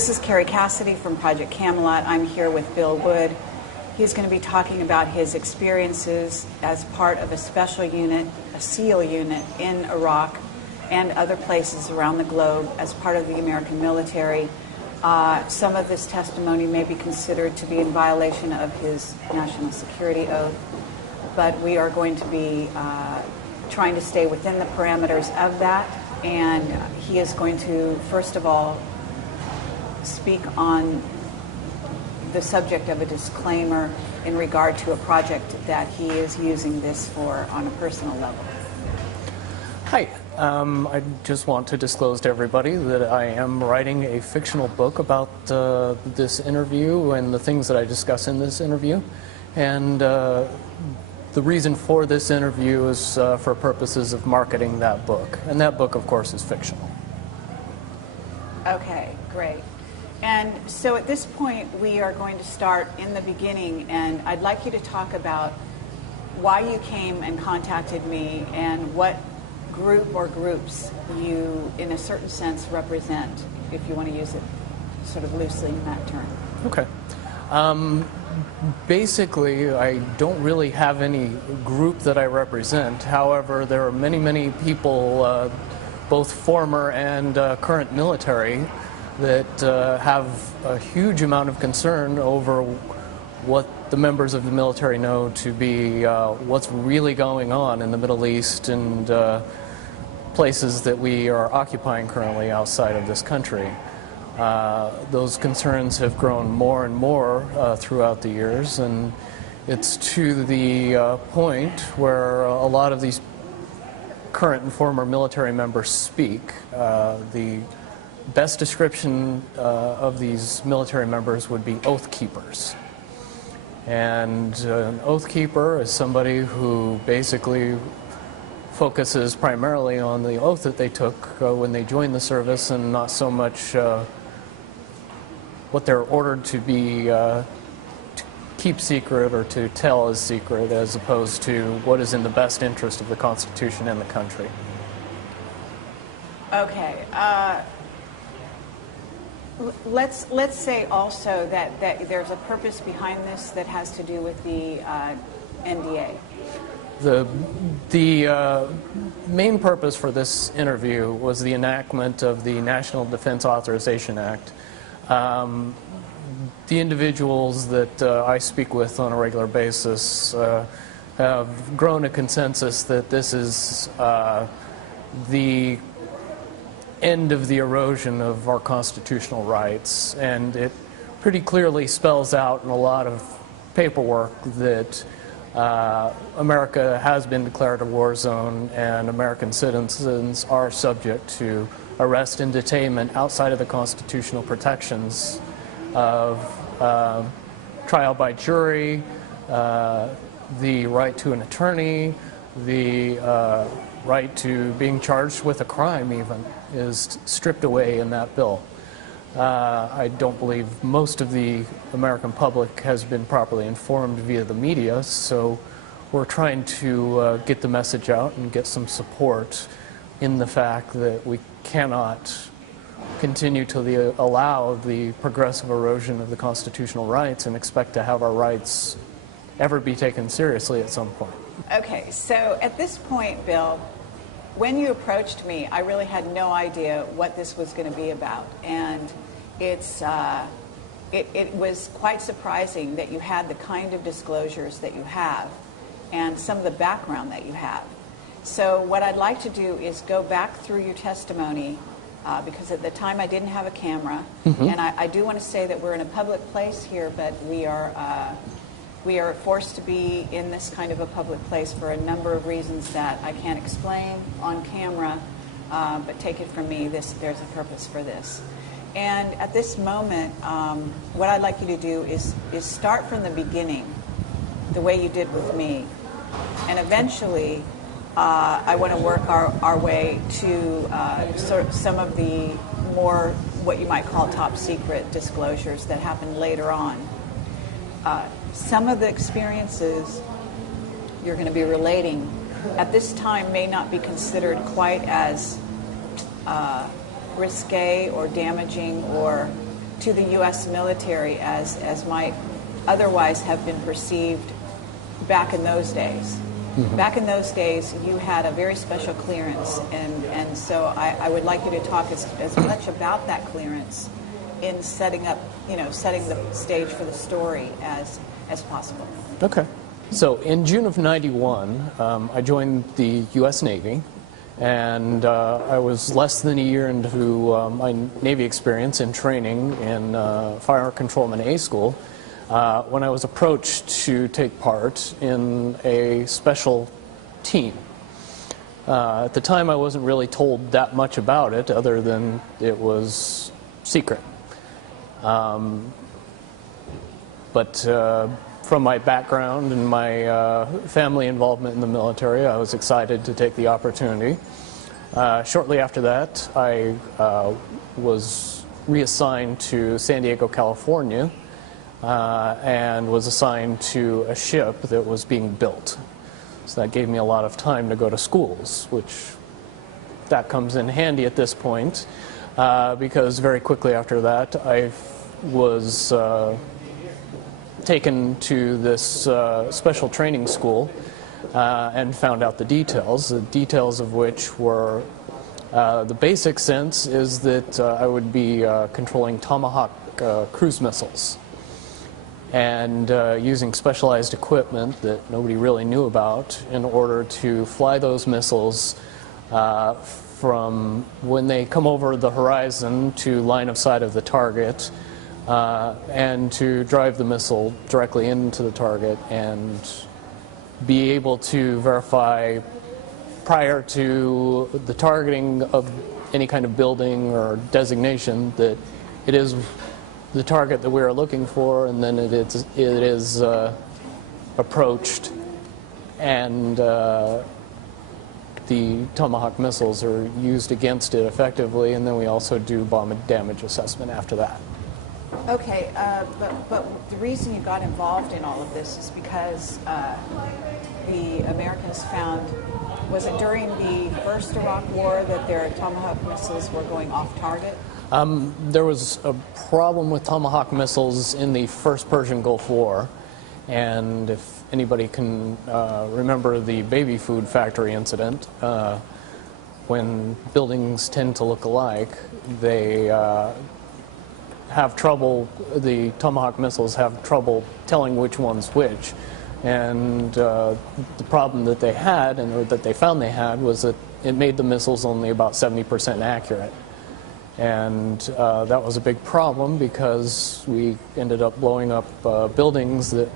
This is Kerry Cassidy from Project Camelot. I'm here with Bill Wood. He's going to be talking about his experiences as part of a special unit, a SEAL unit in Iraq and other places around the globe as part of the American military. Some of this testimony may be considered to be in violation of his national security oath, but we are going to be trying to stay within the parameters of that. And he is going to, first of all, speak on the subject of a disclaimer in regard to a project that he is using this for on a personal level. Hi. I just want to disclose to everybody that I am writing a fictional book about this interview and the things that I discuss in this interview. And the reason for this interview is for purposes of marketing that book. And that book, of course, is fictional. Okay, great. And so at this point, we are going to start in the beginning, and I'd like you to talk about why you came and contacted me and what group or groups you, in a certain sense, represent, if you want to use it sort of loosely in that term. Okay. Basically, I don't really have any group that I represent. However, there are many, many people, both former and current military, that have a huge amount of concern over what the members of the military know to be what's really going on in the Middle East and places that we are occupying currently outside of this country. Those concerns have grown more and more throughout the years, and it's to the point where a lot of these current and former military members speak. The best description of these military members would be oath keepers. And an oath keeper is somebody who basically focuses primarily on the oath that they took when they joined the service, and not so much what they're ordered to be to keep secret or to tell as secret, as opposed to what is in the best interest of the Constitution and the country. Okay. Let's say also that there's a purpose behind this that has to do with the NDA. The main purpose for this interview was the enactment of the National Defense Authorization Act. The individuals that I speak with on a regular basis have grown a consensus that this is the end of the erosion of our constitutional rights, and it pretty clearly spells out in a lot of paperwork that America has been declared a war zone, and American citizens are subject to arrest and detainment outside of the constitutional protections of trial by jury, the right to an attorney, the right to being charged with a crime even is stripped away in that bill. I don't believe most of the American public has been properly informed via the media, so we're trying to get the message out and get some support in the fact that we cannot continue to allow the progressive erosion of the constitutional rights and expect to have our rights ever be taken seriously at some point. Okay, so at this point, Bill, when you approached me, I really had no idea what this was going to be about, and it was quite surprising that you had the kind of disclosures that you have and some of the background that you have. So what I'd like to do is go back through your testimony, because at the time I didn't have a camera, and I do want to say that we're in a public place here, but we are forced to be in this kind of a public place for a number of reasons that I can't explain on camera, but take it from me, there's a purpose for this. And at this moment, what I'd like you to do is start from the beginning, the way you did with me. And eventually, I want to work our way to sort of some of the more, what you might call top secret disclosures that happened later on. Some of the experiences you're going to be relating at this time may not be considered quite as risque or damaging or to the U.S. military as might otherwise have been perceived back in those days. Mm-hmm. Back in those days, you had a very special clearance, and so I would like you to talk as much about that clearance in setting up, setting the stage for the story as possible. Okay. So in June of '91, I joined the U.S. Navy, and I was less than a year into my Navy experience in training in Fire Controlman A School when I was approached to take part in a special team. At the time, I wasn't really told that much about it, other than it was secret. But from my background and my family involvement in the military, I was excited to take the opportunity. Shortly after that, I was reassigned to San Diego, California, and was assigned to a ship that was being built. So that gave me a lot of time to go to schools, which that comes in handy at this point, because very quickly after that, I was taken to this special training school and found out the details of which were, the basic sense is that I would be controlling Tomahawk cruise missiles and using specialized equipment that nobody really knew about in order to fly those missiles from when they come over the horizon to line of sight of the target, and to drive the missile directly into the target and be able to verify prior to the targeting of any kind of building or designation that it is the target that we are looking for, and then it is approached, and the Tomahawk missiles are used against it effectively, and then we also do bomb damage assessment after that. Okay, but the reason you got involved in all of this is because the Americans found, was it during the first Iraq War that their Tomahawk missiles were going off target? There was a problem with Tomahawk missiles in the first Persian Gulf War, and if anybody can remember the baby food factory incident, when buildings tend to look alike, they have trouble, the Tomahawk missiles have trouble telling which one's which. And the problem that they had, or that they found they had, was that it made the missiles only about 70% accurate. And that was a big problem because we ended up blowing up buildings that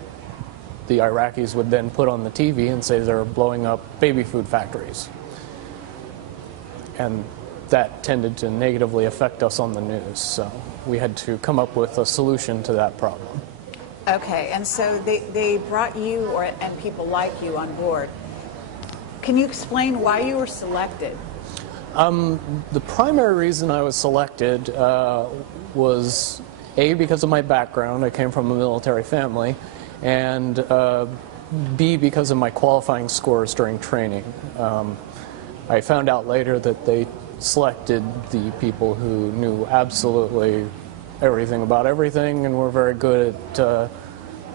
the Iraqis would then put on the TV and say they're blowing up baby food factories. And that tended to negatively affect us on the news. So we had to come up with a solution to that problem. Okay, and so they brought you and people like you on board. Can you explain why you were selected? The primary reason I was selected was A, because of my background. I came from a military family, and B, because of my qualifying scores during training. I found out later that they selected the people who knew absolutely everything about everything and were very good at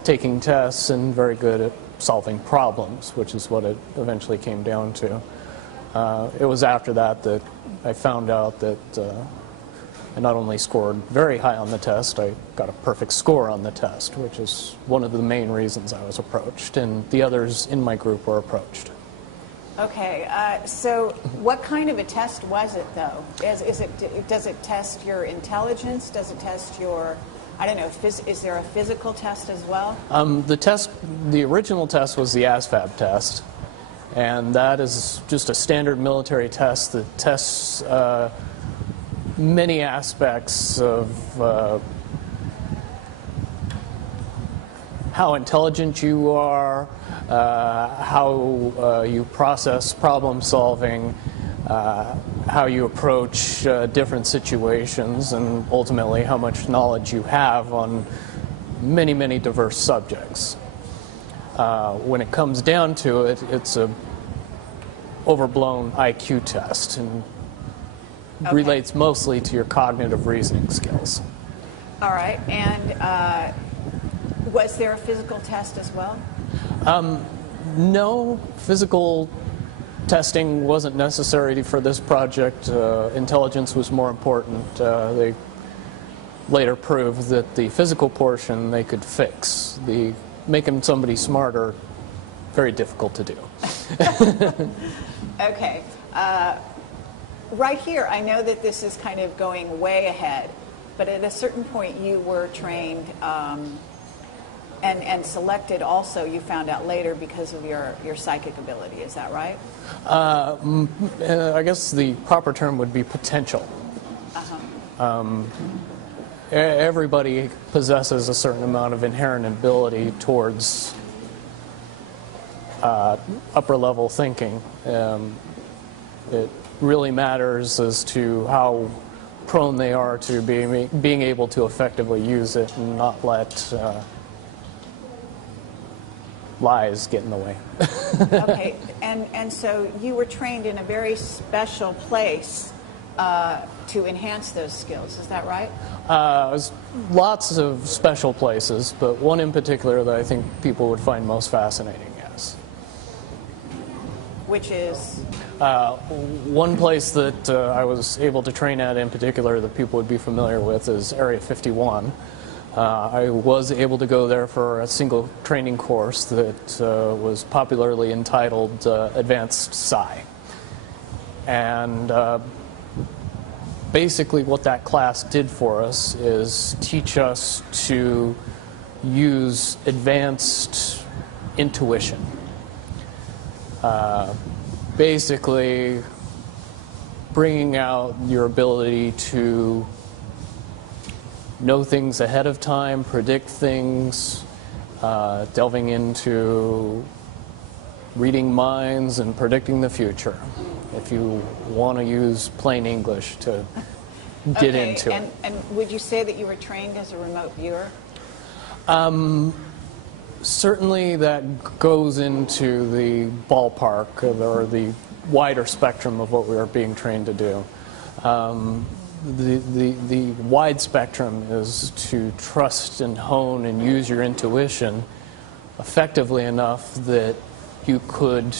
taking tests and very good at solving problems, which is what it eventually came down to. It was after that that I found out that I not only scored very high on the test, I got a perfect score on the test, which is one of the main reasons I was approached, and the others in my group were approached. Okay, so what kind of a test was it, though? Does it test your intelligence? Does it test your, I don't know, is there a physical test as well? The original test was the ASVAB test, and that is just a standard military test that tests many aspects of how intelligent you are, how you process problem solving, how you approach different situations, and ultimately how much knowledge you have on many, many diverse subjects. When it comes down to it, it's a overblown IQ test and relates mostly to your cognitive reasoning skills. All right. And was there a physical test as well? No, physical testing wasn't necessary for this project. Intelligence was more important. They later proved that the physical portion they could fix. The making somebody smarter, very difficult to do. Okay. Right here, I know that this is kind of going way ahead, but at a certain point you were trained and selected also, you found out later, because of your psychic ability. Is that right? I guess the proper term would be potential. Everybody possesses a certain amount of inherent ability towards upper level thinking. It really matters as to how prone they are to being able to effectively use it and not let lies get in the way. Okay, and so you were trained in a very special place to enhance those skills, is that right? Lots of special places, but one in particular that I think people would find most fascinating, yes. Which is? One place that I was able to train at in particular that people would be familiar with is Area 51. I was able to go there for a single training course that was popularly entitled Advanced Psi. And basically what that class did for us is teach us to use advanced intuition. Basically bringing out your ability to know things ahead of time, predict things, delving into reading minds and predicting the future, if you want to use plain English to get into it. And would you say that you were trained as a remote viewer? Certainly that goes into the ballpark or the wider spectrum of what we are being trained to do. The wide spectrum is to trust and hone and use your intuition effectively enough that you could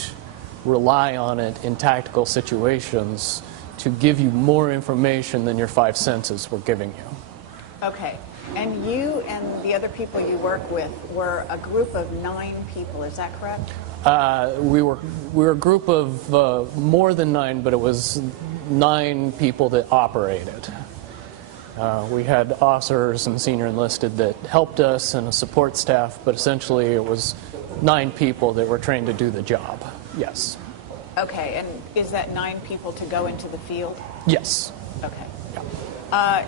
rely on it in tactical situations to give you more information than your five senses were giving you. Okay. And you and the other people you work with were a group of 9 people, is that correct? We were a group of more than 9, but it was 9 people that operated. We had officers and senior enlisted that helped us and a support staff, but essentially it was 9 people that were trained to do the job. Yes. Okay, and is that 9 people to go into the field? Yes. Okay. Yeah.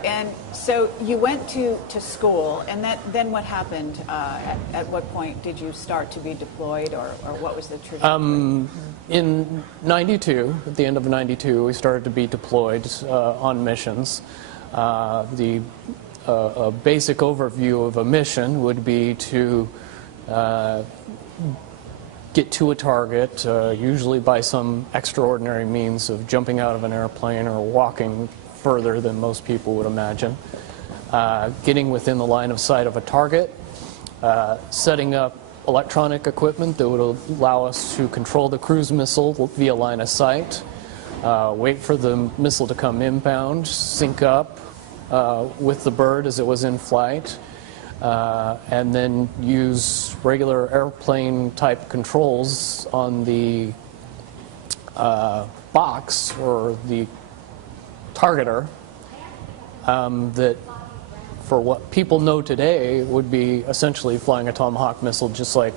And so you went to school, and then what happened? At what point did you start to be deployed, or what was the trajectory? In 92, at the end of 92, we started to be deployed on missions. The basic overview of a mission would be to get to a target, usually by some extraordinary means of jumping out of an airplane or walking further than most people would imagine, getting within the line of sight of a target, setting up electronic equipment that would allow us to control the cruise missile via line of sight, wait for the missile to come inbound, sync up with the bird as it was in flight, and then use regular airplane type controls on the box or the targeter that, for what people know today, would be essentially flying a Tomahawk missile just like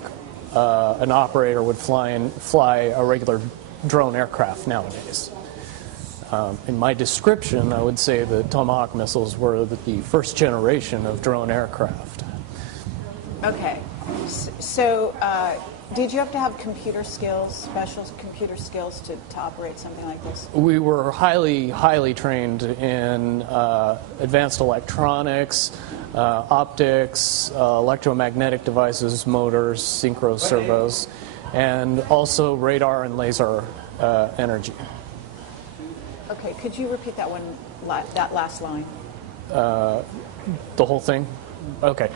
an operator would fly a regular drone aircraft nowadays. In my description, I would say the Tomahawk missiles were the first generation of drone aircraft. Okay. So did you have to have computer skills, special computer skills to operate something like this? We were highly trained in advanced electronics, optics, electromagnetic devices, motors, synchro servos, and also radar and laser energy. Okay, could you repeat that last line? The whole thing? Okay.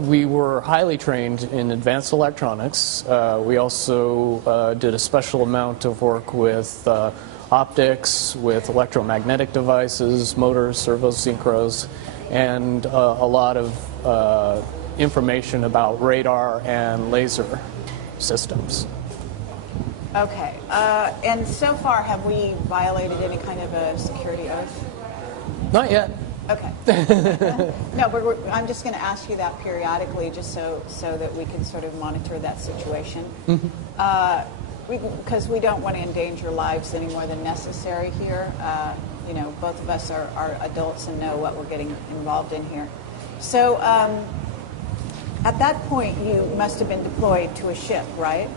We were highly trained in advanced electronics. We also did a special amount of work with optics, with electromagnetic devices, motors, servos, synchros, and a lot of information about radar and laser systems. Okay. And so far, have we violated any kind of a security oath? Not yet. Okay. No, but I'm just going to ask you that periodically, just so that we can sort of monitor that situation. Because we don't want to endanger lives any more than necessary here. You know, both of us are adults and know what we're getting involved in here. So at that point, you must have been deployed to a ship, right?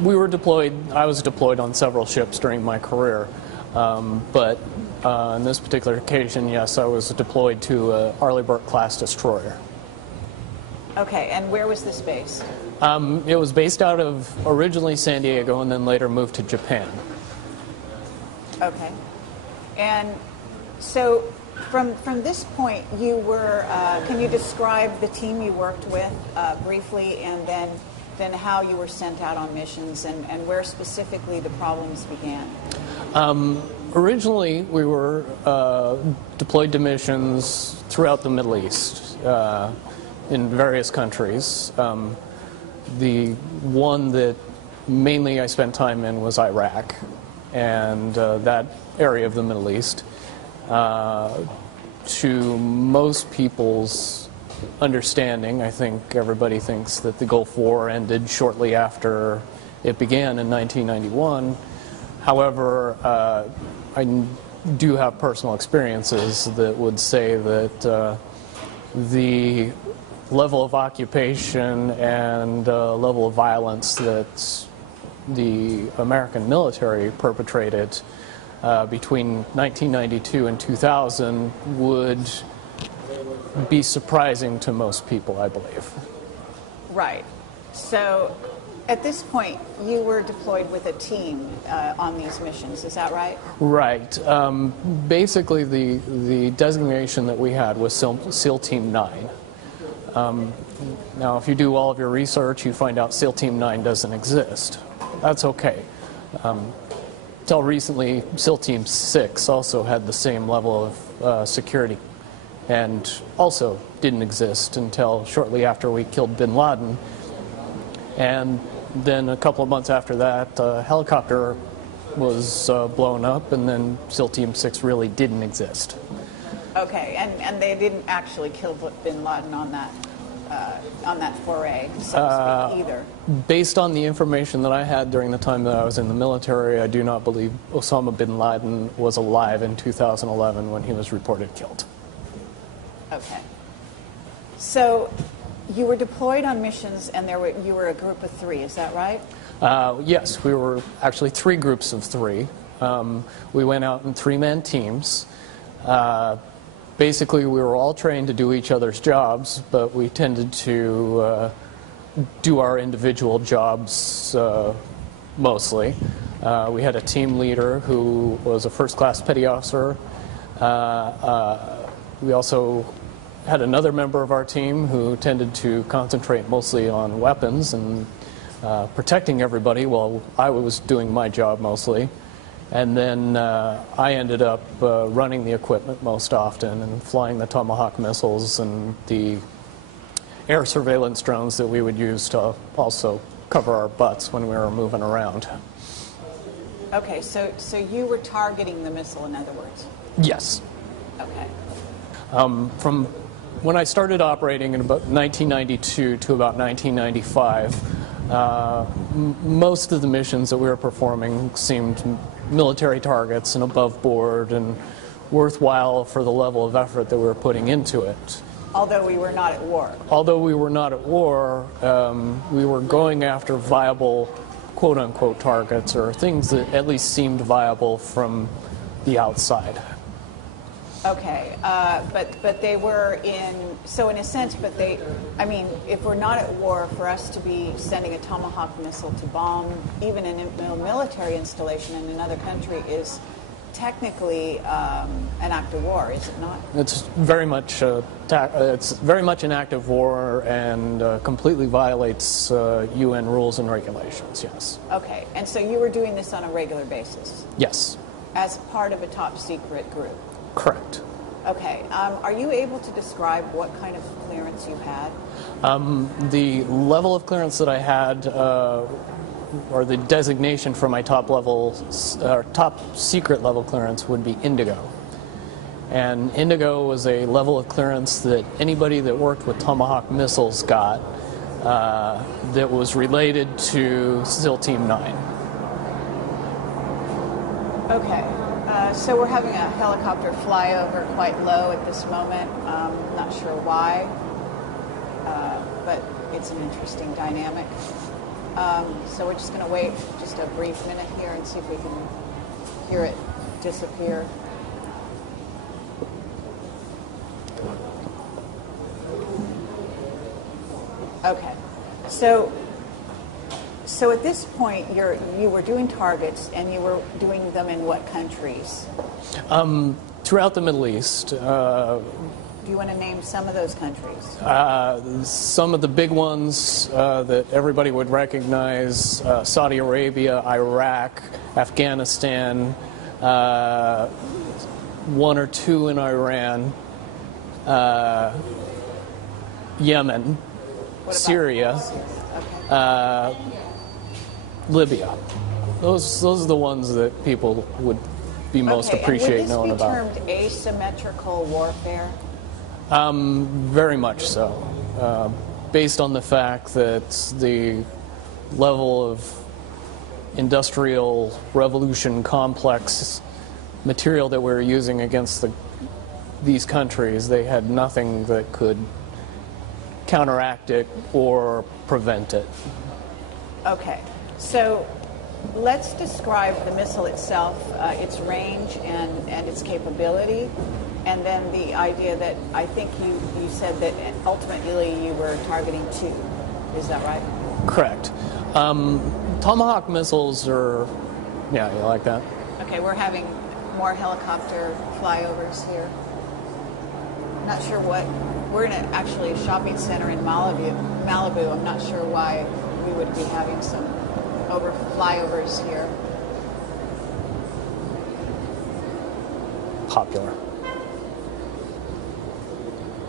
We were deployed. I was deployed on several ships during my career. But on this particular occasion, yes, I was deployed to a Arleigh Burke-class destroyer. Okay, and where was this based? It was based out of originally San Diego and then later moved to Japan. Okay. And so from this point, you were, can you describe the team you worked with briefly, and then how you were sent out on missions and where specifically the problems began? Originally, we were deployed to missions throughout the Middle East in various countries. The one that mainly I spent time in was Iraq, and that area of the Middle East. To most people's understanding, I think everybody thinks that the Gulf War ended shortly after it began in 1991. However, I do have personal experiences that would say that the level of occupation and level of violence that the American military perpetrated between 1992 and 2000 would be surprising to most people, I believe. Right. So at this point, you were deployed with a team on these missions, is that right? Right. Basically, the designation that we had was SEAL Team 9. Now, if you do all of your research, you find out SEAL Team 9 doesn't exist. That's okay. Until recently, SEAL Team 6 also had the same level of security and also didn't exist until shortly after we killed bin Laden. And then a couple of months after that, a helicopter was blown up, and then SEAL Team 6 really didn't exist. Okay, and they didn't actually kill bin Laden on that foray, so to speak, either? Based on the information that I had during the time that I was in the military, I do not believe Osama bin Laden was alive in 2011 when he was reported killed. Okay. So you were deployed on missions, and you were a group of 3, is that right? Yes, we were actually 3 groups of 3. We went out in 3-man teams. Basically, we were all trained to do each other's jobs, but we tended to do our individual jobs mostly. We had a team leader who was a first-class petty officer. We also had another member of our team who tended to concentrate mostly on weapons and protecting everybody while I was doing my job mostly. And then I ended up running the equipment most often and flying the Tomahawk missiles and the air surveillance drones that we would use to also cover our butts when we were moving around. Okay, so you were targeting the missile, in other words? Yes. Okay. From when I started operating in about 1992 to about 1995, most of the missions that we were performing seemed military targets and above board and worthwhile for the level of effort that we were putting into it. Although we were not at war. Although we were not at war, we were going after viable quote-unquote targets, or things that at least seemed viable from the outside. Okay, but they were so in a sense, I mean, if we're not at war, for us to be sending a Tomahawk missile to bomb even a military installation in another country is technically an act of war, is it not? It's very much an act of war and completely violates UN rules and regulations. Yes. Okay, and so you were doing this on a regular basis? Yes. As part of a top secret group? Correct. Okay. Are you able to describe what kind of clearance you had? The level of clearance that I had, or the designation for my top secret level clearance, would be Indigo. And Indigo was a level of clearance that anybody that worked with Tomahawk missiles got that was related to SEAL Team 9. Okay. So we're having a helicopter fly over quite low at this moment. Not sure why, but it's an interesting dynamic. So we're just going to wait just a brief minute here and see if we can hear it disappear. Okay. So at this point, you were doing targets, and you were doing them in what countries? Throughout the Middle East. Do you want to name some of those countries? Some of the big ones that everybody would recognize: Saudi Arabia, Iraq, Afghanistan, one or two in Iran, Yemen, Syria. Okay. Libya. Those are the ones that people would be most appreciate knowing about. Would this be termed asymmetrical warfare? Very much so. Based on the fact that the level of industrial revolution complex material that we were using against these countries, they had nothing that could counteract it or prevent it. Okay. So let's describe the missile itself, its range and its capability, and then the idea that I think you said that ultimately you were targeting 2. Is that right? Correct. Tomahawk missiles are, yeah, you like that? Okay, we're having more helicopter flyovers here. Not sure what, we're in actually a shopping center in Malibu. I'm not sure why we would be having some flyovers here. Popular.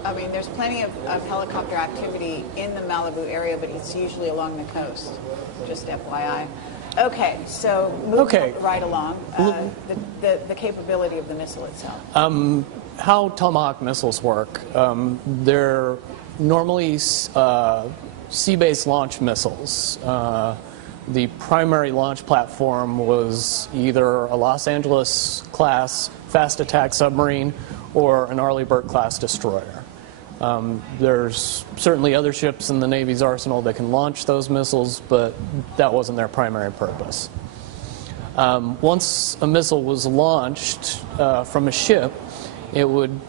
I mean, there's plenty of helicopter activity in the Malibu area, but it's usually along the coast, just FYI. Okay, so moving right along, the capability of the missile itself. How Tomahawk missiles work, they're normally sea-based launch missiles. The primary launch platform was either a Los Angeles class fast attack submarine or an Arleigh Burke class destroyer. There's certainly other ships in the Navy's arsenal that can launch those missiles, but that wasn't their primary purpose. Once a missile was launched from a ship, it would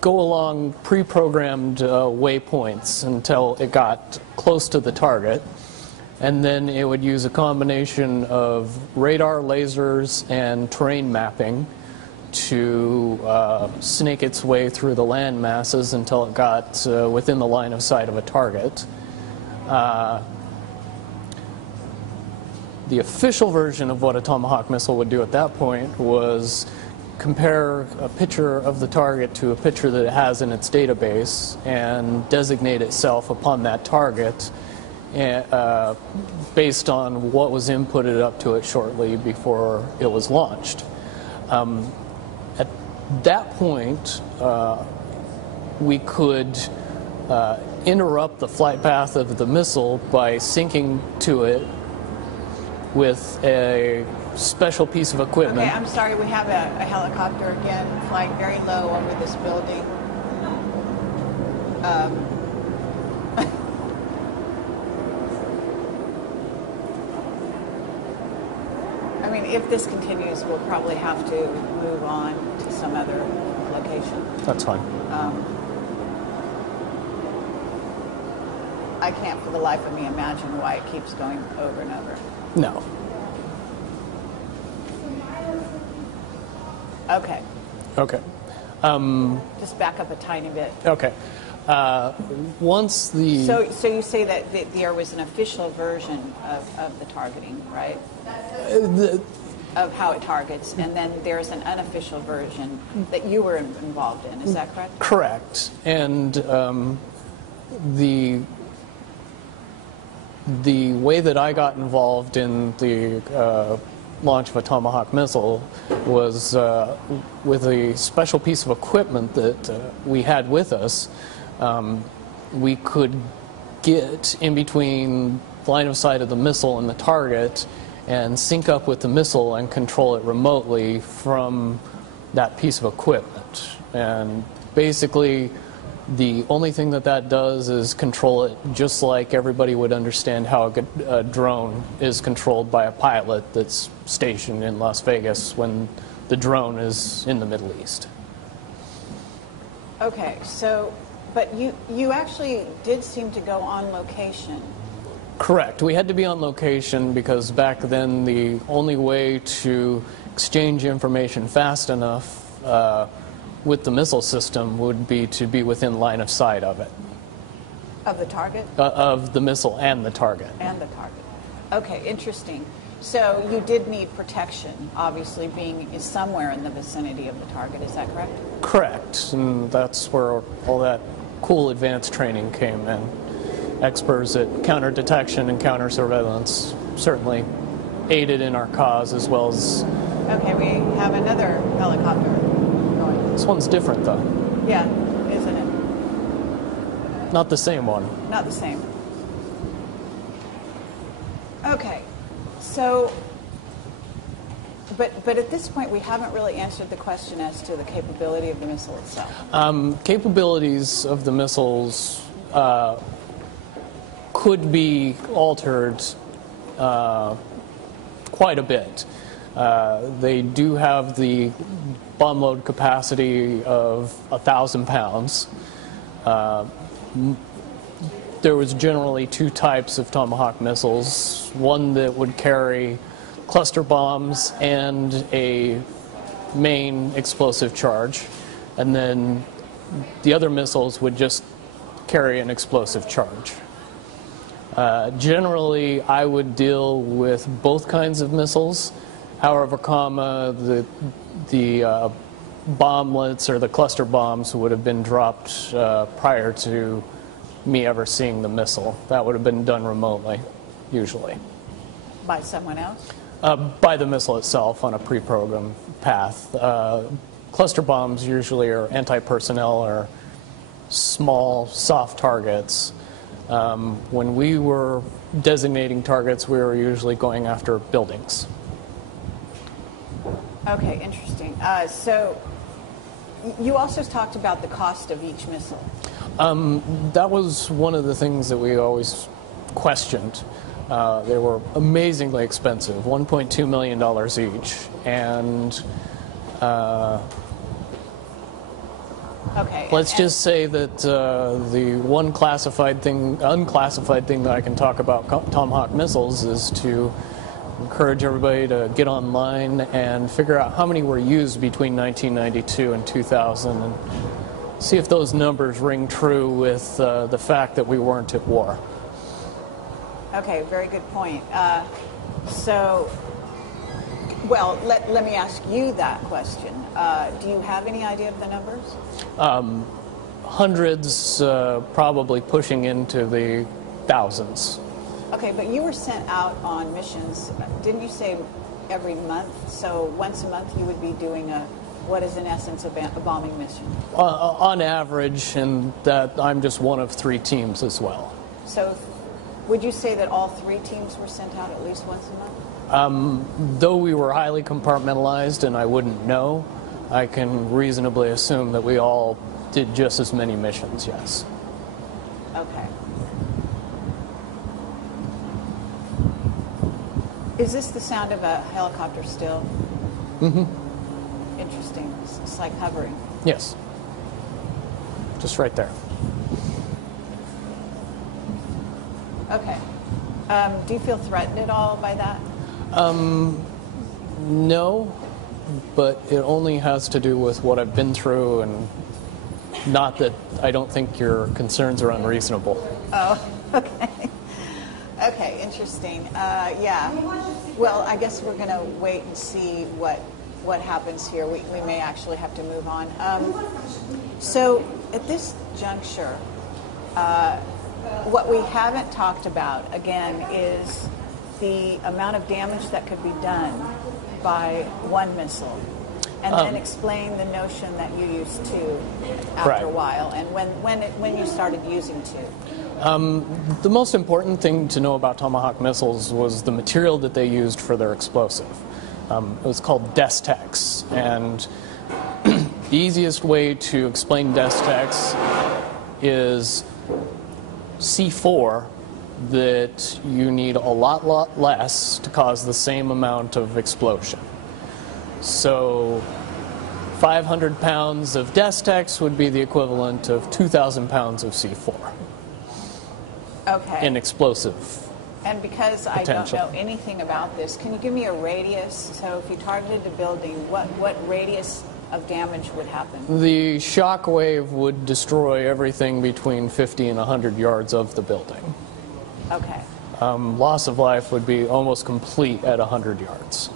go along pre-programmed waypoints until it got close to the target, and then it would use a combination of radar, lasers, and terrain mapping to snake its way through the land masses until it got within the line of sight of a target. The official version of what a Tomahawk missile would do at that point was compare a picture of the target to a picture that it has in its database and designate itself upon that target based on what was inputted up to it shortly before it was launched. At that point, we could interrupt the flight path of the missile by syncing to it with a special piece of equipment. Okay, I'm sorry, we have a helicopter again flying very low over this building. I mean, if this continues, we'll probably have to move on to some other location. That's fine. I can't for the life of me imagine why it keeps going over and over. No. Okay. Okay. Just back up a tiny bit. Okay. Once the... So you say that there was an official version of the targeting, right? Of how it targets, and then there's an unofficial version that you were involved in. Is that correct? Correct. And the way that I got involved in the launch of a Tomahawk missile was with a special piece of equipment that we had with us. We could get in between line of sight of the missile and the target and sync up with the missile and control it remotely from that piece of equipment. And basically, the only thing that does is control it just like everybody would understand how a drone is controlled by a pilot that's stationed in Las Vegas when the drone is in the Middle East. Okay, so, but you actually did seem to go on location. Correct. We had to be on location because back then the only way to exchange information fast enough with the missile system would be to be within line of sight of it. Of the target? Of the missile and the target. And the target. Okay, interesting. So you did need protection, obviously being somewhere in the vicinity of the target. Is that correct? Correct. And that's where all that cool advanced training came in. Experts at counter detection and counter surveillance certainly aided in our cause, as well as... Okay, we have another helicopter going. This one's different, though. Yeah, isn't it? Not the same one. Not the same. Okay, so, but at this point we haven't really answered the question as to the capability of the missile itself. Capabilities of the missiles could be altered quite a bit. They do have the bomb load capacity of 1,000 pounds. There was generally two types of Tomahawk missiles, one that would carry cluster bombs and a main explosive charge, and then the other missiles would just carry an explosive charge. Generally, I would deal with both kinds of missiles. However, the bomblets or the cluster bombs would have been dropped prior to me ever seeing the missile. That would have been done remotely, usually. By someone else? By the missile itself on a pre-programmed path. Cluster bombs usually are anti-personnel or small, soft targets. When we were designating targets, we were usually going after buildings. Okay, interesting. So you also talked about the cost of each missile. That was one of the things that we always questioned. They were amazingly expensive, $1.2 million each. And okay, let's just say that the one unclassified thing that I can talk about Tomahawk missiles is to encourage everybody to get online and figure out how many were used between 1992 and 2000 and see if those numbers ring true with the fact that we weren't at war. Okay, very good point. Well, let me ask you that question. Do you have any idea of the numbers? Hundreds, probably pushing into the thousands. Okay, but you were sent out on missions, didn't you say every month? So once a month you would be doing what is in essence a bombing mission? On average, and that I'm just one of 3 teams as well. So would you say that all 3 teams were sent out at least once a month? Though we were highly compartmentalized and I wouldn't know, I can reasonably assume that we all did just as many missions, yes. Okay. Is this the sound of a helicopter still? Mm-hmm. Interesting. It's like hovering. Yes. Just right there. Okay. Do you feel threatened at all by that? No. but it only has to do with what I've been through, and not that I don't think your concerns are unreasonable. Oh, okay. Okay, interesting. Yeah. Well, I guess we're going to wait and see what happens here. We may actually have to move on. So at this juncture, what we haven't talked about, again, is the amount of damage that could be done by one missile. And then explain the notion that you used two after a while, and when you started using two. The most important thing to know about Tomahawk missiles was the material that they used for their explosive. It was called Destex, and the easiest way to explain Destex is C4 that you need a lot less to cause the same amount of explosion. So 500 pounds of Destex would be the equivalent of 2,000 pounds of C4. Okay. In explosive And because potential. I don't know anything about this, can you give me a radius? So if you targeted a building, what radius of damage would happen? The shock wave would destroy everything between 50 and 100 yards of the building. Okay. Loss of life would be almost complete at 100 yards.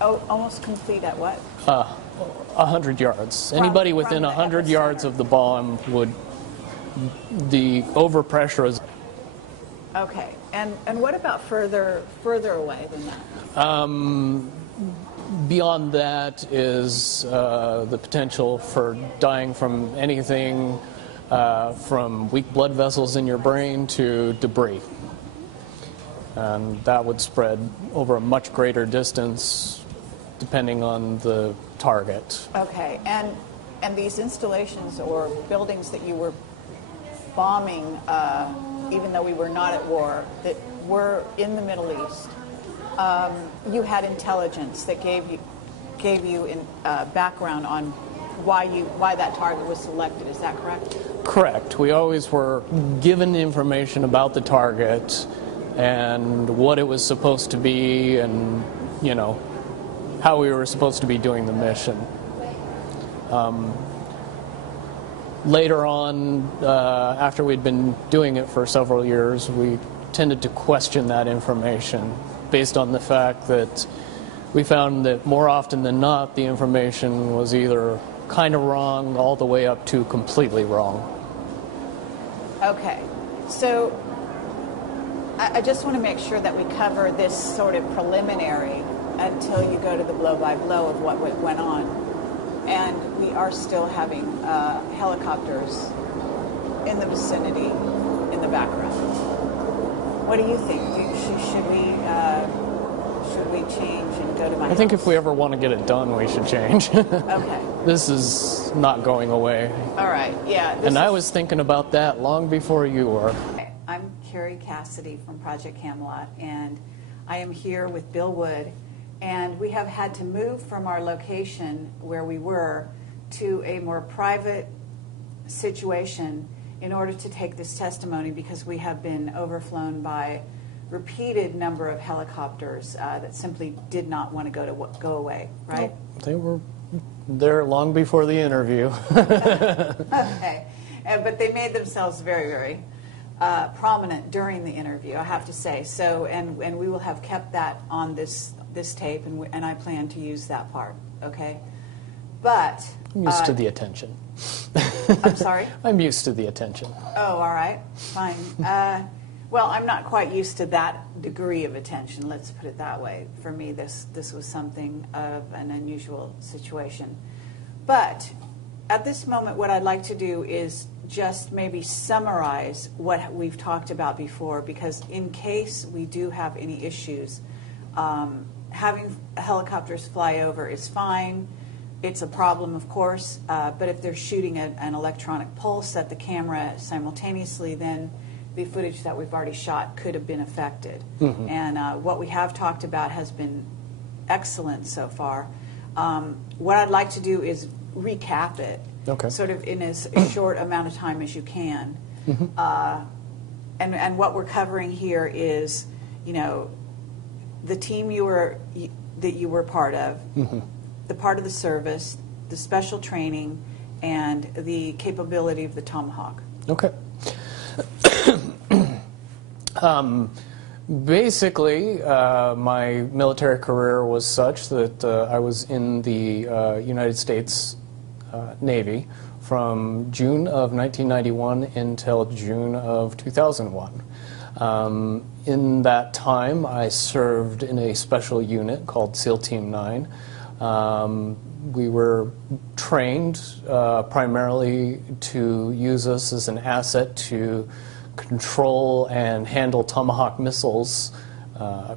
Oh, almost complete at what? 100 yards. Anybody within 100 yards of the bomb would, the overpressure is... Okay. And what about further away than that? Beyond that is the potential for dying from anything from weak blood vessels in your brain to debris. And that would spread over a much greater distance depending on the target. Okay. And these installations or buildings that you were bombing, even though we were not at war, that were in the Middle East, you had intelligence that gave you background on why that target was selected. Is that correct? Correct. We always were given information about the target and what it was supposed to be, and how we were supposed to be doing the mission. Later on, after we'd been doing it for several years, we tended to question that information based on the fact that we found that more often than not, the information was either kind of wrong all the way up to completely wrong. Okay. So I just want to make sure that we cover this sort of preliminary until you go to the blow-by-blow of what went on. And we are still having helicopters in the vicinity, in the background. What do you think? Should we change and go to my house? I think if we ever want to get it done, we should change. Okay. This is not going away. All right. Yeah. And I was thinking about that long before you were. Okay. I'm Kerry from Project Camelot, and I am here with Bill Wood. And we have had to move from our location where we were to a more private situation in order to take this testimony, because we have been overflown by repeated number of helicopters that simply did not want to go away, right? Nope. They were there long before the interview. Okay. But they made themselves very, very prominent during the interview, I have to say. So, and we will have kept that on this tape, and I plan to use that part, okay? But... I'm used to the attention. I'm sorry? I'm used to the attention. Oh, all right. Fine. Well, I'm not quite used to that degree of attention, let's put it that way. For me, this was something of an unusual situation. But at this moment, what I'd like to do is just maybe summarize what we've talked about before, because in case we do have any issues, having helicopters fly over is fine. It's a problem, of course, but if they're shooting an electronic pulse at the camera simultaneously, then the footage that we've already shot could have been affected. Mm-hmm. And what we have talked about has been excellent so far. What I'd like to do is recap it, sort of in as short amount of time as you can. Mm-hmm. And what we're covering here is, the team you were that you were part of, the part of the service, the special training, and the capability of the tomahawk. Okay. Basically, my military career was such that I was in the United States Navy from June of 1991 until June of 2001. In that time, I served in a special unit called SEAL Team 9. We were trained primarily to use us as an asset to control and handle Tomahawk missiles,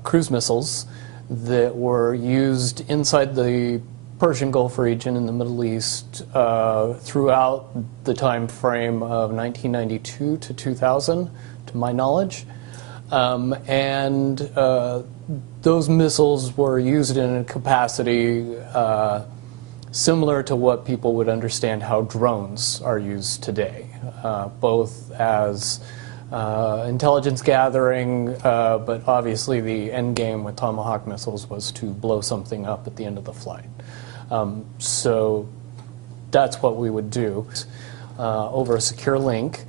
cruise missiles, that were used inside the Persian Gulf region in the Middle East throughout the time frame of 1992 to 2000, to my knowledge. Those missiles were used in a capacity similar to what people would understand how drones are used today, both as intelligence gathering, but obviously the end game with Tomahawk missiles was to blow something up at the end of the flight. So that's what we would do over a secure link.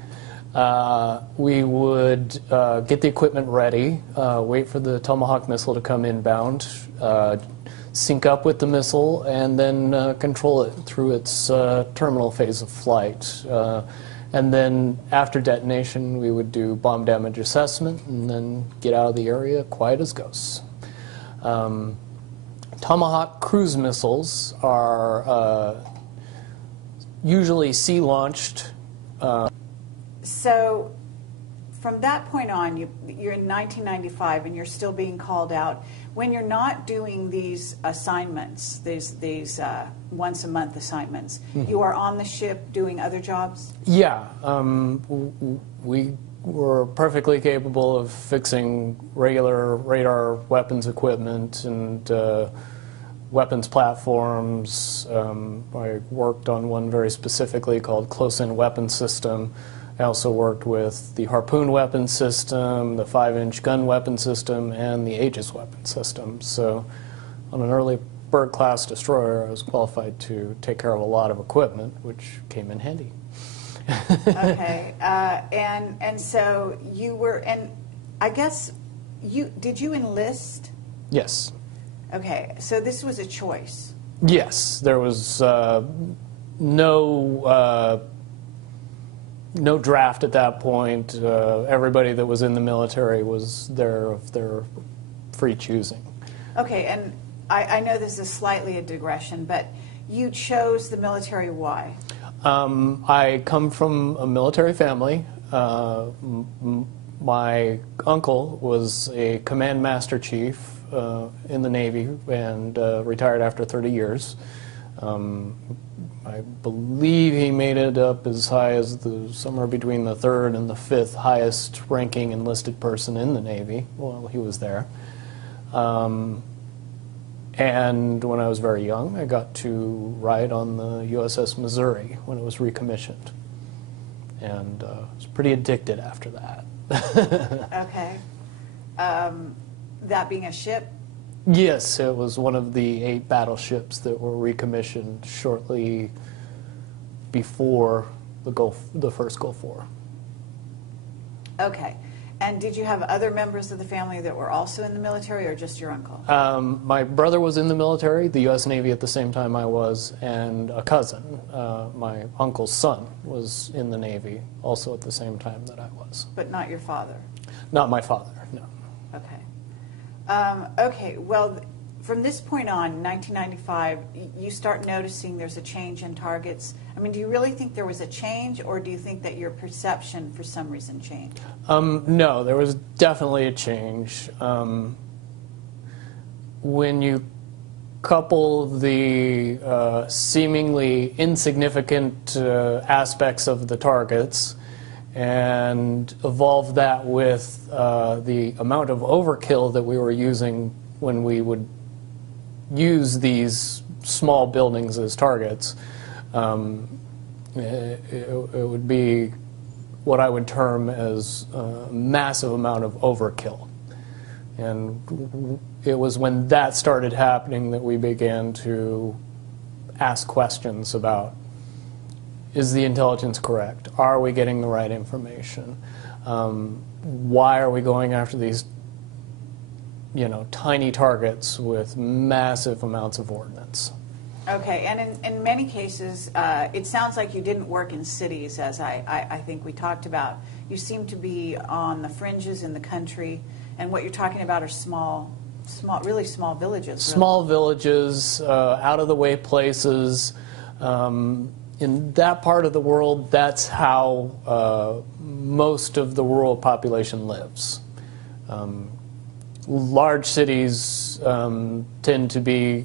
We would get the equipment ready, wait for the Tomahawk missile to come inbound, sync up with the missile, and then control it through its terminal phase of flight. And then after detonation, we would do bomb damage assessment and then get out of the area quiet as ghosts. Tomahawk cruise missiles are usually sea-launched. So from that point on, you're in 1995 and you're still being called out. When you're not doing these assignments, these once-a-month assignments, you are on the ship doing other jobs? Yeah. We were perfectly capable of fixing regular radar weapons equipment and weapons platforms. I worked on one very specifically called Close-In Weapon System. I also worked with the Harpoon weapon system, the 5-inch gun weapon system, and the Aegis weapon system. So on an early Berg-class destroyer, I was qualified to take care of a lot of equipment, which came in handy. Okay. And so you were, and I guess, did you enlist? Yes. Okay. So this was a choice. Yes. There was no draft at that point. Everybody that was in the military was there of their free choosing. Okay, and I know this is slightly a digression, but you chose the military. Why? I come from a military family. My uncle was a command master chief in the Navy and retired after 30 years. I believe he made it up as high as somewhere between the 3rd and the 5th highest ranking enlisted person in the Navy while he was there. And when I was very young, I got to ride on the USS Missouri when it was recommissioned. And I was pretty addicted after that. Okay. That being a ship? Yes, it was one of the 8 battleships that were recommissioned shortly before the first Gulf War. Okay. And did you have other members of the family that were also in the military, or just your uncle? My brother was in the military, the U.S. Navy at the same time I was, and a cousin, my uncle's son, was in the Navy also at the same time that I was. But not your father? Not my father, no. Okay. Okay, well, from this point on, 1995, you start noticing there's a change in targets. I mean, do you really think there was a change, or do you think that your perception for some reason changed? No, there was definitely a change. When you couple the seemingly insignificant aspects of the targets and evolve that with the amount of overkill that we were using when we would use these small buildings as targets, it would be what I would term as a massive amount of overkill. And it was when that started happening that we began to ask questions about, is the intelligence correct? Are we getting the right information? Why are we going after these, tiny targets with massive amounts of ordnance? Okay, and in many cases, it sounds like you didn't work in cities, as I think we talked about. You seem to be on the fringes in the country, and what you're talking about are really small villages. Really. Small villages, out-of-the-way places. In that part of the world, that's how most of the rural population lives. Large cities tend to be,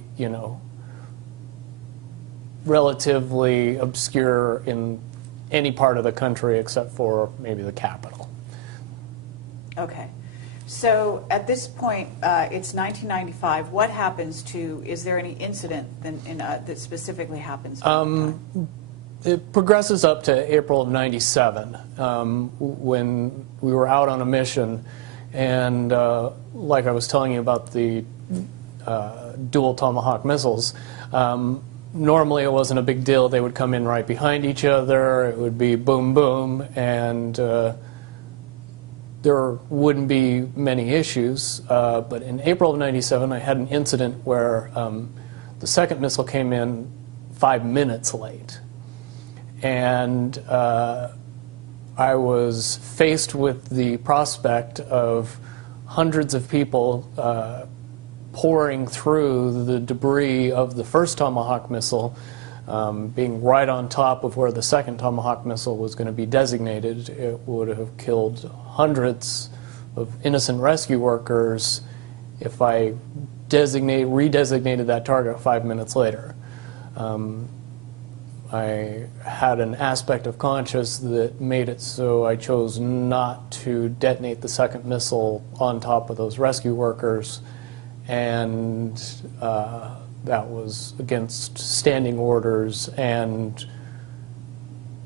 relatively obscure in any part of the country except for maybe the capital. Okay. So at this point, it's 1995. What happens is there any incident that specifically happens? It progresses up to April of '97 when we were out on a mission, and like I was telling you about the dual tomahawk missiles, normally it wasn't a big deal. They would come in right behind each other. It would be boom, boom, and there wouldn't be many issues. But in April of '97, I had an incident where the second missile came in 5 minutes late. And I was faced with the prospect of hundreds of people pouring through the debris of the first Tomahawk missile, being right on top of where the second Tomahawk missile was going to be designated. It would have killed hundreds of innocent rescue workers if I redesignated that target 5 minutes later. I had an aspect of conscience that made it so I chose not to detonate the second missile on top of those rescue workers, and that was against standing orders and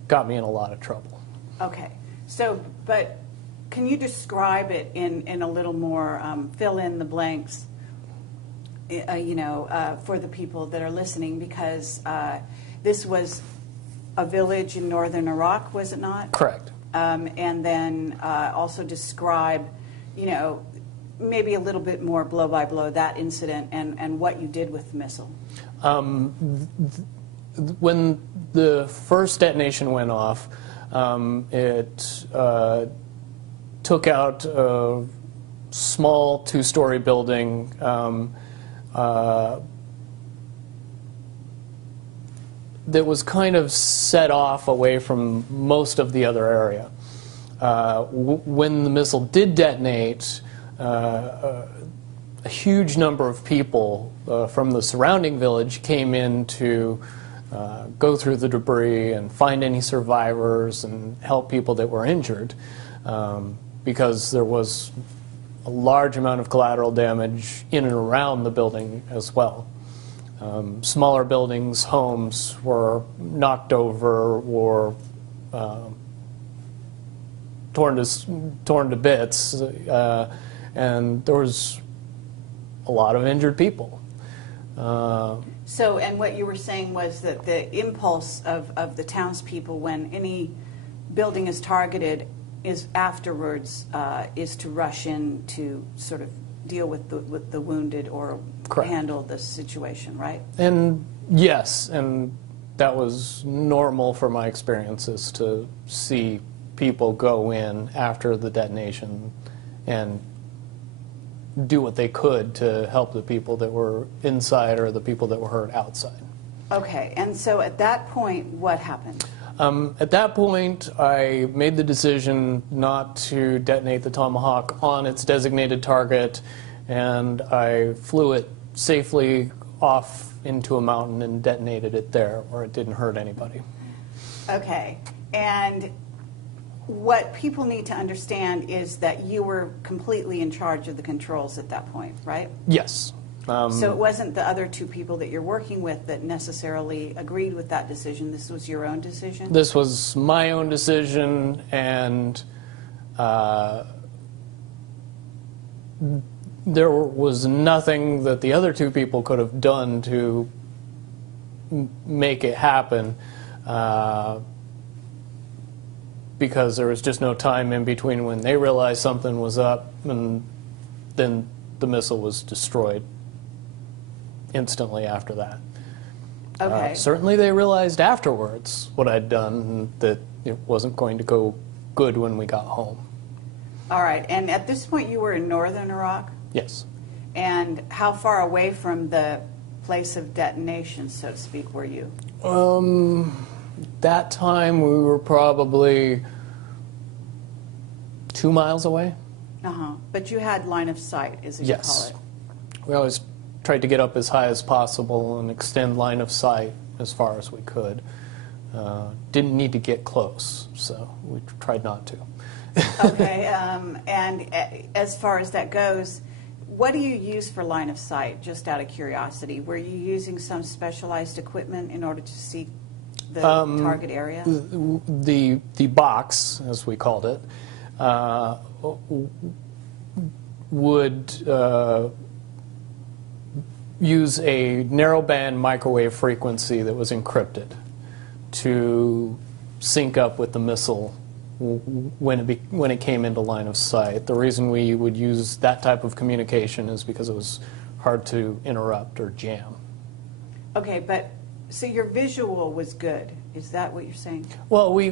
got me in a lot of trouble. Okay. So, but can you describe it in a little more, fill in the blanks, for the people that are listening, because this was a village in northern Iraq, was it not? Correct. And then also describe, maybe a little bit more blow by blow that incident and what you did with the missile. When the first detonation went off, it took out a small two-story building. That was kind of set off away from most of the other area. When the missile did detonate, a huge number of people from the surrounding village came in to go through the debris and find any survivors and help people that were injured, because there was a large amount of collateral damage in and around the building as well. Smaller buildings, homes were knocked over or torn to bits, and there was a lot of injured people. So, and what you were saying was that the impulse of the townspeople when any building is targeted is afterwards is to rush in to sort of deal with the wounded or Correct. Handle the situation, right? And yes, and that was normal for my experiences to see people go in after the detonation and do what they could to help the people that were inside or the people that were hurt outside. Okay, and so at that point, what happened? At that point, I made the decision not to detonate the Tomahawk on its designated target, and I flew it safely off into a mountain and detonated it there, where it didn't hurt anybody. Okay, and what people need to understand is that you were completely in charge of the controls at that point, right? Yes. So it wasn't the other two people that you're working with that necessarily agreed with that decision. This was your own decision? This was my own decision, and there was nothing that the other two people could have done to make it happen, because there was just no time in between when they realized something was up and then the missile was destroyed instantly after that. Okay. Certainly they realized afterwards what I'd done, and that it wasn't going to go good when we got home. All right. And at this point, you were in northern Iraq? Yes. And how far away from the place of detonation, so to speak, were you? That time we were probably 2 miles away. Uh-huh. But you had line of sight, as you call it. We always tried to get up as high as possible and extend line of sight as far as we could. Didn't need to get close, so we tried not to. Okay. And as far as that goes, what do you use for line of sight, just out of curiosity? Were you using some specialized equipment in order to see the target area? The box, as we called it, would use a narrowband microwave frequency that was encrypted to sync up with the missile when it came into line of sight. The reason we would use that type of communication is because it was hard to interrupt or jam. Okay, but so your visual was good. Is that what you're saying? Well, we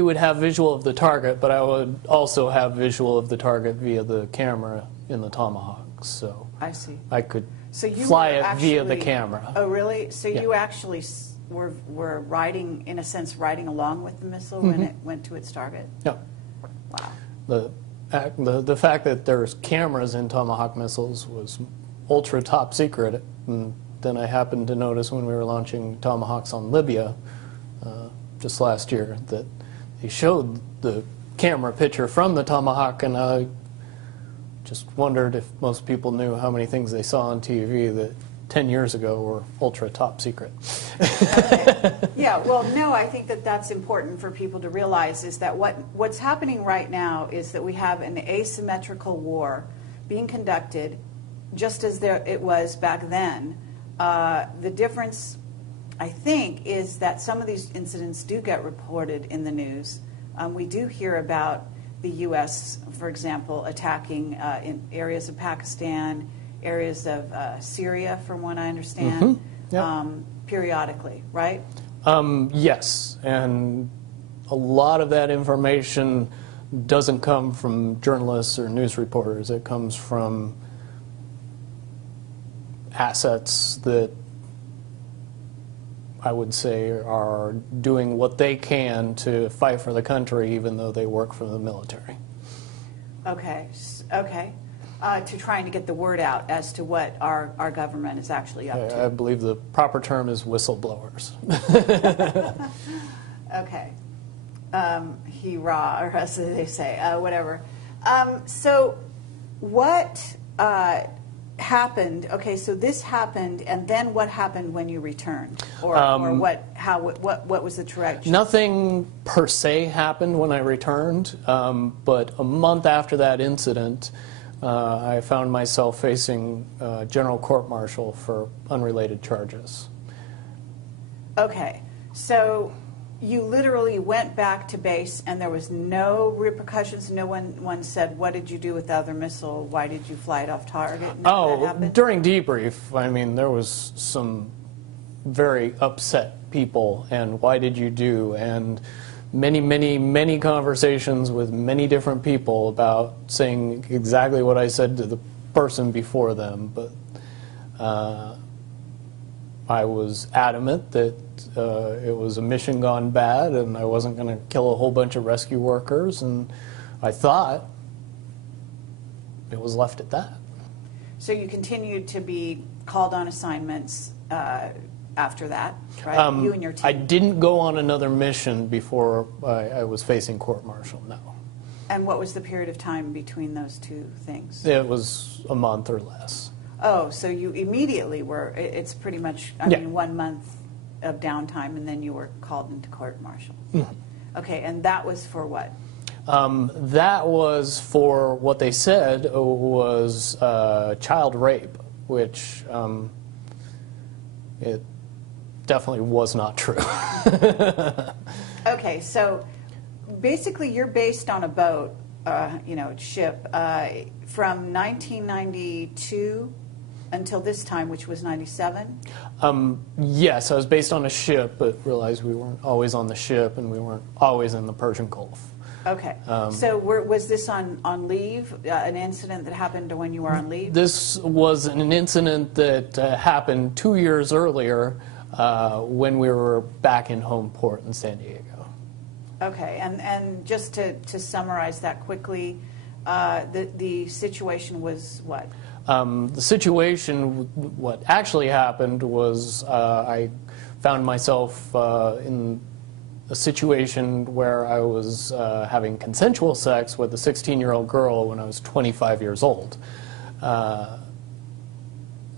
would have visual of the target, but I would also have visual of the target via the camera in the Tomahawk. So I see. I could So you fly were it actually, via the camera. Oh, really? So Yeah. you actually were riding, in a sense, riding along with the missile when it went to its target? Yeah. Wow. The fact that there's cameras in Tomahawk missiles was ultra top secret. And then I happened to notice when we were launching Tomahawks on Libya just last year that they showed the camera picture from the Tomahawk, and I just wondered if most people knew how many things they saw on TV that 10 years ago were ultra top secret. Okay. Yeah, well, no, I think that that's important for people to realize, is that what's happening right now is that we have an asymmetrical war being conducted just as it was back then. The difference, I think, is that some of these incidents do get reported in the news. We do hear about the U.S., for example, attacking in areas of Pakistan, areas of Syria, from what I understand, periodically, right? Yes, and a lot of that information doesn't come from journalists or news reporters. It comes from assets that I would say are doing what they can to fight for the country, even though they work for the military. Okay, okay. To trying to get the word out as to what our government is actually up to. I believe the proper term is whistleblowers. Okay. Hee-rah, or as they say, whatever. So what happened? Okay, so this happened, and then what happened when you returned? Or what was the trajectory? Nothing per se happened when I returned, but a month after that incident, I found myself facing general court-martial for unrelated charges. Okay. So you literally went back to base and there was no repercussions? No one said, what did you do with the other missile? Why did you fly it off target? During debrief, I mean, there was some very upset people, and why did you do? And many conversations with many different people about saying exactly what I said to the person before them, but I was adamant that it was a mission gone bad and I wasn't going to kill a whole bunch of rescue workers, and I thought it was left at that. So you continued to be called on assignments after that, right? You and your team. I didn't go on another mission before I was facing court-martial, no. And what was the period of time between those two things? It was a month or less. Oh, so you immediately were, it's pretty much, I mean, 1 month of downtime, and then you were called into court-martial. Mm-hmm. Okay, and that was for what? That was for what they said was child rape, which it definitely was not true. Okay, so basically you're based on a boat, ship, from 1992 until this time, which was 97? Yes, I was based on a ship, but realized we weren't always on the ship and we weren't always in the Persian Gulf. Okay. So was this on leave, an incident that happened when you were on leave? This was an incident that happened 2 years earlier when we were back in home port in San Diego. Okay. And just to summarize that quickly, the situation was what? The situation, what actually happened was I found myself in a situation where I was having consensual sex with a 16-year-old girl when I was 25 years old.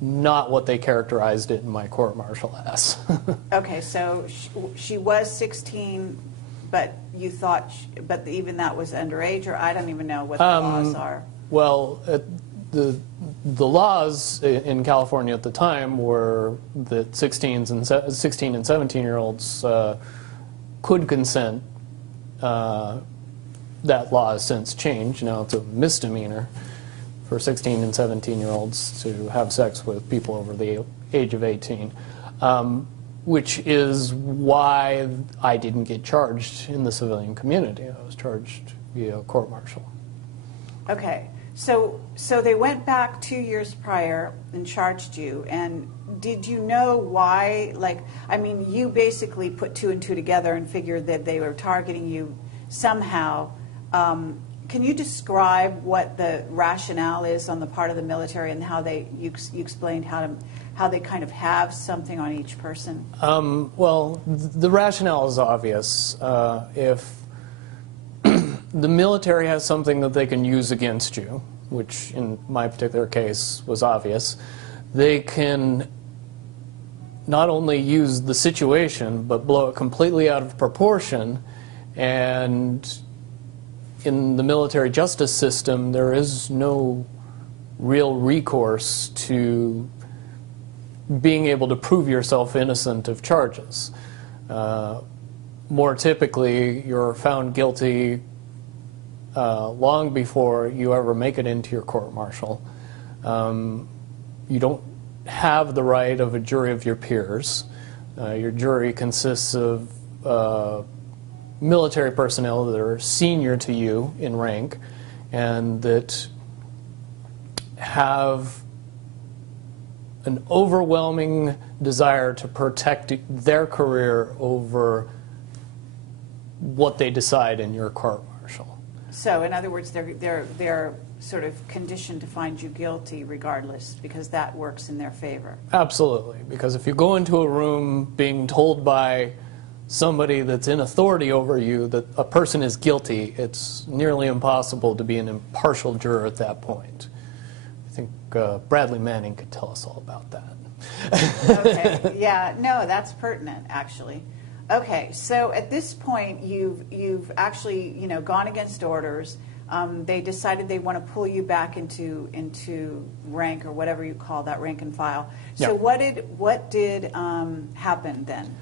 Not what they characterized it in my court-martial as. Okay, so she was 16, but you thought, but even that was underage, or I don't even know what the laws are. Well, the laws in California at the time were that 16 and 17-year-olds could consent. That law has since changed. Now it's a misdemeanor for 16 and 17-year-olds to have sex with people over the age of 18, which is why I didn't get charged in the civilian community. I was charged via court-martial. Okay. So they went back 2 years prior and charged you, and did you know why? Like, I mean, you basically put two and two together and figured that they were targeting you somehow. Can you describe what the rationale is on the part of the military and how you explained how they kind of have something on each person? Well, the rationale is obvious. If the military has something that they can use against you, which in my particular case was obvious, they can not only use the situation but blow it completely out of proportion. And in the military justice system, there is no real recourse to being able to prove yourself innocent of charges. More typically, you're found guilty long before you ever make it into your court-martial. You don't have the right of a jury of your peers. Your jury consists of military personnel that are senior to you in rank and that have an overwhelming desire to protect their career over what they decide in your court-martial. So, in other words, they're sort of conditioned to find you guilty regardless, because that works in their favor. Absolutely, because if you go into a room being told by somebody that's in authority over you that a person is guilty, it's nearly impossible to be an impartial juror at that point. I think Bradley Manning could tell us all about that. Okay, yeah, no, that's pertinent, actually. Okay, so at this point, you've actually, gone against orders. They decided they want to pull you back into rank, or whatever you call that, rank and file. So yeah. what did happen then?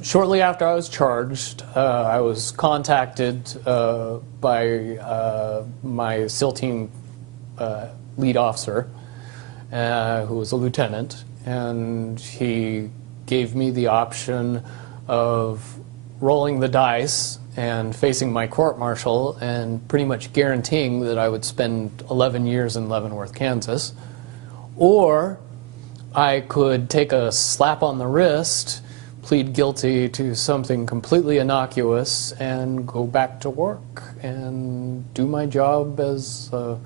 Shortly after I was charged, I was contacted by my SEAL team lead officer, who was a lieutenant, and he gave me the option of rolling the dice and facing my court-martial and pretty much guaranteeing that I would spend 11 years in Leavenworth, Kansas, or I could take a slap on the wrist, plead guilty to something completely innocuous, and go back to work and do my job as a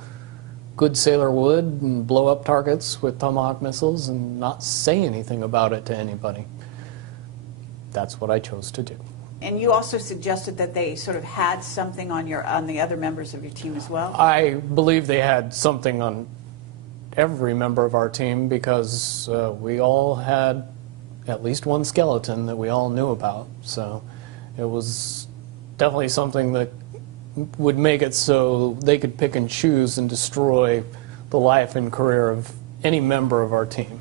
good sailor would and blow up targets with tomahawk missiles and not say anything about it to anybody. That's what I chose to do. And you also suggested that they sort of had something on the other members of your team as well? I believe they had something on every member of our team, because we all had at least one skeleton that we all knew about. So it was definitely something that would make it so they could pick and choose and destroy the life and career of any member of our team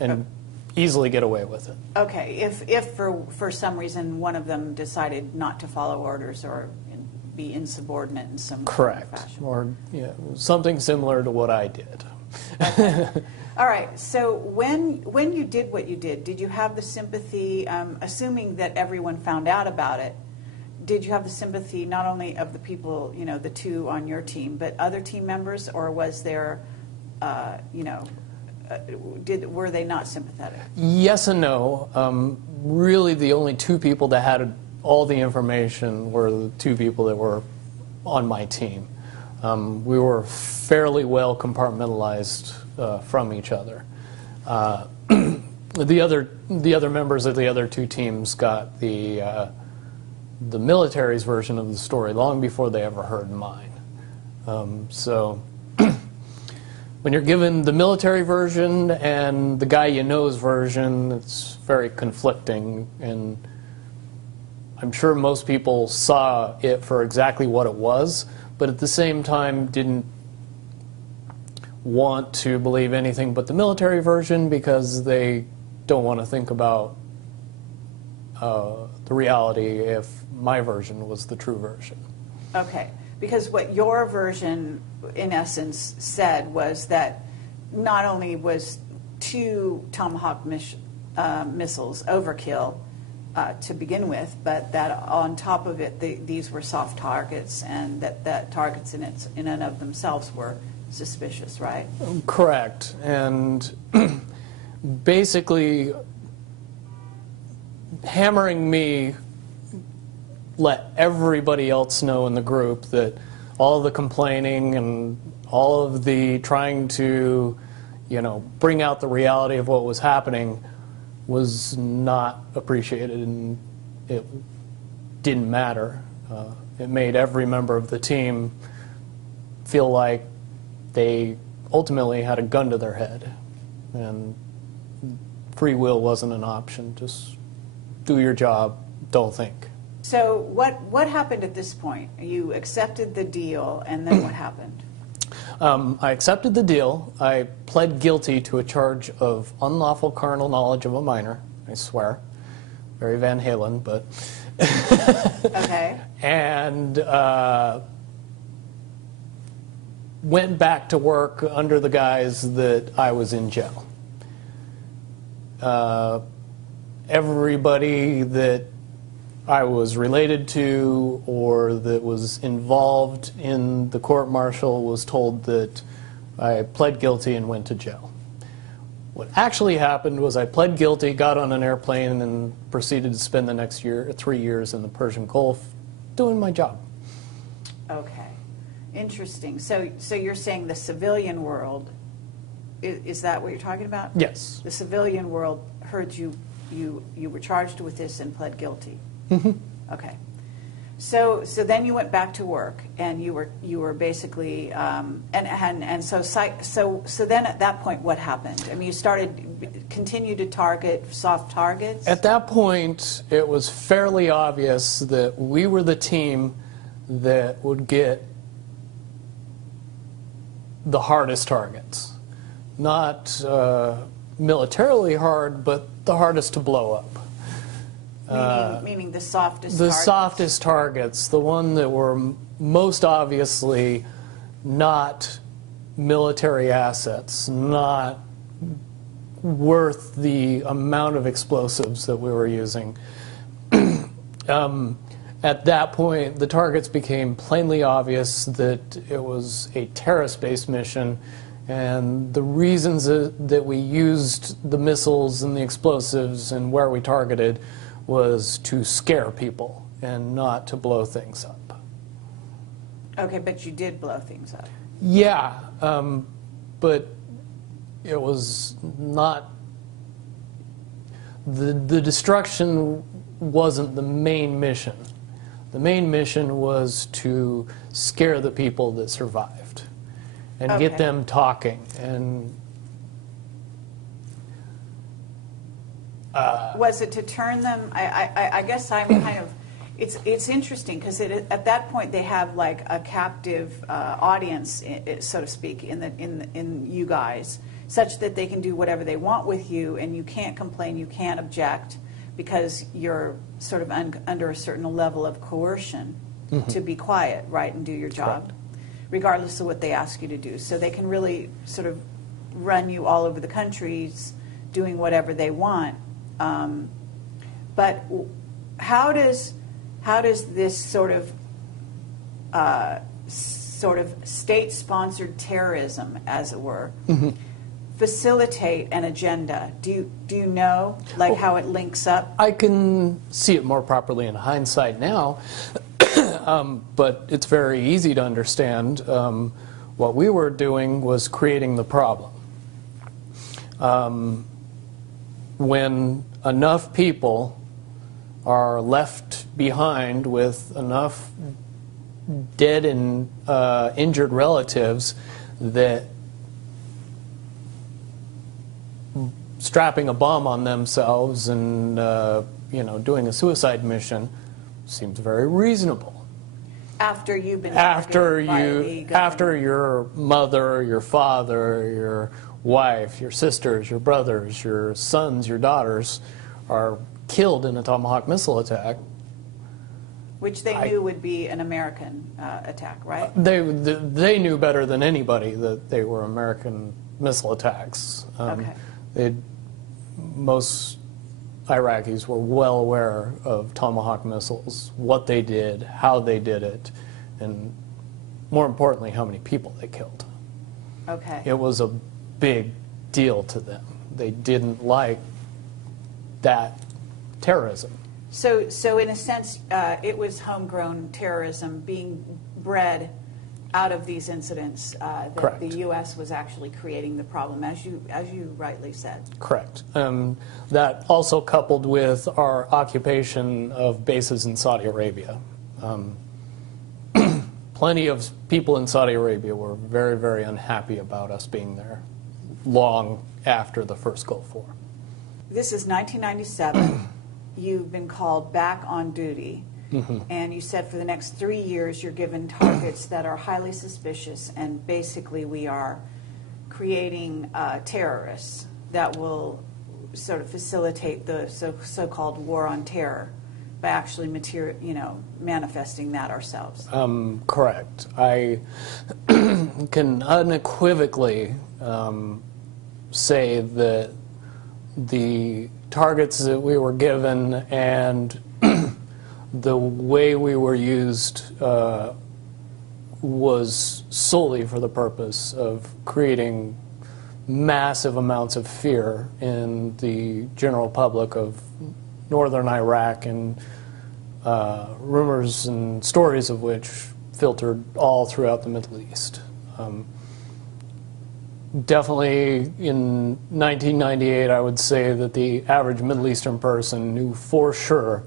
and easily get away with it. Okay, if for some reason one of them decided not to follow orders or be insubordinate in some Correct. fashion. Or something similar to what I did. Okay. All right, so when you did what you did you have the sympathy, assuming that everyone found out about it, did you have the sympathy not only of the people, the two on your team, but other team members, or was there, were they not sympathetic? Yes and no. Really, the only two people that had all the information were the two people that were on my team. We were fairly well compartmentalized from each other. The other members of the other two teams got the military's version of the story long before they ever heard mine. So when you're given the military version and the guy you know's version, it's very conflicting, and I'm sure most people saw it for exactly what it was, but at the same time didn't want to believe anything but the military version because they don't want to think about the reality if my version was the true version. Okay, because what your version, in essence, said was that not only was 2 Tomahawk missiles overkill to begin with, but that on top of it, these were soft targets, and that targets in and of themselves were suspicious, right? Correct. And basically hammering me let everybody else know in the group that all of the complaining and all of the trying to, bring out the reality of what was happening was not appreciated, and it didn't matter. It made every member of the team feel like they ultimately had a gun to their head, and free will wasn't an option. Just do your job, don't think. So what happened at this point? You accepted the deal, and then what happened? I accepted the deal. I pled guilty to a charge of unlawful carnal knowledge of a minor. I swear. Very Van Halen, but... Okay. And went back to work under the guise that I was in jail. Everybody that I was related to or that was involved in the court-martial was told that I pled guilty and went to jail. What actually happened was I pled guilty, got on an airplane, and proceeded to spend the next 3 years in the Persian Gulf doing my job. Okay. Interesting. So you're saying the civilian world, is that what you're talking about? Yes. The civilian world heard you were charged with this and pled guilty. Mm-hmm. Okay. So then you went back to work, and you were basically so then at that point what happened? I mean, you continued to target soft targets? At that point, it was fairly obvious that we were the team that would get the hardest targets. Not militarily hard, but the hardest to blow up. Meaning the softest the targets? softest targets, the one that were most obviously not military assets, not worth the amount of explosives that we were using. At that point, the targets became plainly obvious that it was a terrorist-based mission, and the reasons that we used the missiles and the explosives and where we targeted was to scare people and not to blow things up. Okay, but you did blow things up. Yeah, but it was not... The destruction wasn't the main mission. The main mission was to scare the people that survived and get them talking. And was it to turn them? I guess I'm kind of It's interesting because at that point they have like a captive audience, so to speak, in you guys, such that they can do whatever they want with you, and you can't complain, you can't object, because you're sort of under a certain level of coercion to be quiet, right, and do your job, Correct. regardless of what they ask you to do. So they can really sort of run you all over the countries, doing whatever they want. But how does this sort of state-sponsored terrorism, as it were, facilitate an agenda? Do you know, like, how it links up? I can see it more properly in hindsight now, but it's very easy to understand. What we were doing was creating the problem. When enough people are left behind with enough dead and injured relatives that strapping a bomb on themselves and doing a suicide mission seems very reasonable. After you've been after targeted your mother, your father, your wife, your sisters, your brothers, your sons, your daughters are killed in a tomahawk missile attack, which they knew would be an American attack, right? They knew better than anybody that they were American missile attacks. Okay. Most Iraqis were well aware of tomahawk missiles, what they did, how they did it, and more importantly, how many people they killed. Okay. It was a big deal to them. They didn't like that terrorism. So in a sense, it was homegrown terrorism being bred out of these incidents that Correct. the U.S. was actually creating the problem, as you rightly said. Correct. That also coupled with our occupation of bases in Saudi Arabia. Plenty of people in Saudi Arabia were very, very unhappy about us being there long after the first Gulf War. This is 1997. You've been called back on duty. And you said for the next 3 years you're given targets that are highly suspicious, and basically we are creating terrorists that will sort of facilitate the so-called war on terror by actually manifesting that ourselves. Correct. I can unequivocally say that the targets that we were given and the way we were used was solely for the purpose of creating massive amounts of fear in the general public of northern Iraq, and rumors and stories of which filtered all throughout the Middle East. Definitely in 1998, I would say that the average Middle Eastern person knew for sure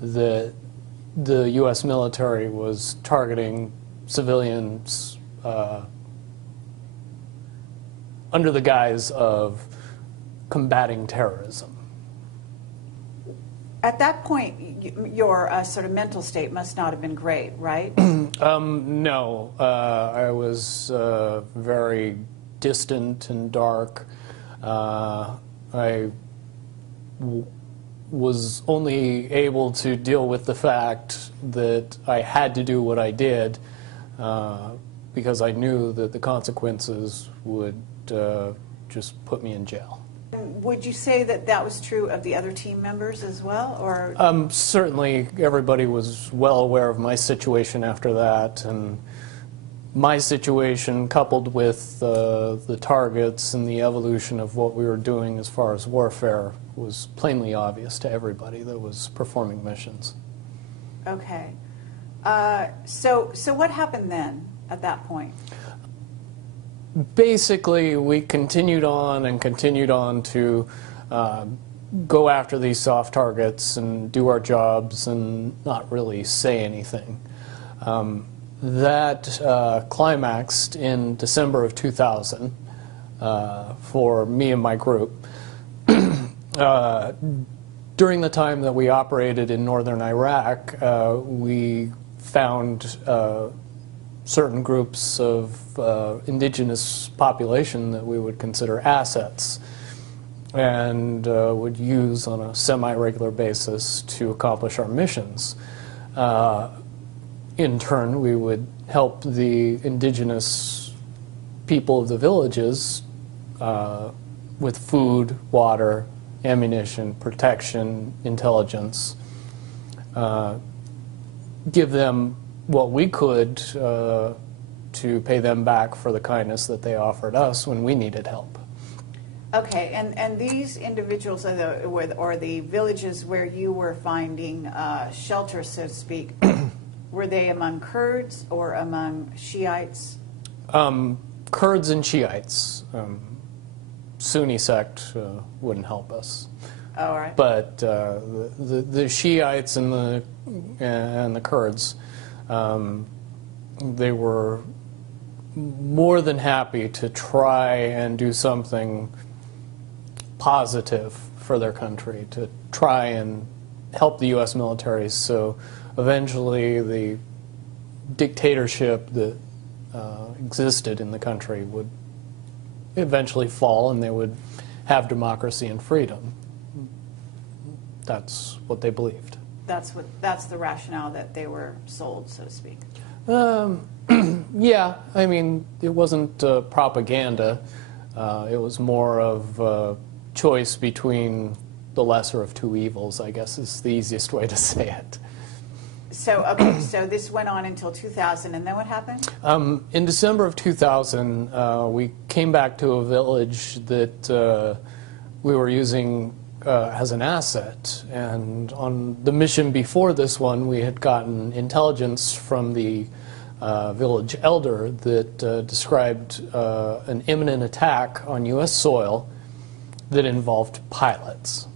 that the U.S. military was targeting civilians under the guise of combating terrorism. At that point, your sort of mental state must not have been great, right? No. I was very distant and dark. I was only able to deal with the fact that I had to do what I did because I knew that the consequences would just put me in jail. Would you say that that was true of the other team members as well, or? Certainly, everybody was well aware of my situation after that, and my situation, coupled with the targets and the evolution of what we were doing as far as warfare, was plainly obvious to everybody that was performing missions. Okay. So what happened then at that point? Basically, we continued on and continued on to go after these soft targets and do our jobs and not really say anything. That climaxed in December of 2000 for me and my group. during the time that we operated in northern Iraq, we found certain groups of indigenous population that we would consider assets and would use on a semi-regular basis to accomplish our missions. In turn, we would help the indigenous people of the villages with food, water, ammunition, protection, intelligence, give them what we could to pay them back for the kindness that they offered us when we needed help. Okay, and these individuals or the villages where you were finding shelter, so to speak, were they among Kurds or among Shiites? Kurds and Shiites. Sunni sect wouldn't help us. Oh, all right. But the Shiites and the Kurds, they were more than happy to try and do something positive for their country, to try and help the U.S. military. So eventually the dictatorship that existed in the country would eventually fall and they would have democracy and freedom. That's what they believed. That's the rationale that they were sold, so to speak. Yeah, I mean, it wasn't propaganda. It was more of a choice between the lesser of two evils, I guess is the easiest way to say it. So, okay, so this went on until 2000, and then what happened? In December of 2000, we came back to a village that we were using as an asset. And on the mission before this one, we had gotten intelligence from the village elder that described an imminent attack on U.S. soil that involved pilots.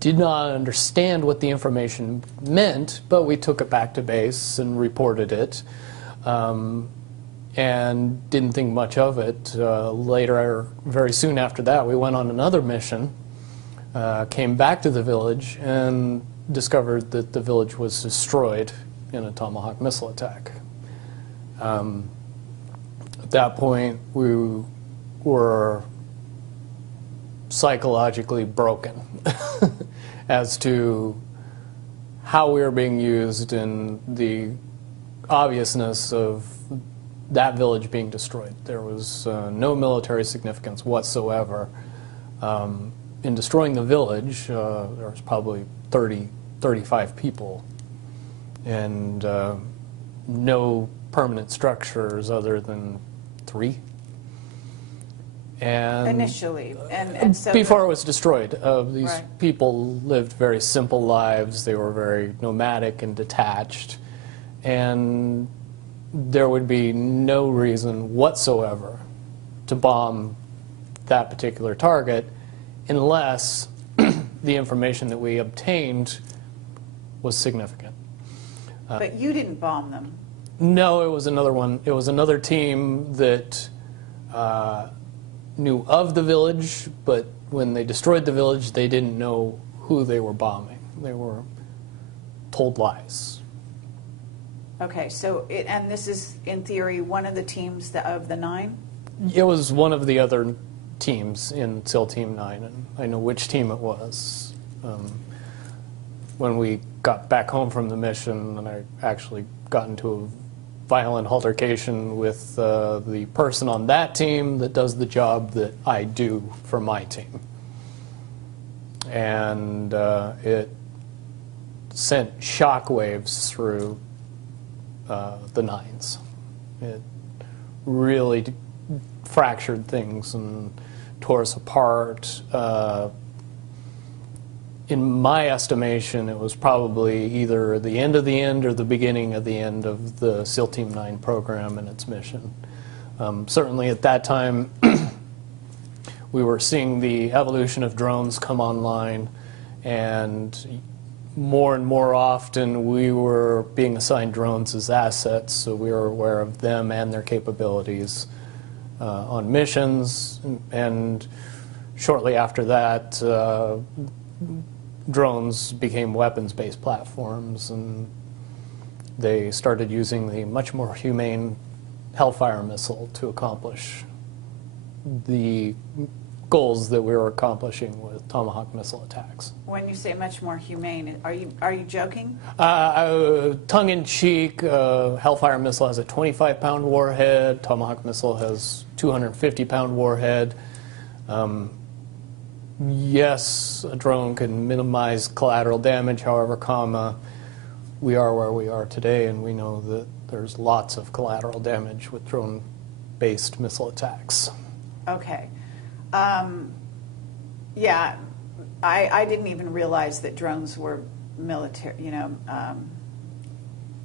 Did not understand what the information meant, but we took it back to base and reported it, and didn't think much of it. Later, very soon after that, we went on another mission, came back to the village, and discovered that the village was destroyed in a tomahawk missile attack. At that point, we were psychologically broken as to how we were being used and the obviousness of that village being destroyed. There was no military significance whatsoever in destroying the village. There was probably 30, 35 people and no permanent structures other than 3. And initially, and so before it was destroyed, these right. people lived very simple lives. They were very nomadic and detached, and there would be no reason whatsoever to bomb that particular target unless the information that we obtained was significant. But you didn't bomb them. No, it was another one. It was another team that knew of the village, but when they destroyed the village, they didn't know who they were bombing. They were told lies. Okay, so and this is, in theory, one of the teams of the 9? It was one of the other teams in SEAL Team 9, and I know which team it was. When we got back home from the mission, and I actually got into a violent altercation with the person on that team that does the job that I do for my team. And it sent shockwaves through the 9s. It really fractured things and tore us apart. In my estimation, it was probably either the end of the end or the beginning of the end of the SEAL Team 9 program and its mission. Certainly at that time, we were seeing the evolution of drones come online, and more often we were being assigned drones as assets, so we were aware of them and their capabilities on missions. And shortly after that, drones became weapons-based platforms, and they started using the much more humane Hellfire missile to accomplish the goals that we were accomplishing with Tomahawk missile attacks. When you say much more humane, are you joking? Tongue-in-cheek, Hellfire missile has a 25-pound warhead. Tomahawk missile has 250-pound warhead. Yes, a drone can minimize collateral damage. However, we are where we are today, and we know that there's lots of collateral damage with drone-based missile attacks. Okay. Yeah, I didn't even realize that drones were military,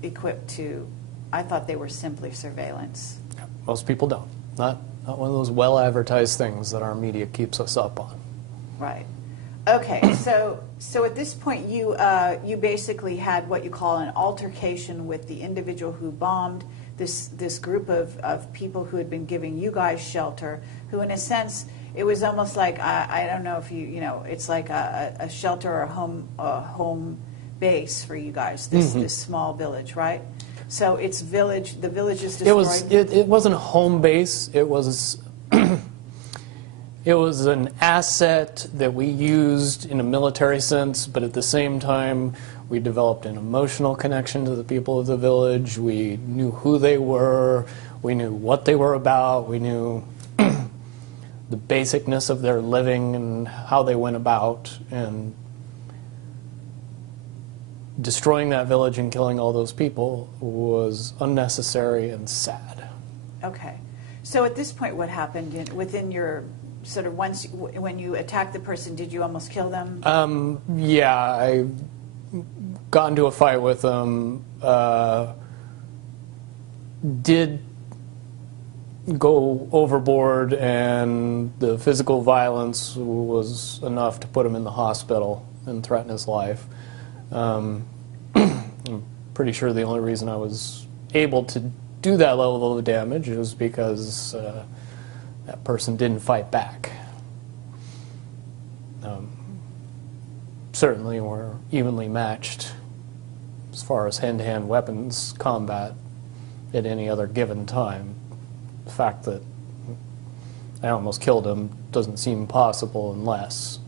equipped to. I thought they were simply surveillance. Most people don't. Not one of those well-advertised things that our media keeps us up on. Right. Okay. So at this point, you basically had what you call an altercation with the individual who bombed this group of people who had been giving you guys shelter, who in a sense, it was almost like, I don't know if it's like a shelter or a home base for you guys, this small village, right? So the village is destroyed. It wasn't a home base. It was it was an asset that we used in a military sense, but at the same time, we developed an emotional connection to the people of the village. We knew who they were. We knew what they were about. We knew the basicness of their living and how they went about. And destroying that village and killing all those people was unnecessary and sad. Okay. So at this point, what happened within your sort of when you attacked the person, did you almost kill them? Yeah, I got into a fight with them. Did go overboard, and the physical violence was enough to put him in the hospital and threaten his life. I'm pretty sure the only reason I was able to do that level of damage was because that person didn't fight back. Certainly we're evenly matched as far as hand-to-hand weapons combat at any other given time. The fact that I almost killed him doesn't seem possible unless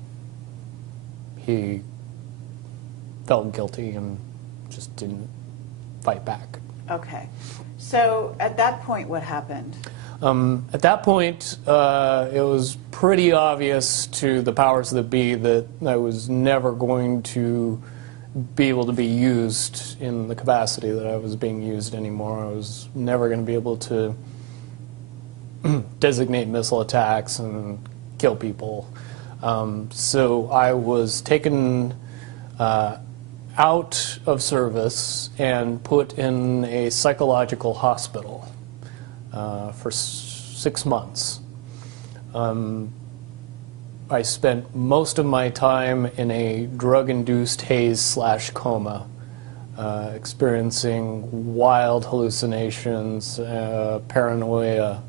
he felt guilty and just didn't fight back. Okay. So at that point, what happened? At that point, it was pretty obvious to the powers that be that I was never going to be able to be used in the capacity that I was being used anymore. I was never going to be able to designate missile attacks and kill people. So I was taken out of service and put in a psychological hospital for 6 months. I spent most of my time in a drug-induced haze/coma, experiencing wild hallucinations, paranoia,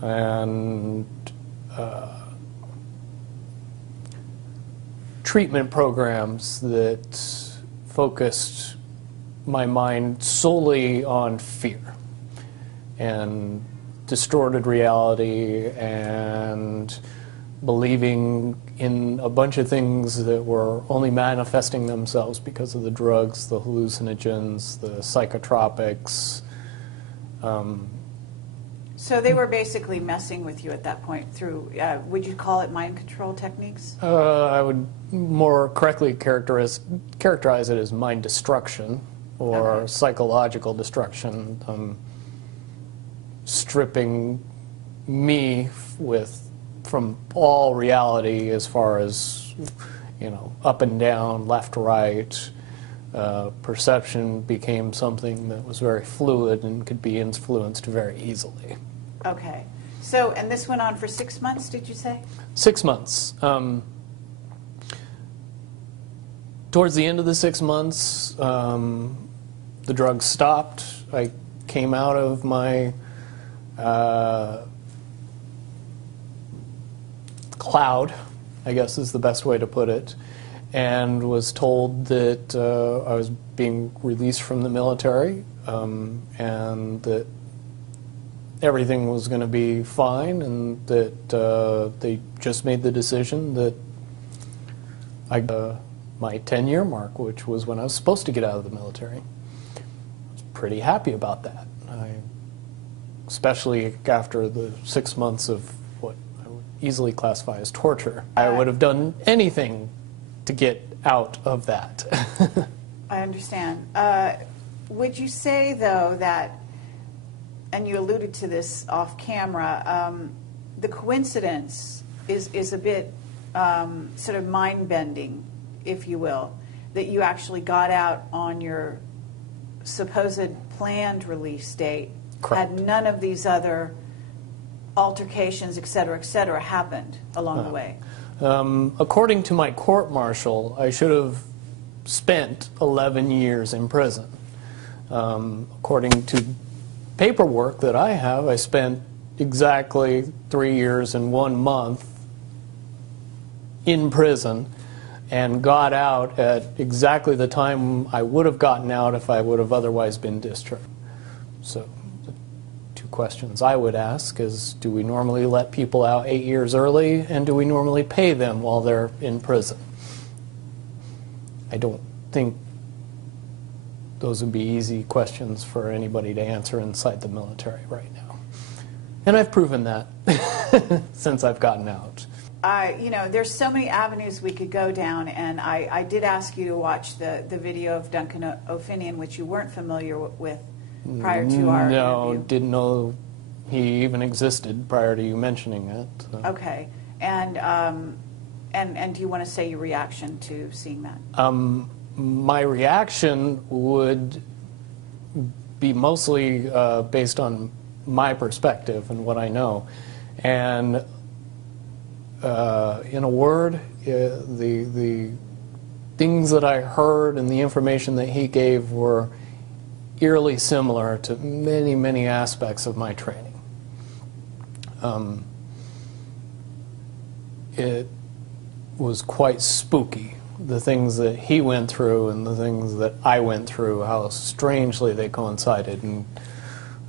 and treatment programs that focused my mind solely on fear and distorted reality and believing in a bunch of things that were only manifesting themselves because of the drugs, the hallucinogens, the psychotropics. So they were basically messing with you at that point through, would you call it mind control techniques? I would more correctly characterize it as mind destruction or psychological destruction, stripping me from all reality as far as, up and down, left, right. Perception became something that was very fluid and could be influenced very easily. Okay. So, and this went on for 6 months, did you say? 6 months. Towards the end of the 6 months, the drugs stopped. I came out of my cloud I guess is the best way to put it, and was told that I was being released from the military, and that everything was going to be fine, and that they just made the decision that I my 10-year mark, which was when I was supposed to get out of the military. I was pretty happy about that, especially after the 6 months of what I would easily classify as torture. I would have done anything to get out of that. I understand. Would you say, though, that, and you alluded to this off camera, the coincidence is a bit sort of mind-bending, if you will, that you actually got out on your supposed planned release date, Correct. had none of these other altercations, et cetera, happened along the way? According to my court-martial, I should have spent 11 years in prison. According to paperwork that I have, I spent exactly 3 years and 1 month in prison and got out at exactly the time I would have gotten out if I would have otherwise been discharged. So the two questions I would ask is, do we normally let people out 8 years early, and do we normally pay them while they're in prison? I don't think those would be easy questions for anybody to answer inside the military right now. And I've proven that since I've gotten out. You know, there's so many avenues we could go down, and I did ask you to watch the video of Duncan O'Finian, which you weren't familiar with prior to our No, interview. didn't know he even existed prior to you mentioning it. So. Okay, and do you want to say your reaction to seeing that? My reaction would be mostly based on my perspective and what I know. And in a word, the things that I heard and the information that he gave were eerily similar to many, many aspects of my training. It was quite spooky, the things that he went through and the things that I went through, how strangely they coincided. And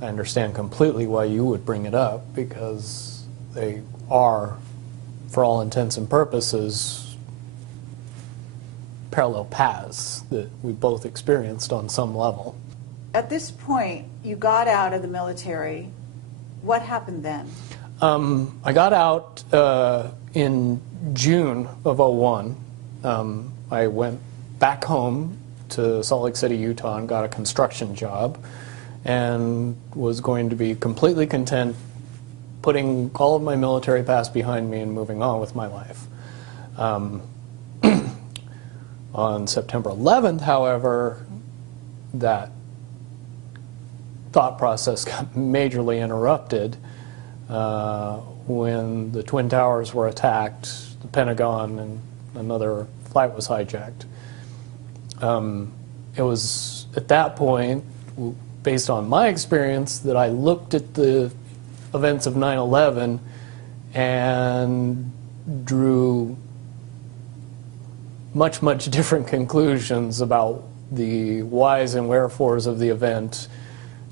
I understand completely why you would bring it up, because they are, for all intents and purposes, parallel paths that we both experienced on some level. At this point, you got out of the military. What happened then? I got out in June of '01. I went back home to Salt Lake City, Utah, and got a construction job, and was going to be completely content putting all of my military past behind me and moving on with my life. On September 11th, however, that thought process got majorly interrupted when the Twin Towers were attacked, the Pentagon and another flight was hijacked. It was at that point, based on my experience, that I looked at the events of 9/11 and drew much, much different conclusions about the whys and wherefores of the event,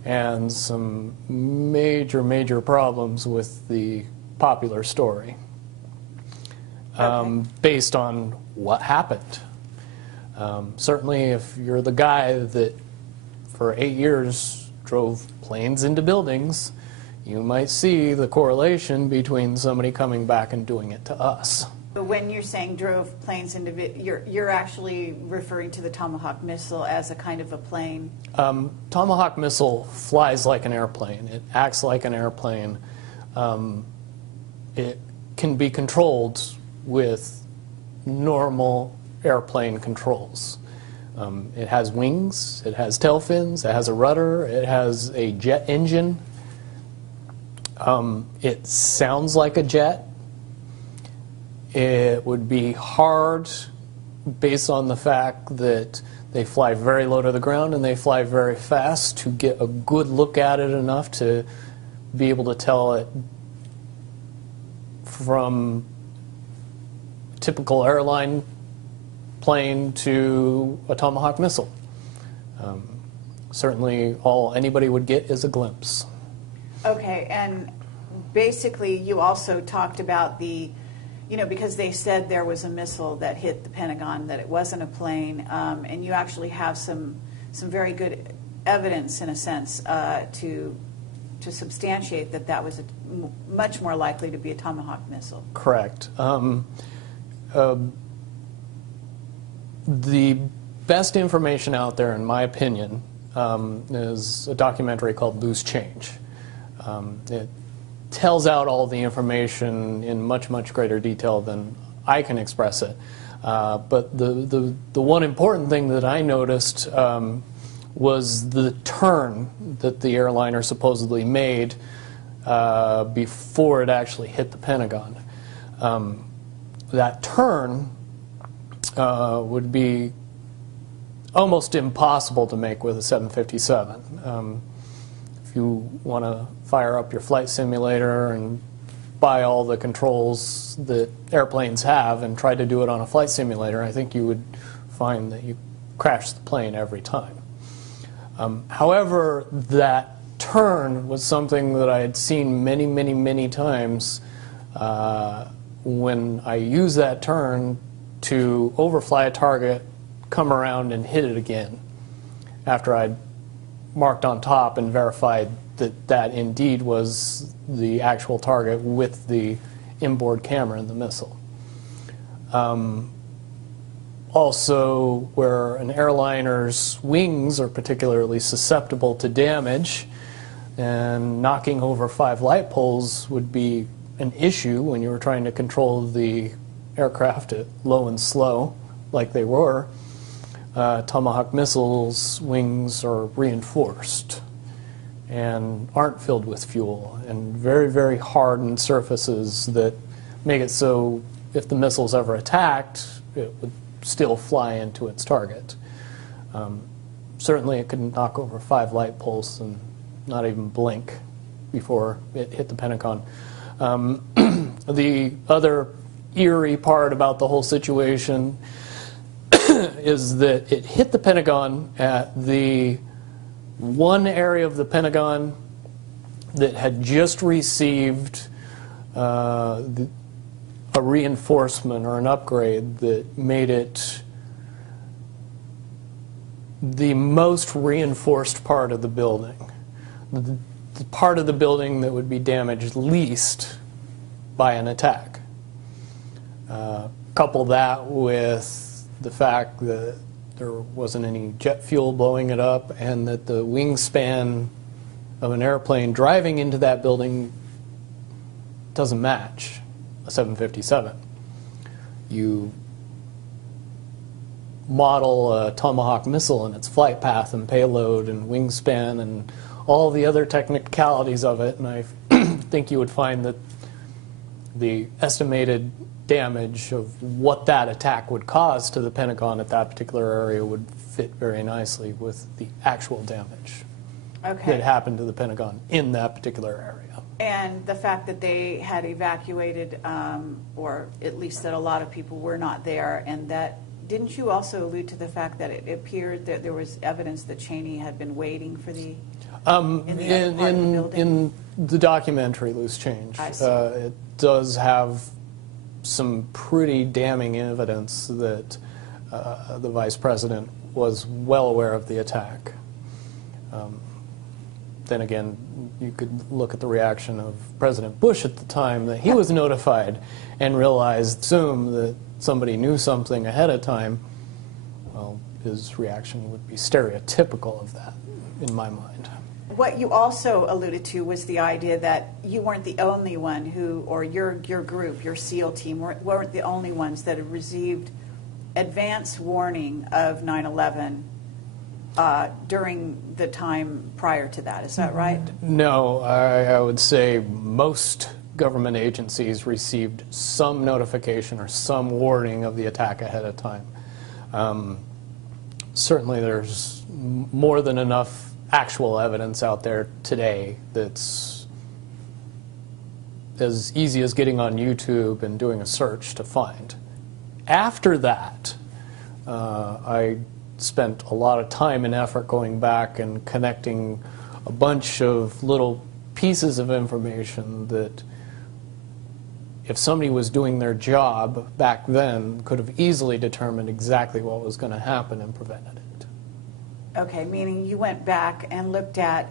and some major, major problems with the popular story based on what happened. Certainly if you're the guy that for 8 years drove planes into buildings, you might see the correlation between somebody coming back and doing it to us. But when you're saying drove planes into, you're actually referring to the Tomahawk missile as a kind of a plane? Tomahawk missile flies like an airplane. It acts like an airplane. It can be controlled with normal airplane controls. It has wings, it has tail fins, it has a rudder, it has a jet engine. It sounds like a jet. It would be hard, based on the fact that they fly very low to the ground and they fly very fast, to get a good look at it enough to be able to tell it from typical airline plane to a Tomahawk missile. Certainly all anybody would get is a glimpse. Okay, and basically you also talked about the, because they said there was a missile that hit the Pentagon, that it wasn't a plane, and you actually have some very good evidence, in a sense, to substantiate that that was much more likely to be a Tomahawk missile. Correct. The best information out there, in my opinion, is a documentary called Loose Change. It tells out all the information in much, much greater detail than I can express it. But the one important thing that I noticed was the turn that the airliner supposedly made before it actually hit the Pentagon. That turn would be almost impossible to make with a 757. If you want to fire up your flight simulator and buy all the controls that airplanes have and try to do it on a flight simulator, I think you would find that you crash the plane every time. However, that turn was something that I had seen many, many, many times when I used that turn to overfly a target, come around and hit it again after I'd marked on top and verified that that indeed was the actual target with the inboard camera in the missile. Also, where an airliner's wings are particularly susceptible to damage, and knocking over 5 light poles would be an issue when you were trying to control the aircraft at low and slow, like they were. Tomahawk missiles' wings are reinforced and aren't filled with fuel, and very, very hardened surfaces that make it so if the missile's ever attacked, it would still fly into its target. Certainly it could knock over 5 light poles and not even blink before it hit the Pentagon. The other eerie part about the whole situation is that it hit the Pentagon at the one area of the Pentagon that had just received a reinforcement or an upgrade that made it the most reinforced part of the building. The part of the building that would be damaged least by an attack. Couple that with the fact that there wasn't any jet fuel blowing it up, and that the wingspan of an airplane driving into that building doesn't match a 757. You model a Tomahawk missile and its flight path and payload and wingspan and all the other technicalities of it, and I think you would find that the estimated damage of what that attack would cause to the Pentagon at that particular area would fit very nicely with the actual damage that happened to the Pentagon in that particular area. And the fact that they had evacuated, or at least that a lot of people were not there, and that, didn't you also allude to the fact that it appeared that there was evidence that Cheney had been waiting for the in the documentary Loose Change, it does have some pretty damning evidence that the vice president was well aware of the attack. Then again, you could look at the reaction of President Bush at the time, that he was notified and realized, assume that somebody knew something ahead of time. Well, his reaction would be stereotypical of that, in my mind. What you also alluded to was the idea that you weren't the only one who, or your group, your SEAL team, weren't the only ones that had received advance warning of 9/11 during the time prior to that. Is that right? No, I would say most government agencies received some notification or some warning of the attack ahead of time. Certainly there's more than enough actual evidence out there today that's as easy as getting on YouTube and doing a search to find. after that, I spent a lot of time and effort going back and connecting a bunch of little pieces of information that, if somebody was doing their job back then, could have easily determined exactly what was going to happen and prevented it. Okay, meaning you went back and looked at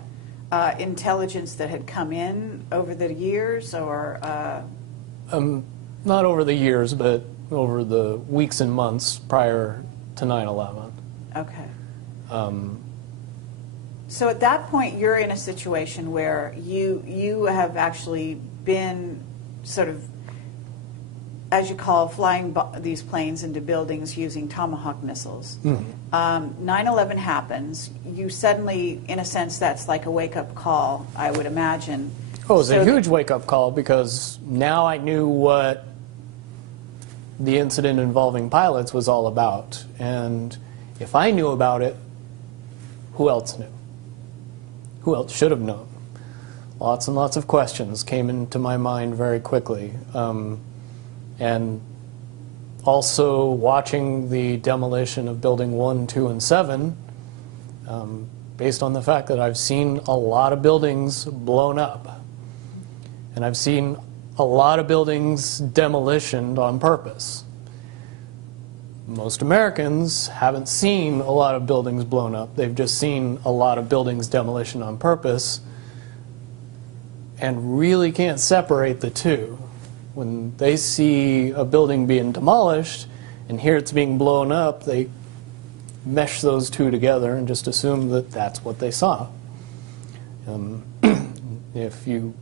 intelligence that had come in over the years, or? Not over the years, but over the weeks and months prior to 9/11. Okay. So at that point, you're in a situation where you have actually been sort of, as you call, flying these planes into buildings using tomahawk missiles. 9/11 happens. You suddenly, in a sense, that's like a wake-up call, I would imagine. Oh, it was a huge wake-up call, because now I knew what the incident involving pilots was all about. And if I knew about it, who else knew? Who else should have known? Lots and lots of questions came into my mind very quickly. And also watching the demolition of Building 1, 2, and 7, based on the fact that I've seen a lot of buildings blown up. And I've seen a lot of buildings demolitioned on purpose. Most Americans haven't seen a lot of buildings blown up. They've just seen a lot of buildings demolition on purpose, and really can't separate the two. When they see a building being demolished and hear it's being blown up, they mesh those two together and just assume that that's what they saw. If you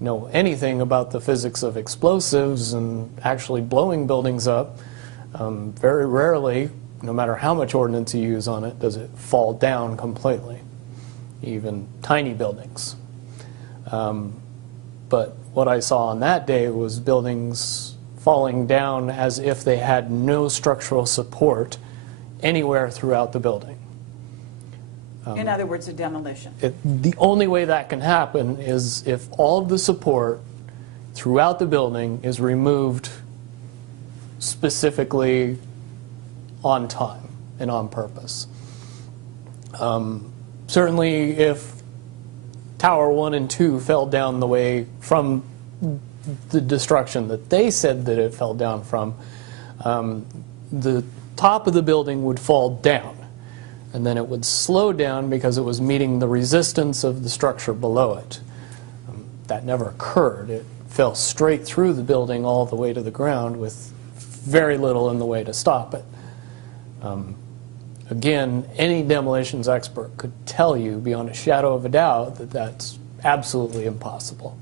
know anything about the physics of explosives and actually blowing buildings up, very rarely, no matter how much ordnance you use on it, does it fall down completely, even tiny buildings. But what I saw on that day was buildings falling down as if they had no structural support anywhere throughout the building. In other words, a demolition. The only way that can happen is if all of the support throughout the building is removed specifically on time and on purpose. Certainly if Tower 1 and 2 fell down the way from the destruction that they said that it fell down from, the top of the building would fall down, and then it would slow down because it was meeting the resistance of the structure below it. That never occurred. It fell straight through the building all the way to the ground with very little in the way to stop it. Again, any demolitions expert could tell you beyond a shadow of a doubt that that's absolutely impossible.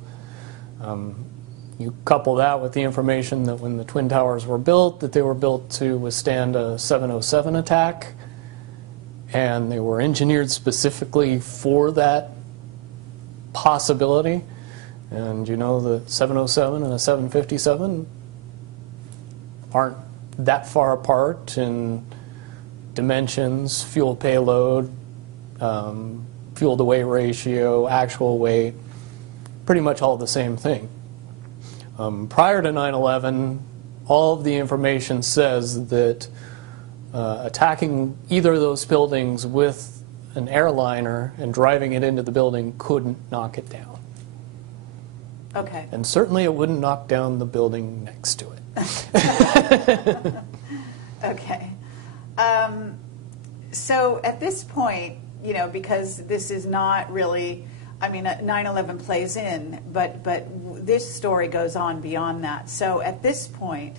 You couple that with the information that when the Twin Towers were built, that they were built to withstand a 707 attack, and they were engineered specifically for that possibility. And you know, the 707 and the 757 aren't that far apart in dimensions, fuel payload, fuel to weight ratio, actual weight, pretty much all the same thing. Prior to 9/11, all of the information says that attacking either of those buildings with an airliner and driving it into the building couldn't knock it down. Okay. And certainly it wouldn't knock down the building next to it. Okay. So at this point, you know, because this is not really, I mean, 9/11 plays in, but this story goes on beyond that. So at this point,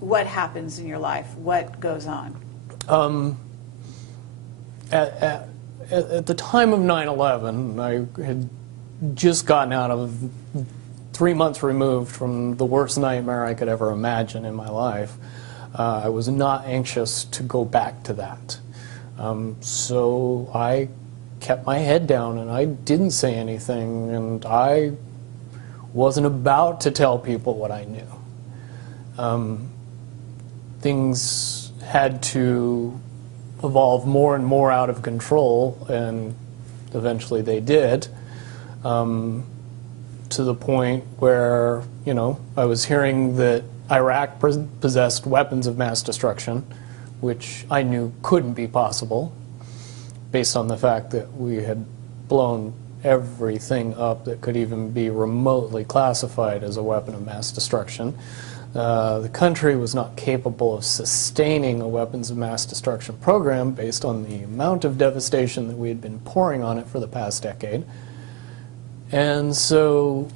what happens in your life? What goes on? At the time of 9/11, I had just gotten out of 3 months removed from the worst nightmare I could ever imagine in my life. I was not anxious to go back to that. So I kept my head down and I didn't say anything, and I wasn't about to tell people what I knew. Things had to evolve more and more out of control, and eventually they did, to the point where, you know, I was hearing that Iraq possessed weapons of mass destruction, which I knew couldn't be possible based on the fact that we had blown everything up that could even be remotely classified as a weapon of mass destruction. The country was not capable of sustaining a weapons of mass destruction program based on the amount of devastation that we had been pouring on it for the past decade. And so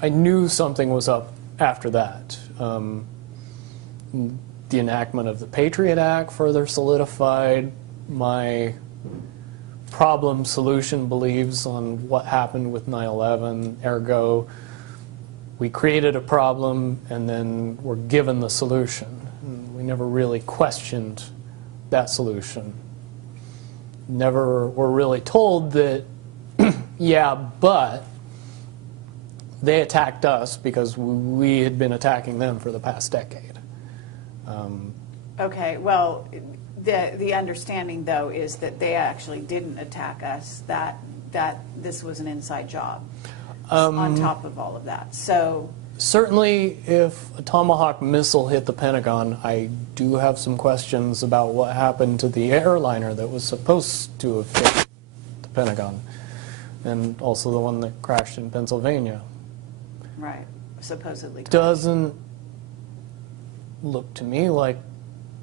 I knew something was up after that. The enactment of the Patriot Act further solidified my problem-solution beliefs on what happened with 9/11. Ergo, we created a problem and then were given the solution. And we never really questioned that solution. Never were really told that, yeah, but they attacked us because we had been attacking them for the past decade. Okay, well, the understanding, though, is that they actually didn't attack us, that this was an inside job on top of all of that. So certainly, if a Tomahawk missile hit the Pentagon, I do have some questions about what happened to the airliner that was supposed to have hit the Pentagon, and also the one that crashed in Pennsylvania. Right, supposedly. Doesn't look to me like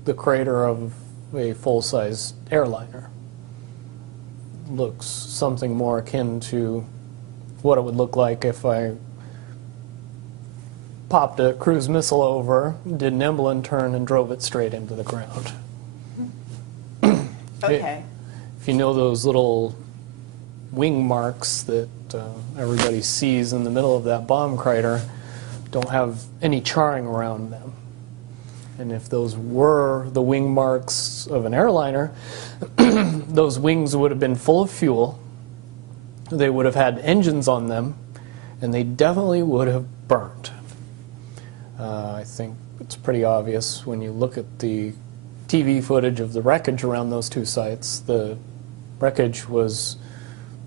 the crater of a full-size airliner. Looks something more akin to what it would look like if I popped a cruise missile over, did an Emblem turn, and drove it straight into the ground. Okay. If you know those little wing marks that everybody sees in the middle of that bomb crater, don't have any charring around them. And if those were the wing marks of an airliner, those wings would have been full of fuel, they would have had engines on them, and they definitely would have burned. I think it's pretty obvious when you look at the TV footage of the wreckage around those two sites. The wreckage was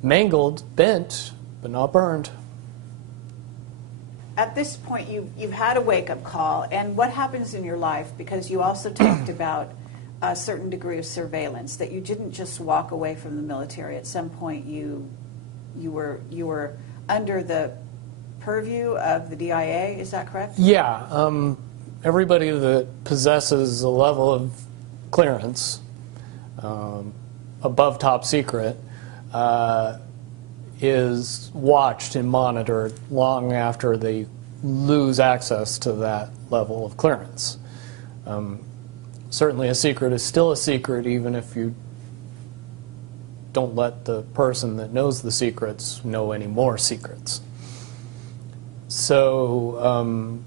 mangled, bent, but not burned. At this point, you've had a wake-up call, and what happens in your life, because you also talked about a certain degree of surveillance, that you didn't just walk away from the military. At some point, you were under the purview of the DIA, is that correct? Yeah. Everybody that possesses a level of clearance above top secret is watched and monitored long after they lose access to that level of clearance. Certainly a secret is still a secret even if you don't let the person that knows the secrets know any more secrets. So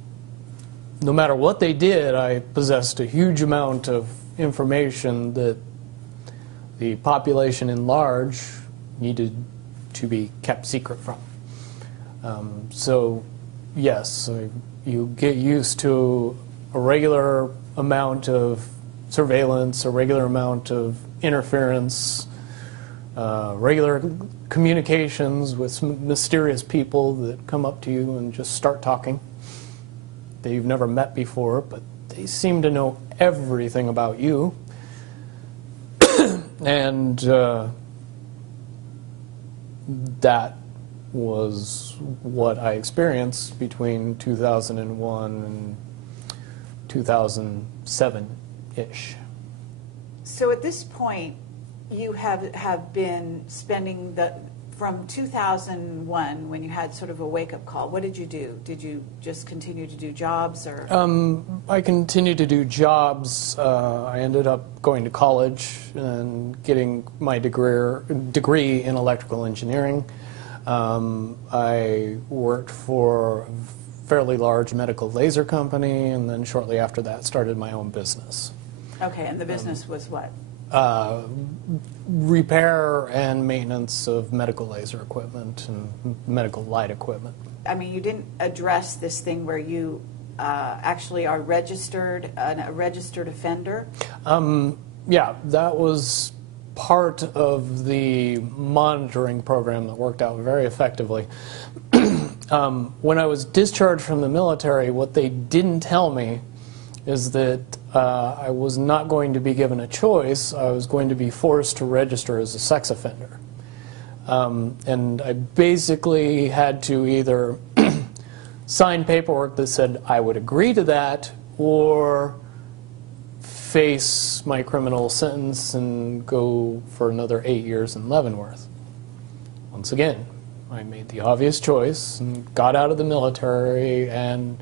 no matter what they did, I possessed a huge amount of information that the population in large needed to be kept secret from. So yes, you get used to a regular amount of surveillance, a regular amount of interference, regular communications with some mysterious people that come up to you and just start talking that you've never met before, but they seem to know everything about you. And that was what I experienced between 2001 and 2007-ish. So at this point, you have been spending from 2001, when you had sort of a wake-up call, what did you do? Did you just continue to do jobs, or? I continued to do jobs. I ended up going to college and getting my degree in electrical engineering. I worked for a fairly large medical laser company, and then shortly after that started my own business. Okay, and the business was what? Repair and maintenance of medical laser equipment and medical light equipment. I mean, you didn't address this thing where you actually are a registered offender? Yeah, that was part of the monitoring program that worked out very effectively. When I was discharged from the military, what they didn't tell me is that I was not going to be given a choice. I was going to be forced to register as a sex offender. And I basically had to either sign paperwork that said I would agree to that, or face my criminal sentence and go for another 8 years in Leavenworth. Once again, I made the obvious choice and got out of the military and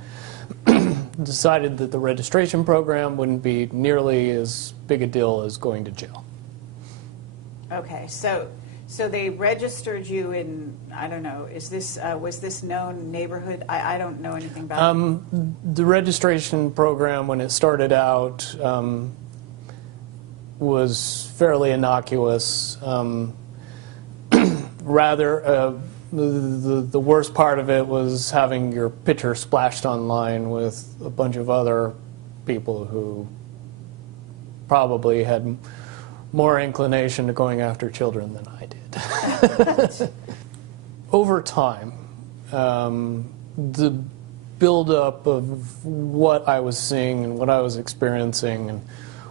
decided that the registration program wouldn't be nearly as big a deal as going to jail. Okay, so they registered you in, I don't know, is this was this known neighborhood? I don't know anything about it. The registration program, when it started out, was fairly innocuous. Rather, the worst part of it was having your picture splashed online with a bunch of other people who probably had more inclination to going after children than I did. Over time, the buildup of what I was seeing and what I was experiencing and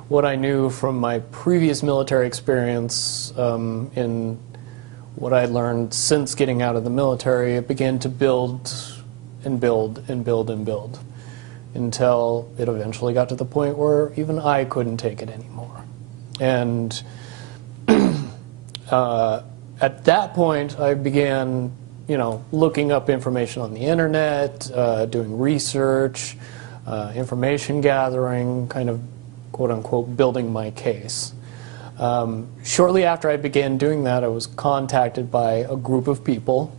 what I knew from my previous military experience in what I learned since getting out of the military, it began to build and build and build and build until it eventually got to the point where even I couldn't take it anymore. And at that point, I began, looking up information on the internet, doing research, information gathering, kind of quote-unquote building my case. Shortly after I began doing that, I was contacted by a group of people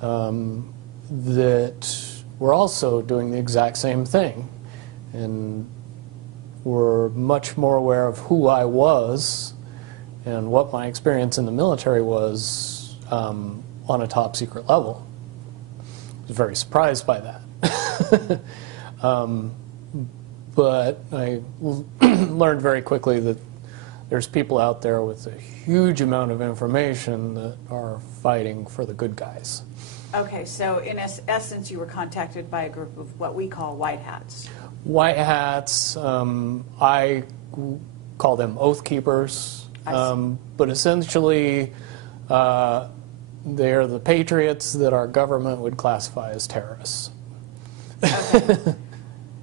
that were also doing the exact same thing and were much more aware of who I was and what my experience in the military was on a top secret level. I was very surprised by that. But I learned very quickly that there's people out there with a huge amount of information that are fighting for the good guys. Okay, so in essence, you were contacted by a group of what we call white hats. White hats, I call them oath keepers, but essentially they're the patriots that our government would classify as terrorists. Okay.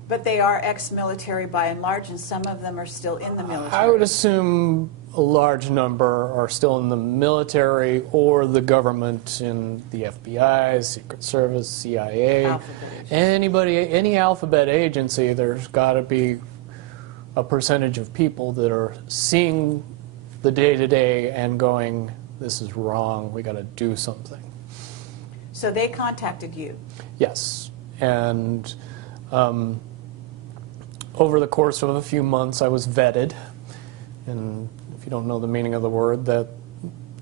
But they are ex-military by and large, and some of them are still in the military. I would assume a large number are still in the military or the government in the FBI, Secret Service, CIA, any alphabet agency. There's got to be a percentage of people that are seeing the day-to-day and going, this is wrong, we got to do something. So they contacted you? Yes, and over the course of a few months, I was vetted, and if you don't know the meaning of the word, that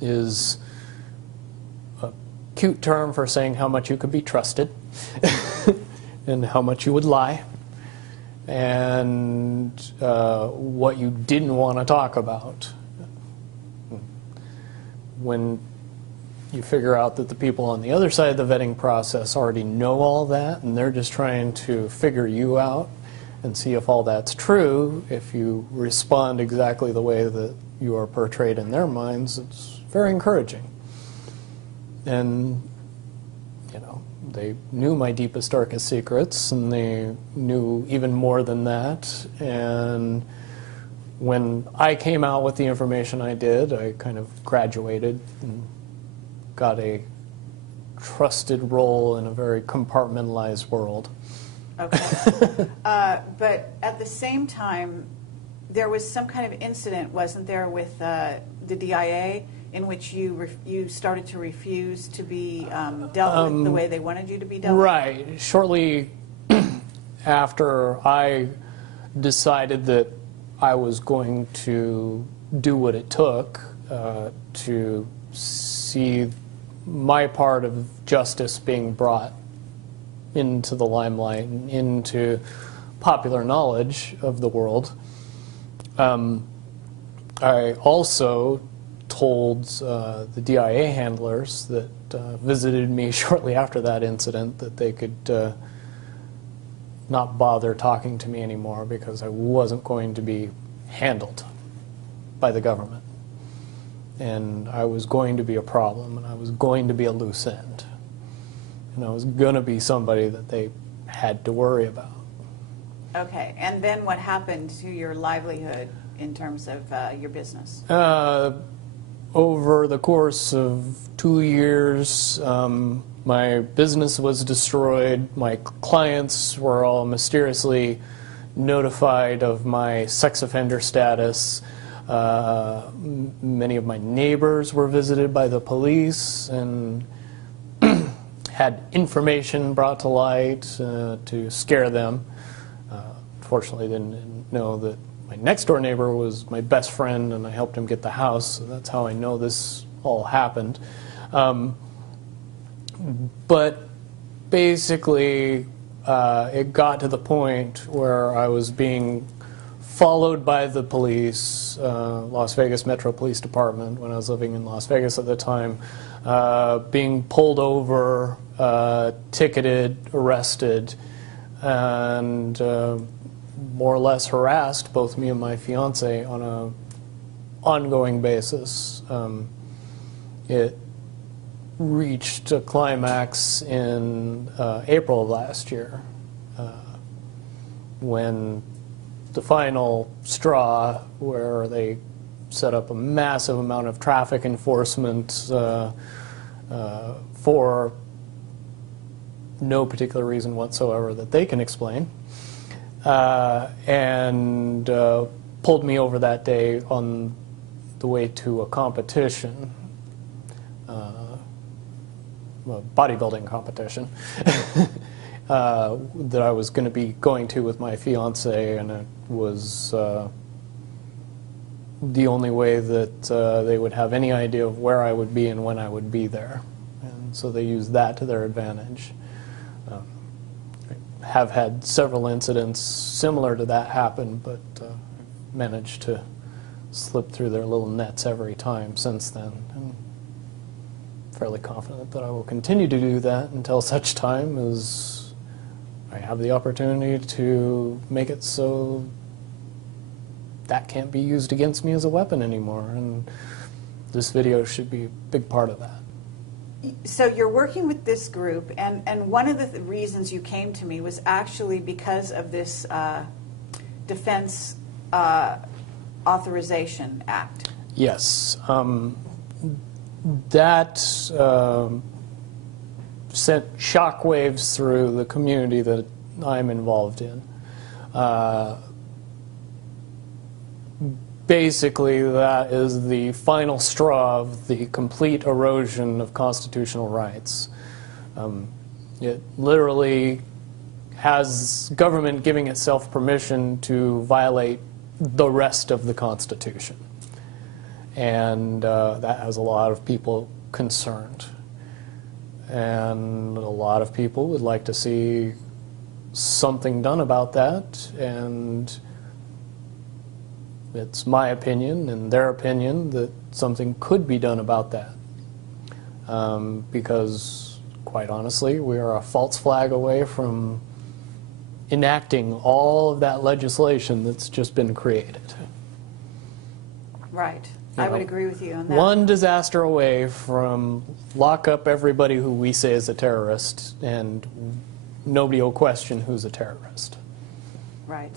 is a cute term for saying how much you could be trusted and how much you would lie and what you didn't want to talk about. When you figure out that the people on the other side of the vetting process already know all that and they're just trying to figure you out and see if all that's true, if you respond exactly the way that you are portrayed in their minds, it's very encouraging. And, they knew my deepest, darkest secrets, and they knew even more than that. And when I came out with the information I did, I kind of graduated and got a trusted role in a very compartmentalized world. Okay. But at the same time, there was some kind of incident, wasn't there, with the DIA in which you started to refuse to be dealt with the way they wanted you to be dealt with? Right. Shortly after I decided that I was going to do what it took to see my part of justice being brought into the limelight and into popular knowledge of the world, I also told the DIA handlers that visited me shortly after that incident that they could not bother talking to me anymore because I wasn't going to be handled by the government. And I was going to be a problem, and I was going to be a loose end. And I was going to be somebody that they had to worry about. Okay, and then what happened to your livelihood in terms of your business? Over the course of 2 years, my business was destroyed. My clients were all mysteriously notified of my sex offender status. Many of my neighbors were visited by the police and had information brought to light to scare them. Fortunately, didn't know that my next door neighbor was my best friend, and I helped him get the house, so that's how I know this all happened. But basically, it got to the point where I was being followed by the police, Las Vegas Metro Police Department, when I was living in Las Vegas at the time, being pulled over, ticketed, arrested, and more or less harassed, both me and my fiance, on an ongoing basis. It reached a climax in April of last year, when the final straw, where they set up a massive amount of traffic enforcement for no particular reason whatsoever that they can explain, and pulled me over that day on the way to a competition, a bodybuilding competition, that I was going to be going to with my fiance, and it was the only way that they would have any idea of where I would be and when I would be there. And so they used that to their advantage. I have had several incidents similar to that happen, but managed to slip through their little nets every time since then. And fairly confident that I will continue to do that until such time as I have the opportunity to make it so that can't be used against me as a weapon anymore. And this video should be a big part of that. So you're working with this group, and one of the reasons you came to me was actually because of this Defense Authorization Act. Yes. That sent shockwaves through the community that I'm involved in. Basically, that is the final straw of the complete erosion of constitutional rights. It literally has government giving itself permission to violate the rest of the Constitution. And that has a lot of people concerned. And a lot of people would like to see something done about that. And it's my opinion and their opinion that something could be done about that. Because, quite honestly, we are a false flag away from enacting all of that legislation that's just been created. Right. I would agree with you on that. One disaster away from lock up everybody who we say is a terrorist, and nobody will question who's a terrorist. Right.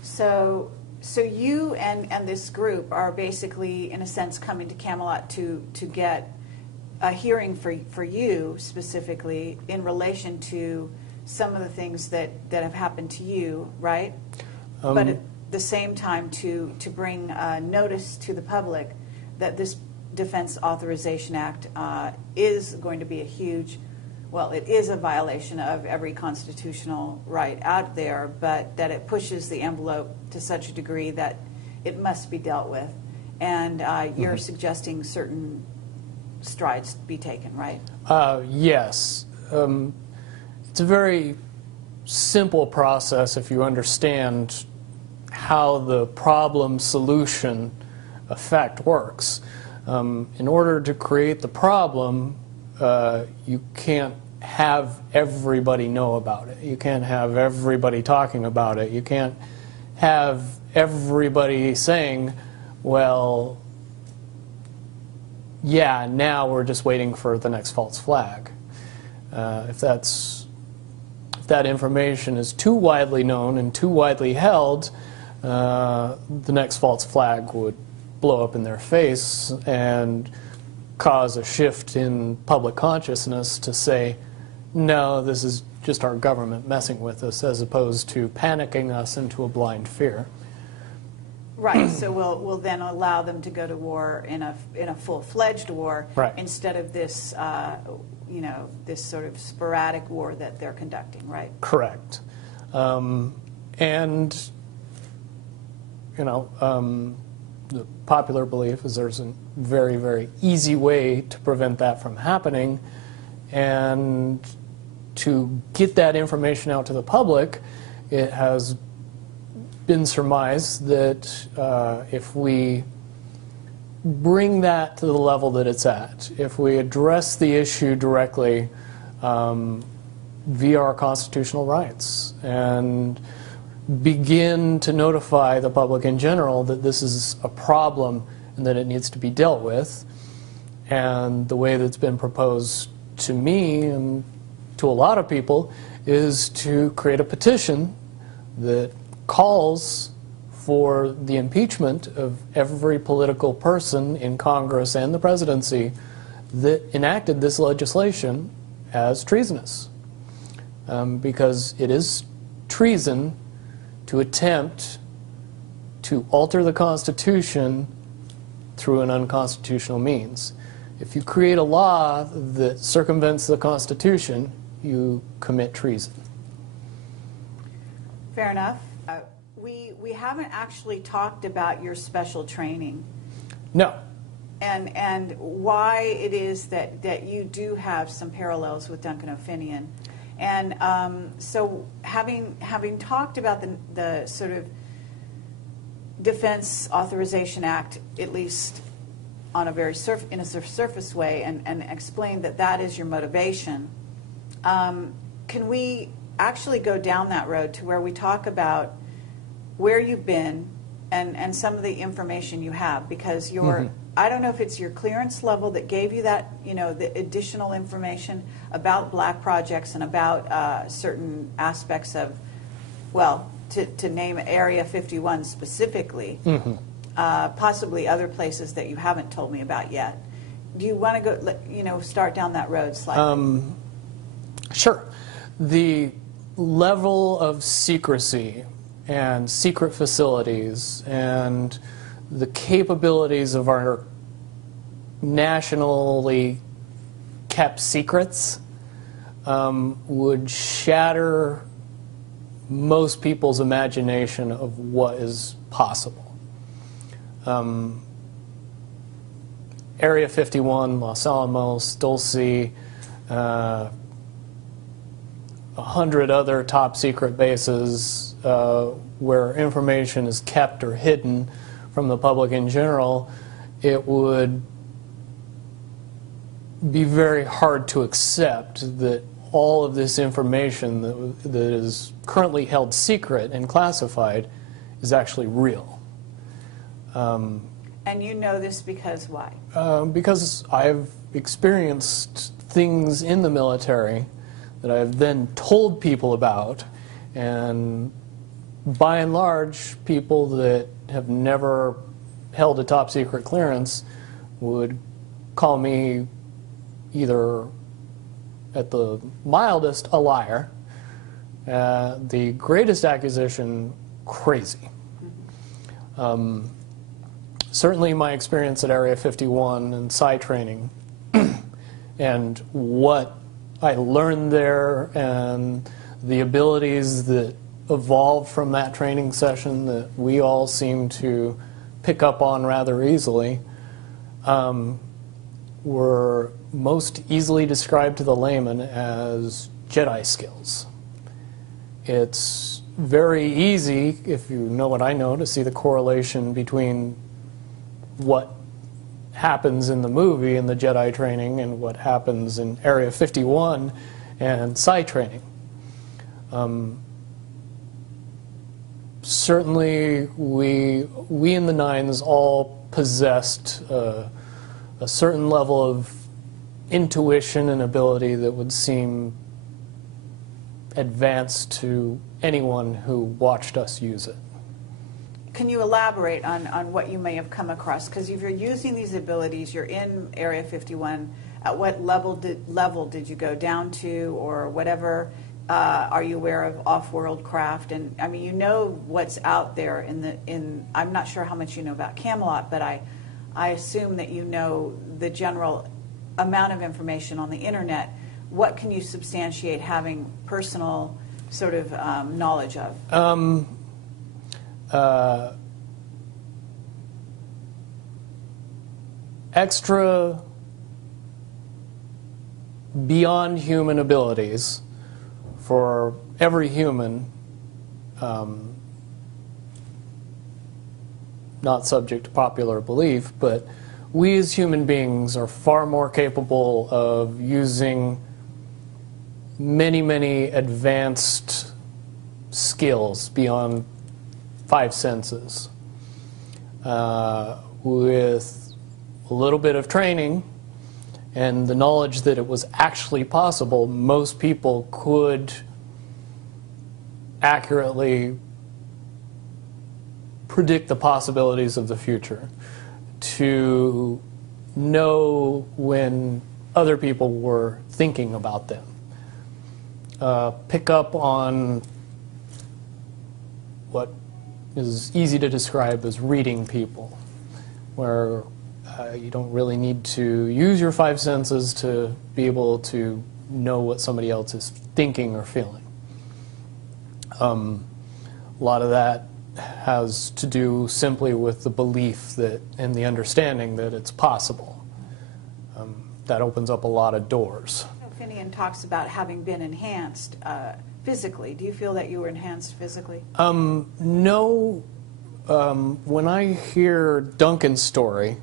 So you and this group are basically, in a sense, coming to Camelot to get a hearing for you specifically in relation to some of the things that have happened to you, right? But at the same time to bring notice to the public that this Defense Authorization Act is going to be a huge, well, it is a violation of every constitutional right out there, but that it pushes the envelope to such a degree that it must be dealt with. And you're suggesting certain strides be taken, right? Yes. It's a very simple process if you understand how the problem solution effect works. In order to create the problem, you can't have everybody know about it. You can't have everybody talking about it. You can't have everybody saying, well, yeah, now we're just waiting for the next false flag. If that information is too widely known and too widely held, the next false flag would blow up in their face and cause a shift in public consciousness to say, no, this is just our government messing with us, as opposed to panicking us into a blind fear. Right. So we'll then allow them to go to war in a full-fledged war, right, instead of this this sort of sporadic war that they're conducting. Right. Correct. And the popular belief is there's a very, very easy way to prevent that from happening, and to get that information out to the public, it has been surmised that if we bring that to the level that it's at, if we address the issue directly via our constitutional rights and begin to notify the public in general that this is a problem and that it needs to be dealt with, and the way that's been proposed to me and to a lot of people is to create a petition that calls for the impeachment of every political person in Congress and the presidency that enacted this legislation as treasonous. Because it is treason to attempt to alter the Constitution through an unconstitutional means. If you create a law that circumvents the Constitution, you commit treason. Fair enough. We haven't actually talked about your special training. No. And why it is that you do have some parallels with Duncan O'Finian. And so having talked about the sort of Defense Authorization Act, at least on a very surface way, and explained that is your motivation, can we actually go down that road to where we talk about where you've been and some of the information you have? Because your I don't know if it's your clearance level that gave you that, the additional information about black projects and about certain aspects of, well, to name Area 51 specifically, possibly other places that you haven't told me about yet. Do you want to go, start down that road slightly? Sure. The level of secrecy and secret facilities and the capabilities of our nationally kept secrets would shatter most people's imagination of what is possible. Area 51, Los Alamos, Dulce, 100 other top secret bases where information is kept or hidden from the public in general, it would be very hard to accept that all of this information that is currently held secret and classified is actually real. And you know this because why? Because I've experienced things in the military that I've then told people about, and by and large, people that have never held a top secret clearance would call me either, at the mildest, a liar, the greatest accusation, crazy. Certainly my experience at Area 51 and PSY training and what I learned there and the abilities that evolved from that training session that we all seem to pick up on rather easily were most easily described to the layman as Jedi skills. It's very easy, if you know what I know, to see the correlation between what happens in the movie in the Jedi training and what happens in Area 51 and Psi training. Certainly, we in the Nines all possessed a certain level of intuition and ability that would seem advanced to anyone who watched us use it. Can you elaborate on what you may have come across? Because if you're using these abilities, you're in Area 51, at what level did you go down to, or whatever? Are you aware of off-world craft? And I mean, you know what's out there in I'm not sure how much you know about Camelot, but I assume that you know the general amount of information on the internet. What can you substantiate having personal sort of knowledge of? Extra beyond human abilities for every human, not subject to popular belief, but we as human beings are far more capable of using many, many advanced skills beyond 5 senses. With a little bit of training and the knowledge that it was actually possible, most people could accurately predict the possibilities of the future, to know when other people were thinking about them. Pick up on what is easy to describe as reading people, where you don't really need to use your 5 senses to be able to know what somebody else is thinking or feeling. A lot of that has to do simply with the belief that and the understanding that it's possible. That opens up a lot of doors. Finian talks about having been enhanced physically. Do you feel that you were enhanced physically? No. When I hear Duncan's story,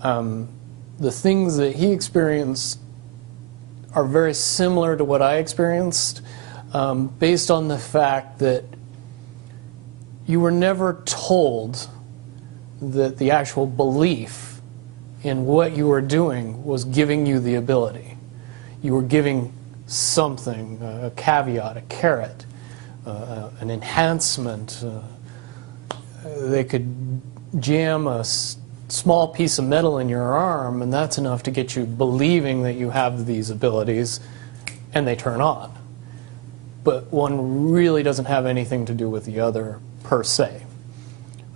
the things that he experienced are very similar to what I experienced, based on the fact that you were never told that the actual belief in what you were doing was giving you the ability. You were giving something, a caveat, a carrot, an enhancement. They could jam a small piece of metal in your arm, and that's enough to get you believing that you have these abilities, and they turn on. But one really doesn't have anything to do with the other, per se.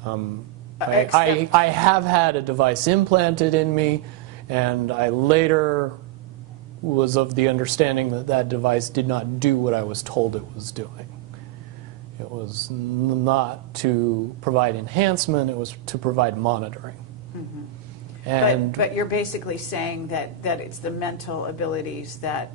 I have had a device implanted in me, and I later was of the understanding that that device did not do what I was told it was doing. It was not to provide enhancement, it was to provide monitoring. Mm-hmm. And but you're basically saying that it's the mental abilities that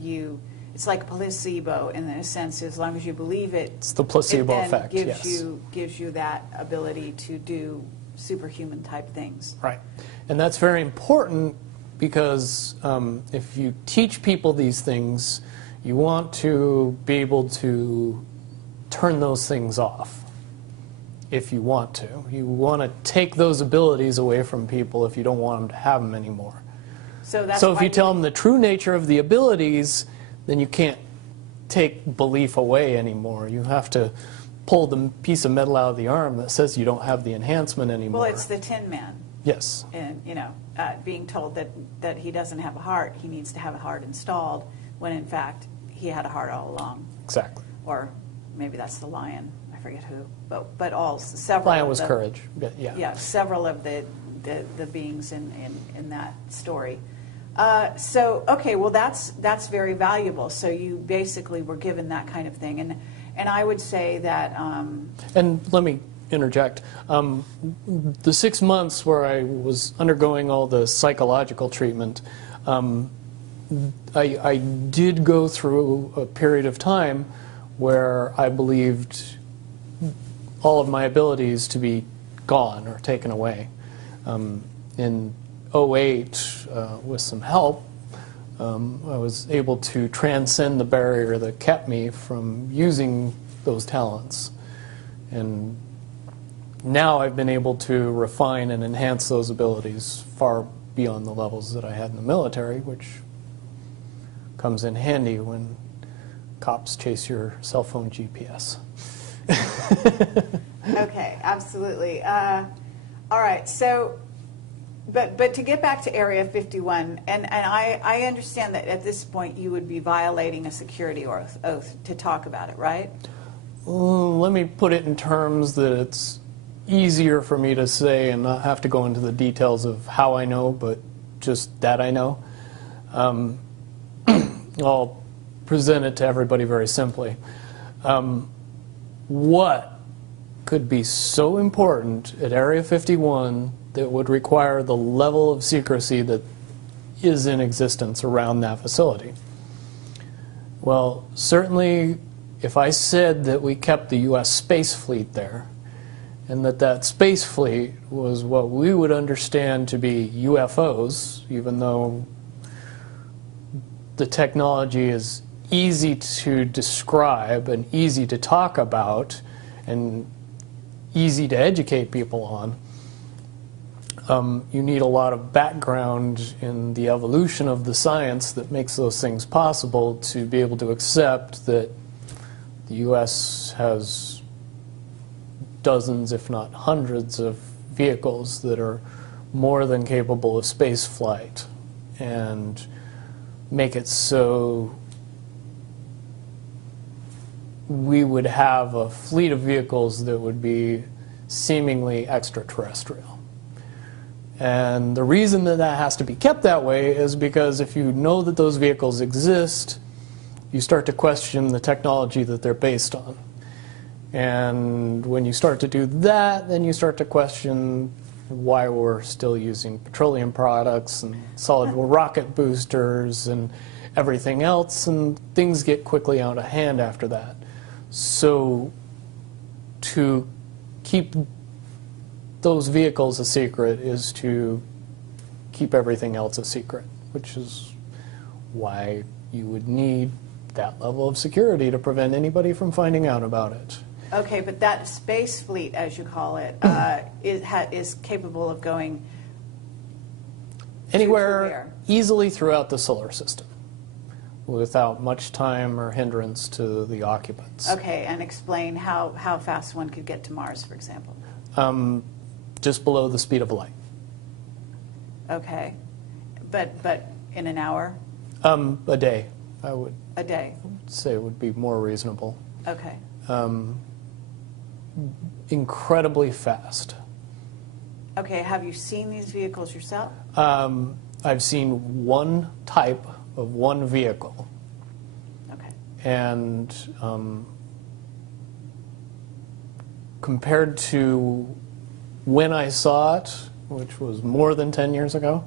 you, it's like placebo in a sense. As long as you believe it, it's the placebo effect, gives yes. gives you that ability to do superhuman type things. Right. And that's very important because if you teach people these things, you want to be able to turn those things off if you want to. You want to take those abilities away from people if you don't want them to have them anymore. So if you tell them the true nature of the abilities, then you can't take belief away anymore. You have to pull the piece of metal out of the arm that says you don't have the enhancement anymore. Well, it's the Tin Man. Yes. And, being told that he doesn't have a heart, he needs to have a heart installed, when in fact he had a heart all along. Exactly. Or maybe that's the lion. I forget who. But several. Lion was courage. Yeah. Yeah, several of the beings in that story. Okay, well that's very valuable. So you basically were given that kind of thing, and I would say that. And let me interject. The 6 months where I was undergoing all the psychological treatment, I did go through a period of time where I believed all of my abilities to be gone or taken away. In '08, with some help, I was able to transcend the barrier that kept me from using those talents. And now I've been able to refine and enhance those abilities far beyond the levels that I had in the military, which comes in handy when cops chase your cell phone GPS. Okay, absolutely. All right, so, but to get back to Area 51, and I understand that at this point you would be violating a security oath to talk about it, right? Let me put it in terms that it's easier for me to say and not have to go into the details of how I know, but just that I know. I'll present it to everybody very simply. What could be so important at Area 51 that would require the level of secrecy that is in existence around that facility? Well, certainly if I said that we kept the U.S. space fleet there, and that space fleet was what we would understand to be UFOs, even though the technology is easy to describe and easy to talk about and easy to educate people on, you need a lot of background in the evolution of the science that makes those things possible to be able to accept that the U.S. has dozens, if not hundreds, of vehicles that are more than capable of space flight, and make it so we would have a fleet of vehicles that would be seemingly extraterrestrial. And the reason that that has to be kept that way is because if you know that those vehicles exist, you start to question the technology that they're based on. And when you start to do that, then you start to question why we're still using petroleum products and solid rocket boosters and everything else, and things get quickly out of hand after that. So to keep those vehicles a secret is to keep everything else a secret, which is why you would need that level of security to prevent anybody from finding out about it. Okay, but that space fleet, as you call it, is capable of going anywhere easily throughout the solar system without much time or hindrance to the occupants. Okay, and explain how fast one could get to Mars, for example. Just below the speed of light. Okay, but in an hour? A day, I would. A day. Say would be more reasonable. Okay. Incredibly fast. Okay, have you seen these vehicles yourself? I've seen one type of one vehicle. Okay. And compared to when I saw it, which was more than 10 years ago,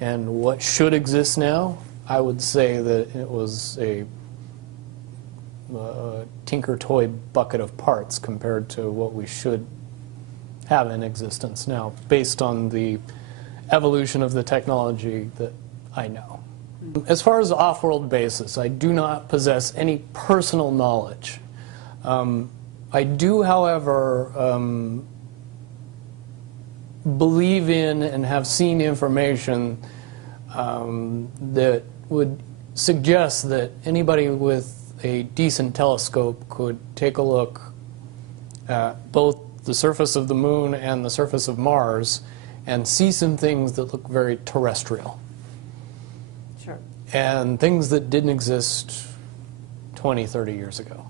and what should exist now, I would say that it was a tinker toy bucket of parts compared to what we should have in existence now, based on the evolution of the technology that I know. As far as off-world bases, I do not possess any personal knowledge. I do, however, believe in and have seen information that would suggest that anybody with a decent telescope could take a look at both the surface of the moon and the surface of Mars and see some things that look very terrestrial. Sure. And things that didn't exist 20, 30 years ago.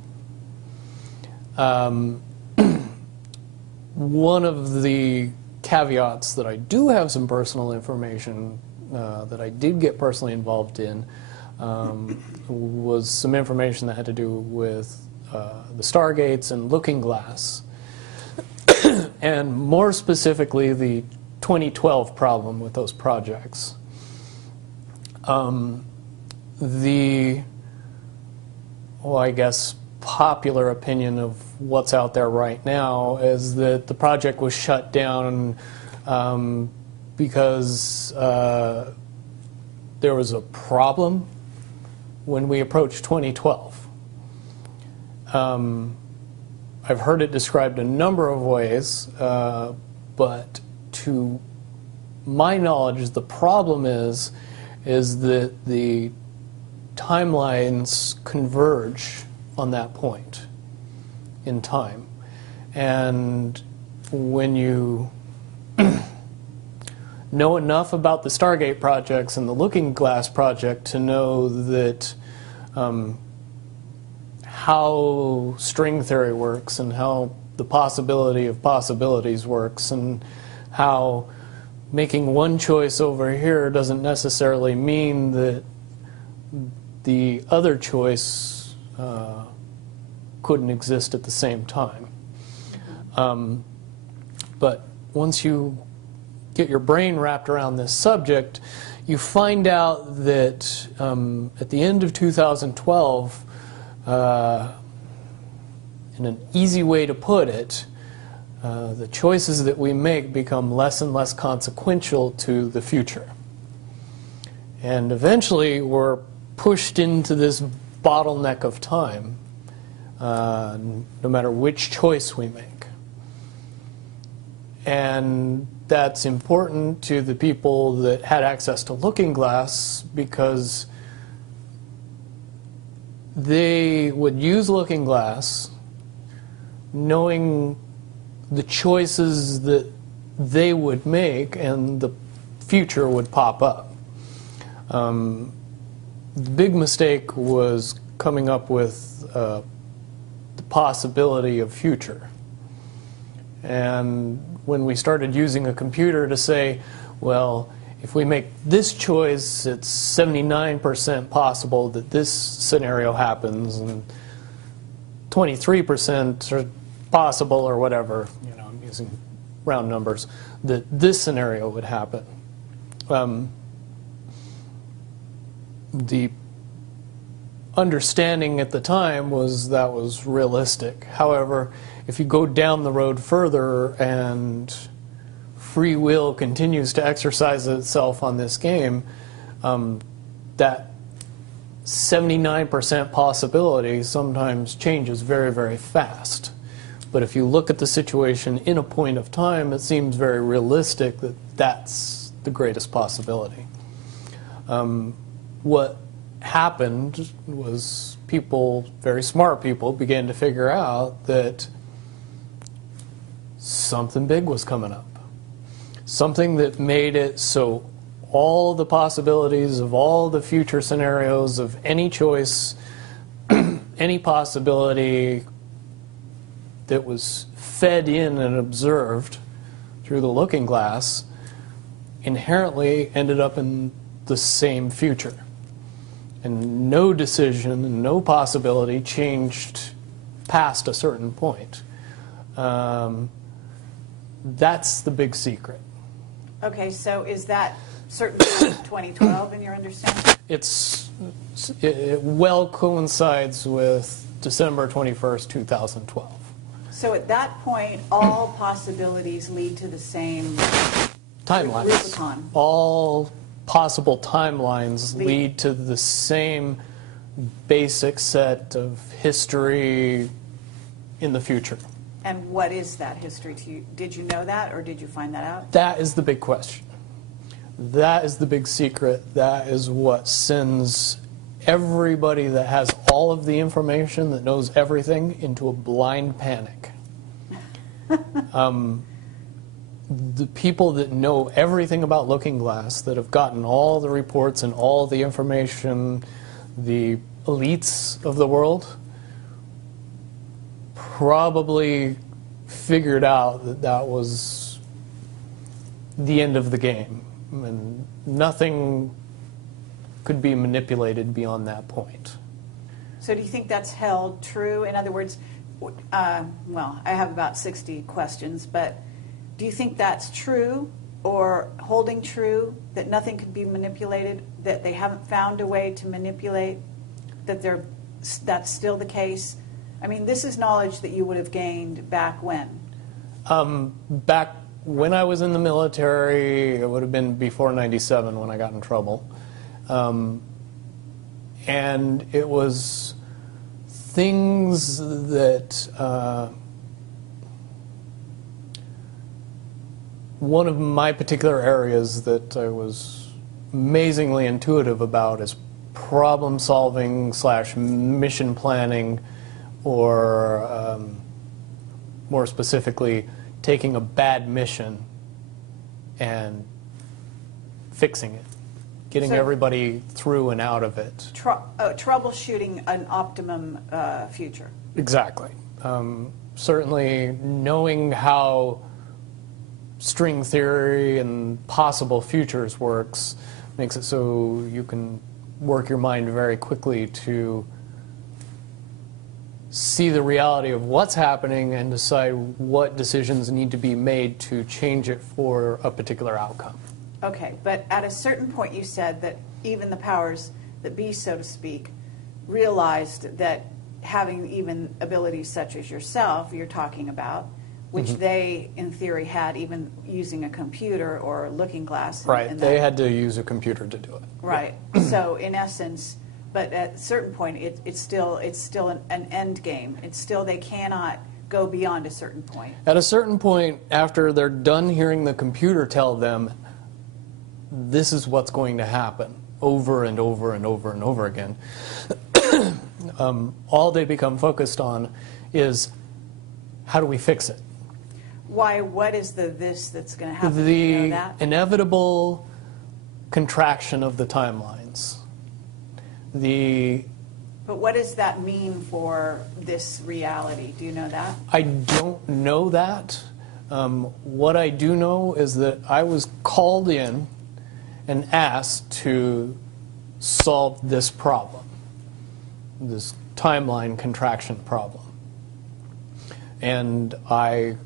One of the caveats that I do have some personal information that I did get personally involved in was some information that had to do with the Stargates and Looking Glass, and more specifically the 2012 problem with those projects. The, well, I guess, popular opinion of what's out there right now is that the project was shut down because there was a problem when we approached 2012. I've heard it described a number of ways, but to my knowledge, the problem is that the timelines converge on that point in time. And when you know enough about the Stargate projects and the Looking Glass project to know that how string theory works and how the possibility of possibilities works and how making one choice over here doesn't necessarily mean that the other choice couldn't exist at the same time. But once you get your brain wrapped around this subject, you find out that at the end of 2012, in an easy way to put it, the choices that we make become less and less consequential to the future. And eventually we're pushed into this bottleneck of time, no matter which choice we make. And that's important to the people that had access to Looking Glass because they would use Looking Glass knowing the choices that they would make and the future would pop up. The big mistake was coming up with the possibility of future. And when we started using a computer to say, well, if we make this choice, it's 79% possible that this scenario happens, and 23% are possible, or whatever, you know, I'm using round numbers, that this scenario would happen. The understanding at the time was that was realistic. However, if you go down the road further and free will continues to exercise itself on this game, that 79% possibility sometimes changes very, very fast. But if you look at the situation in a point of time, it seems very realistic that that's the greatest possibility. What happened was people, very smart people, began to figure out that something big was coming up. Something that made it so all the possibilities of all the future scenarios of any choice, any possibility that was fed in and observed through the Looking Glass inherently ended up in the same future. And no decision and no possibility changed past a certain point. That's the big secret. Okay, so is that certainly 2012 in your understanding? It well coincides with December 21st, 2012. So at that point, all possibilities lead to the same timelines. Rubicon. All possible timelines lead to the same basic set of history in the future. And what is that history to you? Did you know that, or did you find that out? That is the big question. That is the big secret. That is what sends everybody that has all of the information, that knows everything, into a blind panic. The people that know everything about Looking Glass, that have gotten all the reports and all the information, the elites of the world, probably figured out that that was the end of the game, and nothing could be manipulated beyond that point. So do you think that's held true? In other words, well, I have about 60 questions, but do you think that's true, or holding true, that nothing could be manipulated, that they haven't found a way to manipulate, that that's still the case? I mean, this is knowledge that you would have gained back when? Back when I was in the military, it would have been before '97 when I got in trouble. And it was things that one of my particular areas that I was amazingly intuitive about is problem solving / mission planning, or more specifically, taking a bad mission and fixing it, getting everybody through and out of it. Troubleshooting an optimum future. Exactly. Certainly knowing how string theory and possible futures works makes it so you can work your mind very quickly to see the reality of what's happening and decide what decisions need to be made to change it for a particular outcome. Okay, but at a certain point you said that even the powers that be, so to speak, realized that having even abilities such as yourself, you're talking about, which they, in theory, had even using a computer or looking glass. Right, they had to use a computer to do it. Right, so in essence, but at a certain point, it's still an end game. It's still, they cannot go beyond a certain point. At a certain point, after they're done hearing the computer tell them, this is what's going to happen, over and over and over and over again, all they become focused on is, how do we fix it? Why? What is this that's going to happen? The you know that? inevitable contraction of the timelines. But what does that mean for this reality? Do you know that? I don't know that. What I do know is that I was called in and asked to solve this problem, this timeline contraction problem. And I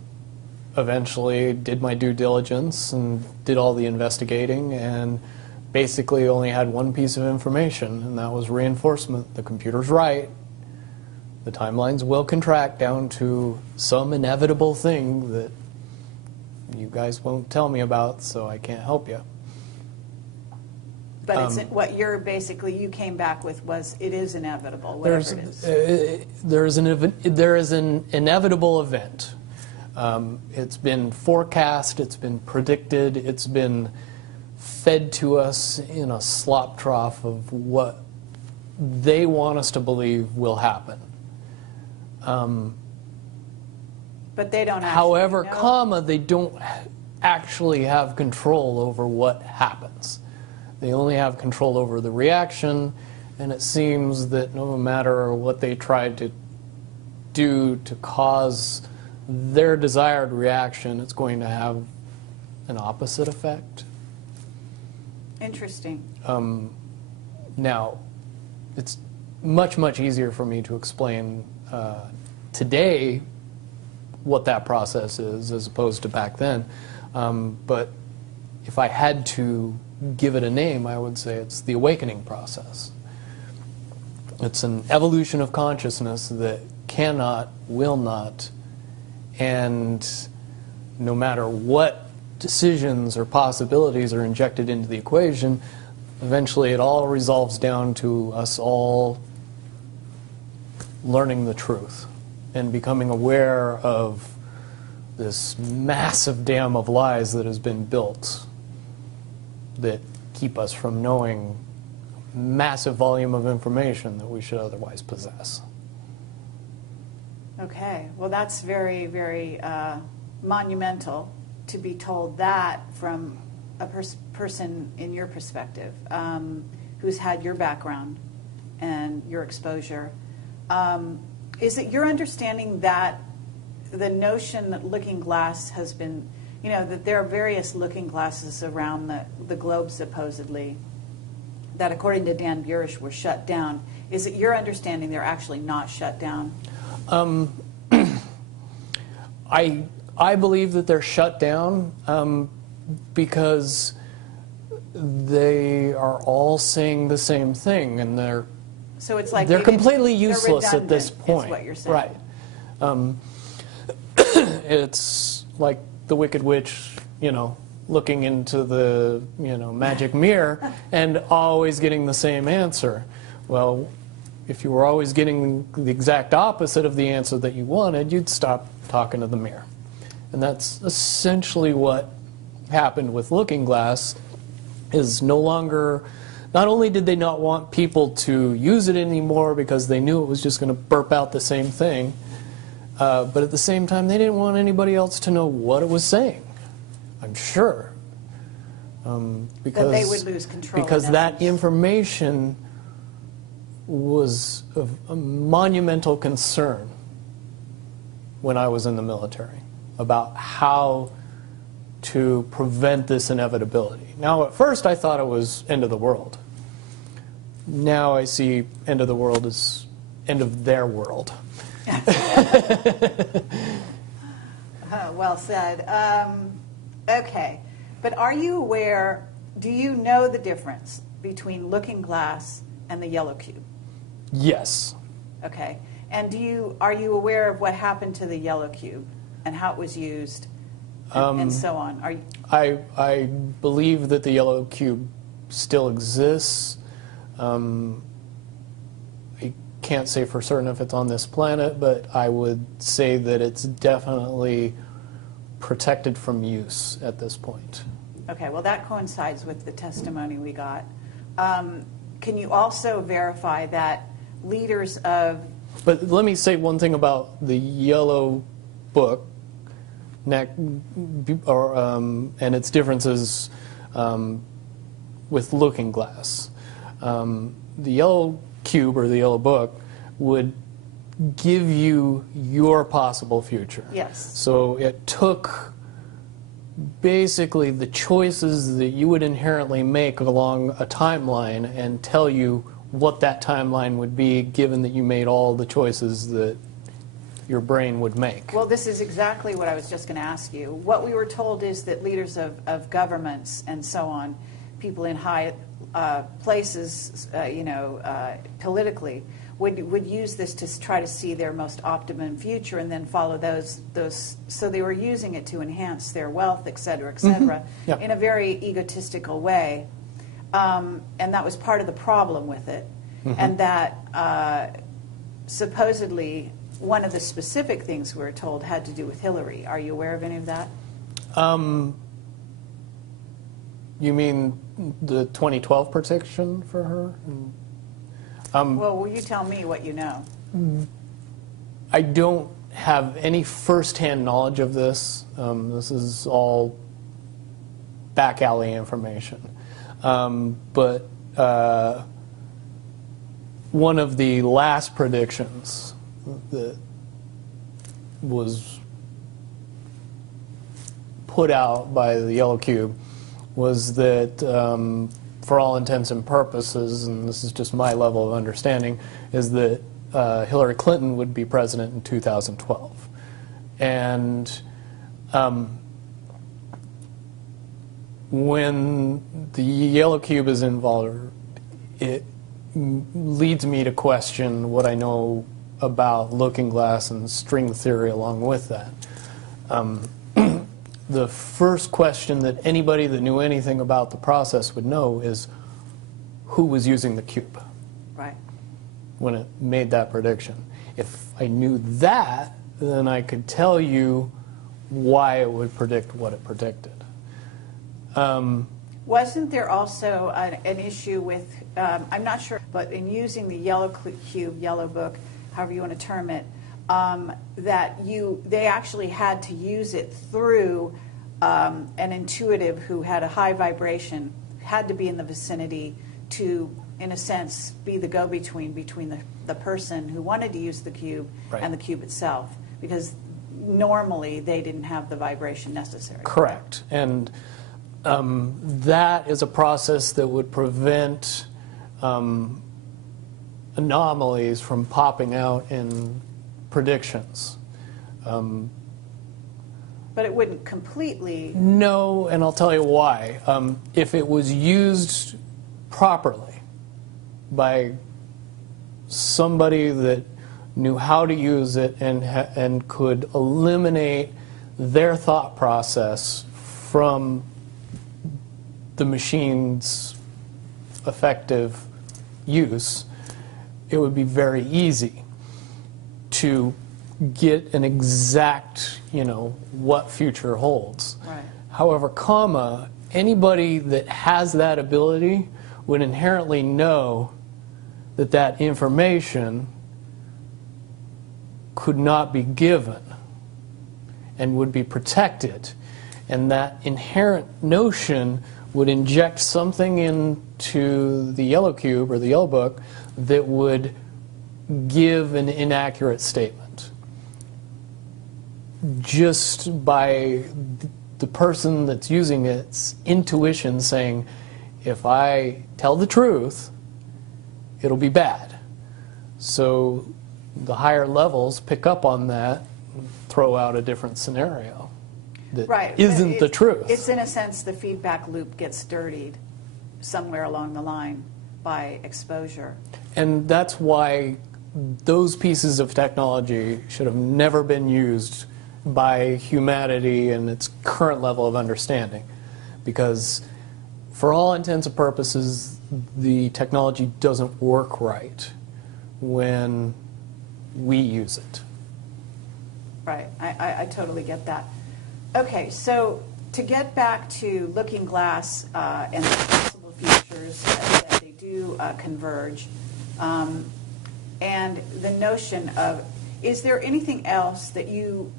eventually did my due diligence and did all the investigating and basically only had one piece of information, and that was reinforcement. The computer's right. The timelines will contract down to some inevitable thing that you guys won't tell me about, so I can't help you. But it's, what you're basically, you came back with was, it is inevitable, whatever it is. There is an inevitable event. It's been forecast, it's been predicted, it's been fed to us in a slop trough of what they want us to believe will happen. But they don't actually However, know. they don't actually have control over what happens. They only have control over the reaction, and it seems that no matter what they try to do to cause their desired reaction, it's going to have an opposite effect. Interesting. Now, it's much, much easier for me to explain today what that process is as opposed to back then. But if I had to give it a name, I would say it's the awakening process. It's an evolution of consciousness that cannot, will not, and no matter what decisions or possibilities are injected into the equation, eventually it all resolves down to us all learning the truth and becoming aware of this massive dam of lies that has been built that keep us from knowing massive volume of information that we should otherwise possess. Okay, well that's very, very monumental to be told that from a person in your perspective, who's had your background and your exposure. Is it your understanding that the notion that looking glass has been, you know, that there are various looking glasses around the globe supposedly, that according to Dan Burish were shut down. Is it your understanding they're actually not shut down? I believe that they're shut down because they are all saying the same thing, and they're completely useless at this point. Is what you're saying. Right. It's like the Wicked Witch, looking into the, magic mirror and always getting the same answer. Well, if you were always getting the exact opposite of the answer that you wanted, you'd stop talking to the mirror. And that's essentially what happened with Looking Glass, is no longer, not only did they not want people to use it anymore because they knew it was just going to burp out the same thing, but at the same time they didn't want anybody else to know what it was saying, I'm sure. Because that they would lose control. Because that information was of a monumental concern when I was in the military about how to prevent this inevitability. Now, at first I thought it was end of the world. Now I see end of the world as end of their world. Well said. Okay, but are you aware, do you know the difference between Looking Glass and the yellow cube? Yes. Okay, and are you aware of what happened to the yellow cube and how it was used and so on? I believe that the yellow cube still exists. I can't say for certain if it's on this planet, but I would say that it's definitely protected from use at this point. Okay, well that coincides with the testimony we got. Can you also verify that leaders of... But let me say one thing about the yellow book and its differences with Looking Glass. The yellow cube or the yellow book would give you your possible future. Yes. So it took basically the choices that you would inherently make along a timeline and tell you what that timeline would be, given that you made all the choices that your brain would make. Well, this is exactly what I was just going to ask you. What we were told is that leaders of governments and so on, people in high places, politically, would use this to try to see their most optimum future and then follow those. So they were using it to enhance their wealth, et cetera, Yep. in a very egotistical way. And that was part of the problem with it. And that supposedly one of the specific things we were told had to do with Hillary. Are you aware of any of that? You mean the 2012 prediction for her? Well, will you tell me what you know? I don't have any first-hand knowledge of this. This is all back alley information. But one of the last predictions that was put out by the Yellow Cube was that, for all intents and purposes, and this is just my level of understanding, is that Hillary Clinton would be president in 2012. And when the Yellow Cube is involved, it leads me to question what I know about Looking Glass and string theory along with that. The first question that anybody that knew anything about the process would know is who was using the cube, right, when it made that prediction. If I knew that, then I could tell you why it would predict what it predicted. Wasn't there also an issue with, I'm not sure, but in using the Yellow Cube, Yellow Book, however you want to term it, that they actually had to use it through an intuitive who had a high vibration, had to be in the vicinity to, in a sense, be the go-between between the person who wanted to use the cube Right. and the cube itself, because normally they didn't have the vibration necessary. Correct. And that is a process that would prevent anomalies from popping out in predictions. But it wouldn't completely... No, and I'll tell you why. If it was used properly by somebody that knew how to use it and could eliminate their thought process from the machine's effective use, it would be very easy to get an exact, what future holds. Right. However, anybody that has that ability would inherently know that that information could not be given and would be protected. And that inherent notion would inject something into the yellow cube or the yellow book that would give an inaccurate statement. Just by the person that's using its intuition saying, if I tell the truth, it'll be bad. So the higher levels pick up on that and throw out a different scenario that isn't the truth. It's in a sense the feedback loop gets dirtied somewhere along the line by exposure. And that's why those pieces of technology should have never been used by humanity in its current level of understanding. Because for all intents and purposes, the technology doesn't work right when we use it. Right. I totally get that. Okay, so to get back to Looking Glass and the possible futures that they do converge, and the notion of, is there anything else that you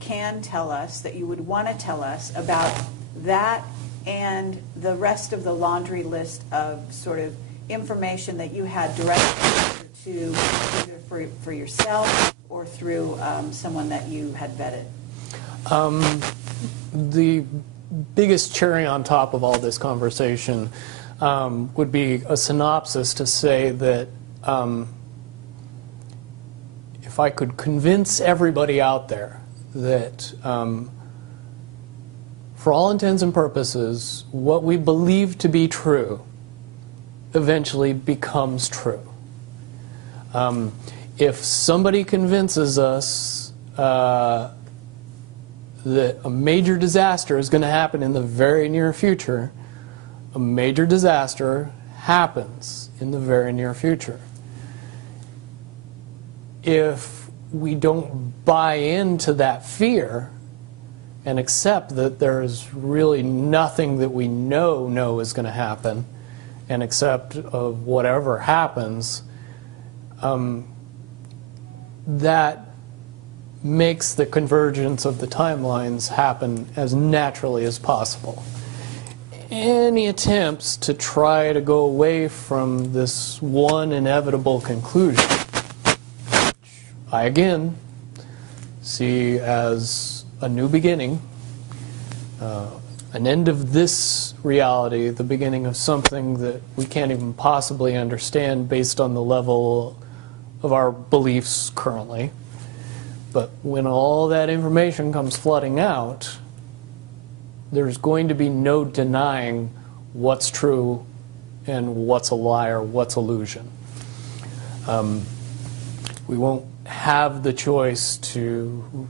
can tell us, that you would want to tell us about that and the rest of the laundry list of sort of information that you had direct exposure to, either for yourself or through someone that you had vetted? The biggest cherry on top of all this conversation would be a synopsis to say that if I could convince everybody out there that for all intents and purposes, what we believe to be true eventually becomes true. If somebody convinces us that a major disaster is going to happen in the very near future, a major disaster happens in the very near future. If we don't buy into that fear and accept that there is really nothing that we know is going to happen, and accept of whatever happens, that makes the convergence of the timelines happen as naturally as possible. Any attempts to try to go away from this one inevitable conclusion, which I again see as a new beginning, an end of this reality, the beginning of something that we can't even possibly understand based on the level of our beliefs currently. But when all that information comes flooding out, there's going to be no denying what's true and what's a lie or what's illusion. We won't have the choice to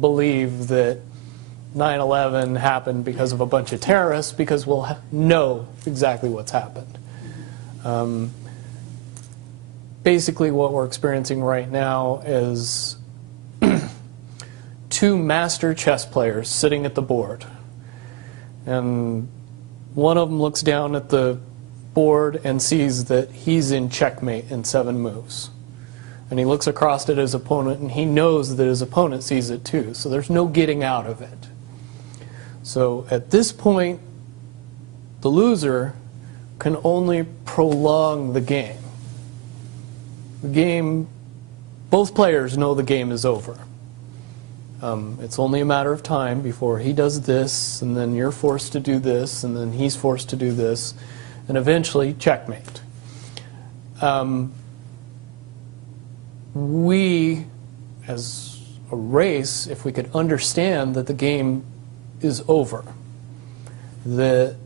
believe that 9/11 happened because of a bunch of terrorists, because we'll know exactly what's happened. Basically what we're experiencing right now is two master chess players sitting at the board. And one of them looks down at the board and sees that he's in checkmate in 7 moves. And he looks across at his opponent and he knows that his opponent sees it too. So there's no getting out of it. So at this point, the loser can only prolong the game. The game, both players know the game is over. It's only a matter of time before he does this, and then you're forced to do this, and then he's forced to do this, and eventually checkmate. We, as a race, if we could understand that the game is over, that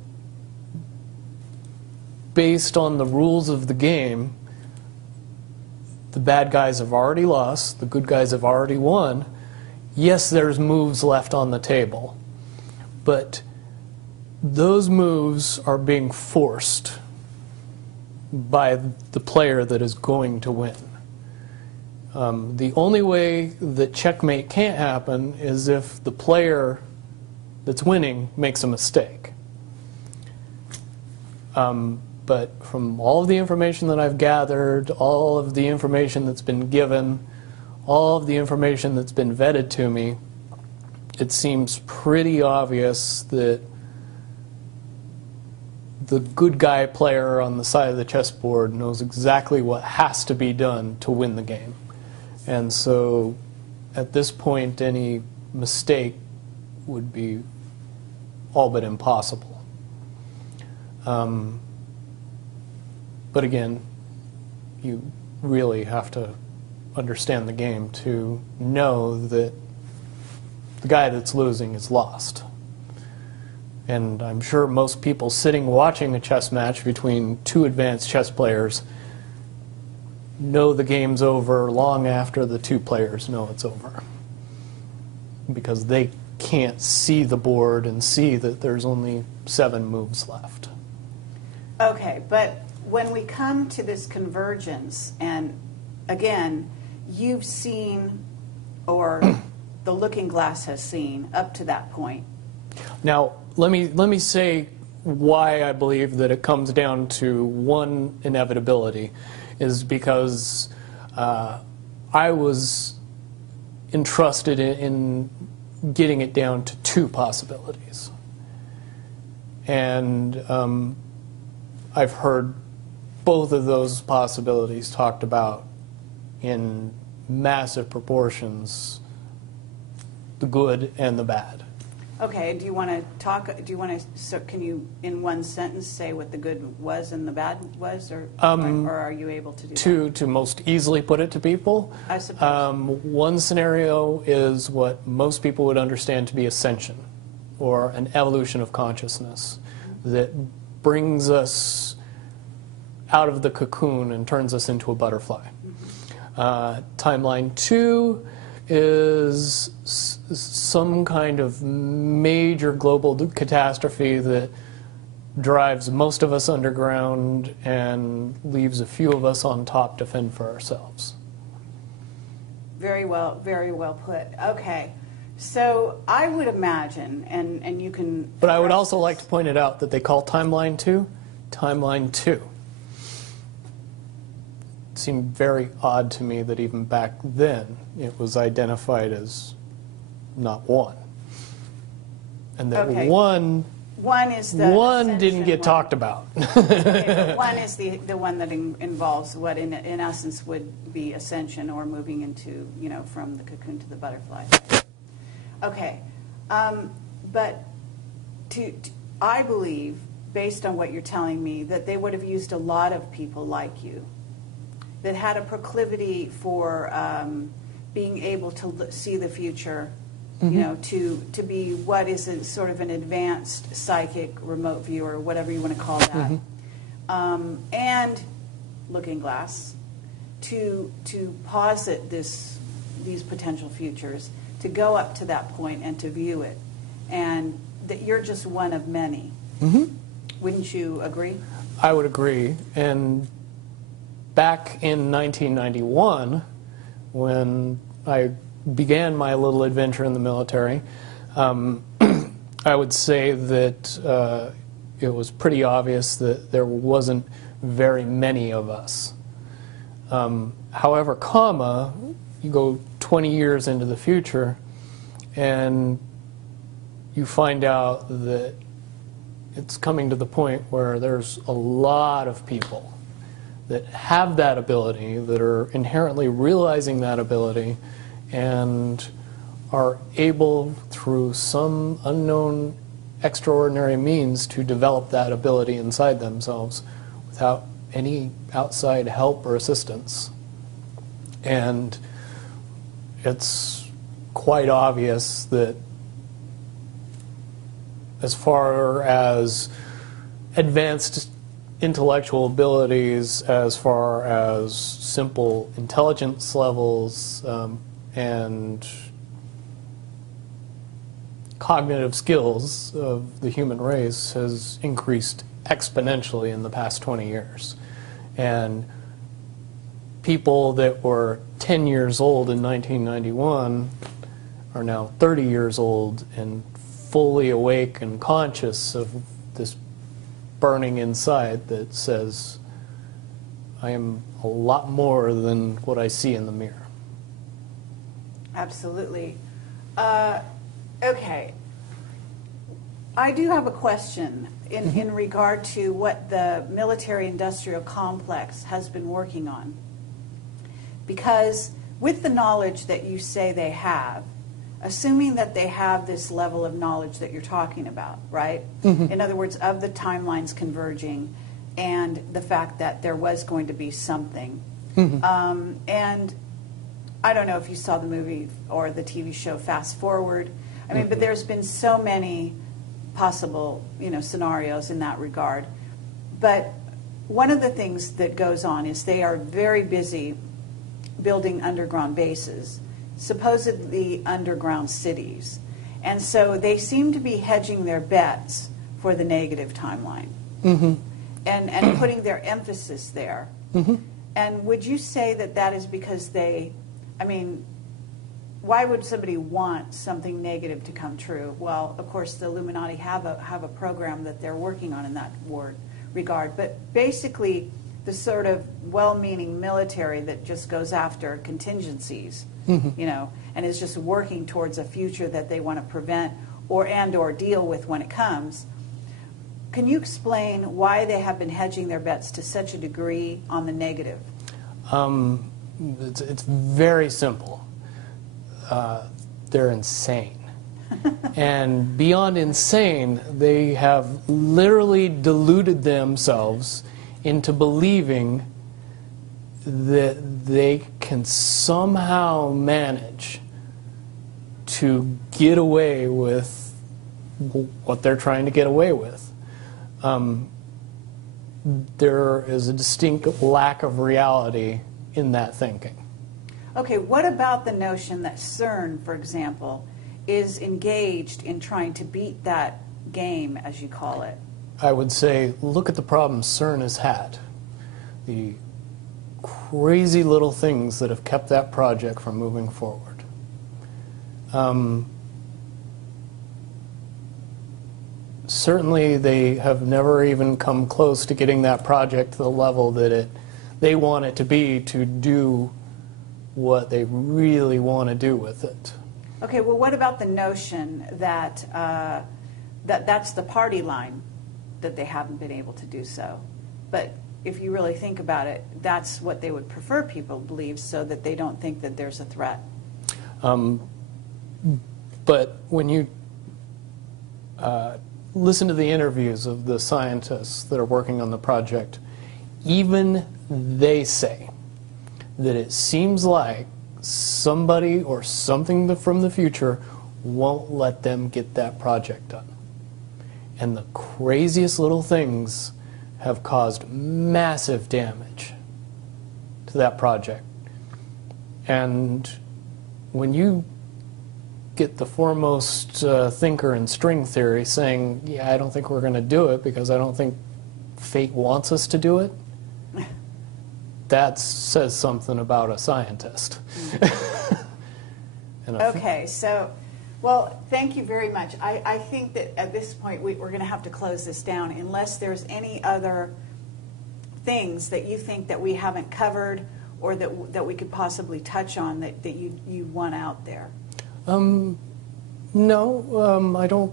based on the rules of the game, the bad guys have already lost, the good guys have already won, yes, there's moves left on the table, but those moves are being forced by the player that is going to win. The only way that checkmate can't happen is if the player that's winning makes a mistake. But from all of the information that I've gathered, all of the information that's been given, all of the information that's been vetted to me, it seems pretty obvious that the good guy player on the side of the chessboard knows exactly what has to be done to win the game. And so at this point, any mistake would be all but impossible. But again, you really have to understand the game to know that the guy that's losing is lost. And I'm sure most people sitting watching a chess match between two advanced chess players know the game's over long after the two players know it's over, because they can't see the board and see that there's only 7 moves left. Okay, but when we come to this convergence, and again, you've seen, or the looking glass has seen, up to that point. Now, let me say why I believe that it comes down to one inevitability, is because I was entrusted in getting it down to 2 possibilities. And I've heard both of those possibilities talked about in massive proportions, the good and the bad. Okay, do you want to talk, so can you in one sentence say what the good was and the bad was, or are you able to do that? To most easily put it to people, I suppose. One scenario is what most people would understand to be ascension, or an evolution of consciousness that brings us out of the cocoon and turns us into a butterfly. Timeline 2 is some kind of major global catastrophe that drives most of us underground and leaves a few of us on top to fend for ourselves. Very well put. Okay, so I would imagine, and you can... But I would also like to point it out that they call Timeline 2 Timeline 2. It seemed very odd to me that even back then it was identified as not 1. And that okay. one is the didn't get talked about. Okay, but 1 is the one that involves what in essence would be ascension, or moving into, from the cocoon to the butterfly. Okay, but I believe, based on what you're telling me, that they would have used a lot of people like you that had a proclivity for being able to see the future, to be what is a sort of an advanced psychic remote viewer, whatever you want to call that, and looking glass, to posit these potential futures, to go up to that point and to view it, and that you're just one of many. Wouldn't you agree? I would agree. And back in 1991, when I began my little adventure in the military, I would say that it was pretty obvious that there wasn't very many of us. However, you go 20 years into the future, and you find out that it's coming to the point where there's a lot of people that have that ability, that are inherently realizing that ability, and are able, through some unknown extraordinary means, to develop that ability inside themselves without any outside help or assistance. And it's quite obvious that as far as advanced intellectual abilities, as far as simple intelligence levels, and cognitive skills of the human race has increased exponentially in the past 20 years. And people that were 10 years old in 1991 are now 30 years old and fully awake and conscious of this burning inside that says, I am a lot more than what I see in the mirror. Absolutely. Okay. I do have a question in regard to what the military-industrial complex has been working on. Because with the knowledge that you say they have, assuming that they have this level of knowledge that you're talking about, right? In other words, of the timelines converging and the fact that there was going to be something. And I don't know if you saw the movie or the TV show Fast Forward. I mean, but there's been so many possible, scenarios in that regard. But one of the things that goes on is they are very busy building underground bases, supposedly underground cities. And so they seem to be hedging their bets for the negative timeline and putting their emphasis there. And would you say that that is because why would somebody want something negative to come true? Well, of course, the Illuminati have a program that they're working on in that regard. But basically, the sort of well-meaning military that just goes after contingencies, and is just working towards a future that they want to prevent or deal with when it comes. Can you explain why they have been hedging their bets to such a degree on the negative? It's very simple. They're insane. And beyond insane, they have literally deluded themselves into believing that they can somehow manage to get away with what they're trying to get away with. There is a distinct lack of reality in that thinking. Okay, what about the notion that CERN, for example, is engaged in trying to beat that game, as you call it? I would say, look at the problems CERN has had. The crazy little things that have kept that project from moving forward. Certainly they have never even come close to getting that project to the level that they want it to be to do what they really want to do with it. Okay, well, what about the notion that that's the party line, that they haven't been able to do so? But if you really think about it, that's what they would prefer people to believe, so that they don't think that there's a threat. But when you listen to the interviews of the scientists that are working on the project, even they say that it seems like somebody or something from the future won't let them get that project done. And the craziest little things have caused massive damage to that project. And when you get the foremost thinker in string theory saying, yeah, I don't think we're going to do it because I don't think fate wants us to do it, that says something about a scientist. Okay, so, well, thank you very much. I think that at this point we're going to have to close this down unless there's any other things that you think that we haven't covered or that we could possibly touch on that you want out there. No, I don't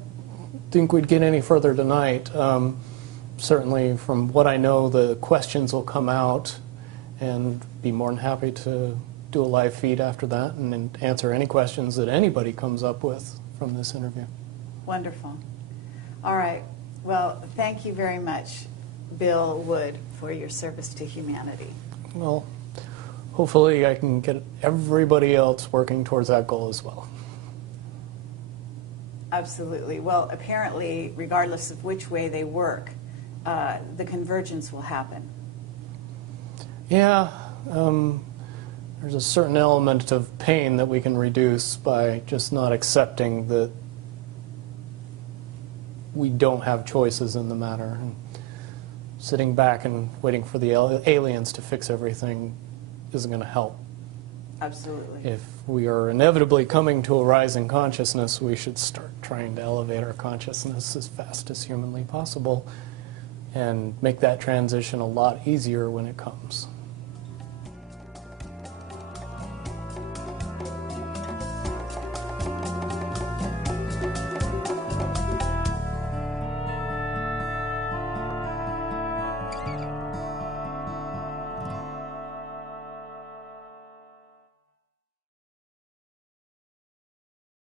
think we'd get any further tonight. Certainly from what I know, the questions will come out, and be more than happy to do a live feed after that and answer any questions that anybody comes up with from this interview. Wonderful. All right. Well, thank you very much, Bill Wood, for your service to humanity. Well, hopefully I can get everybody else working towards that goal as well. Absolutely. Well, apparently, regardless of which way they work, the convergence will happen. Yeah, there's a certain element of pain that we can reduce by just not accepting that we don't have choices in the matter. And sitting back and waiting for the aliens to fix everything isn't going to help. Absolutely. If we are inevitably coming to a rising consciousness, we should start trying to elevate our consciousness as fast as humanly possible and make that transition a lot easier when it comes.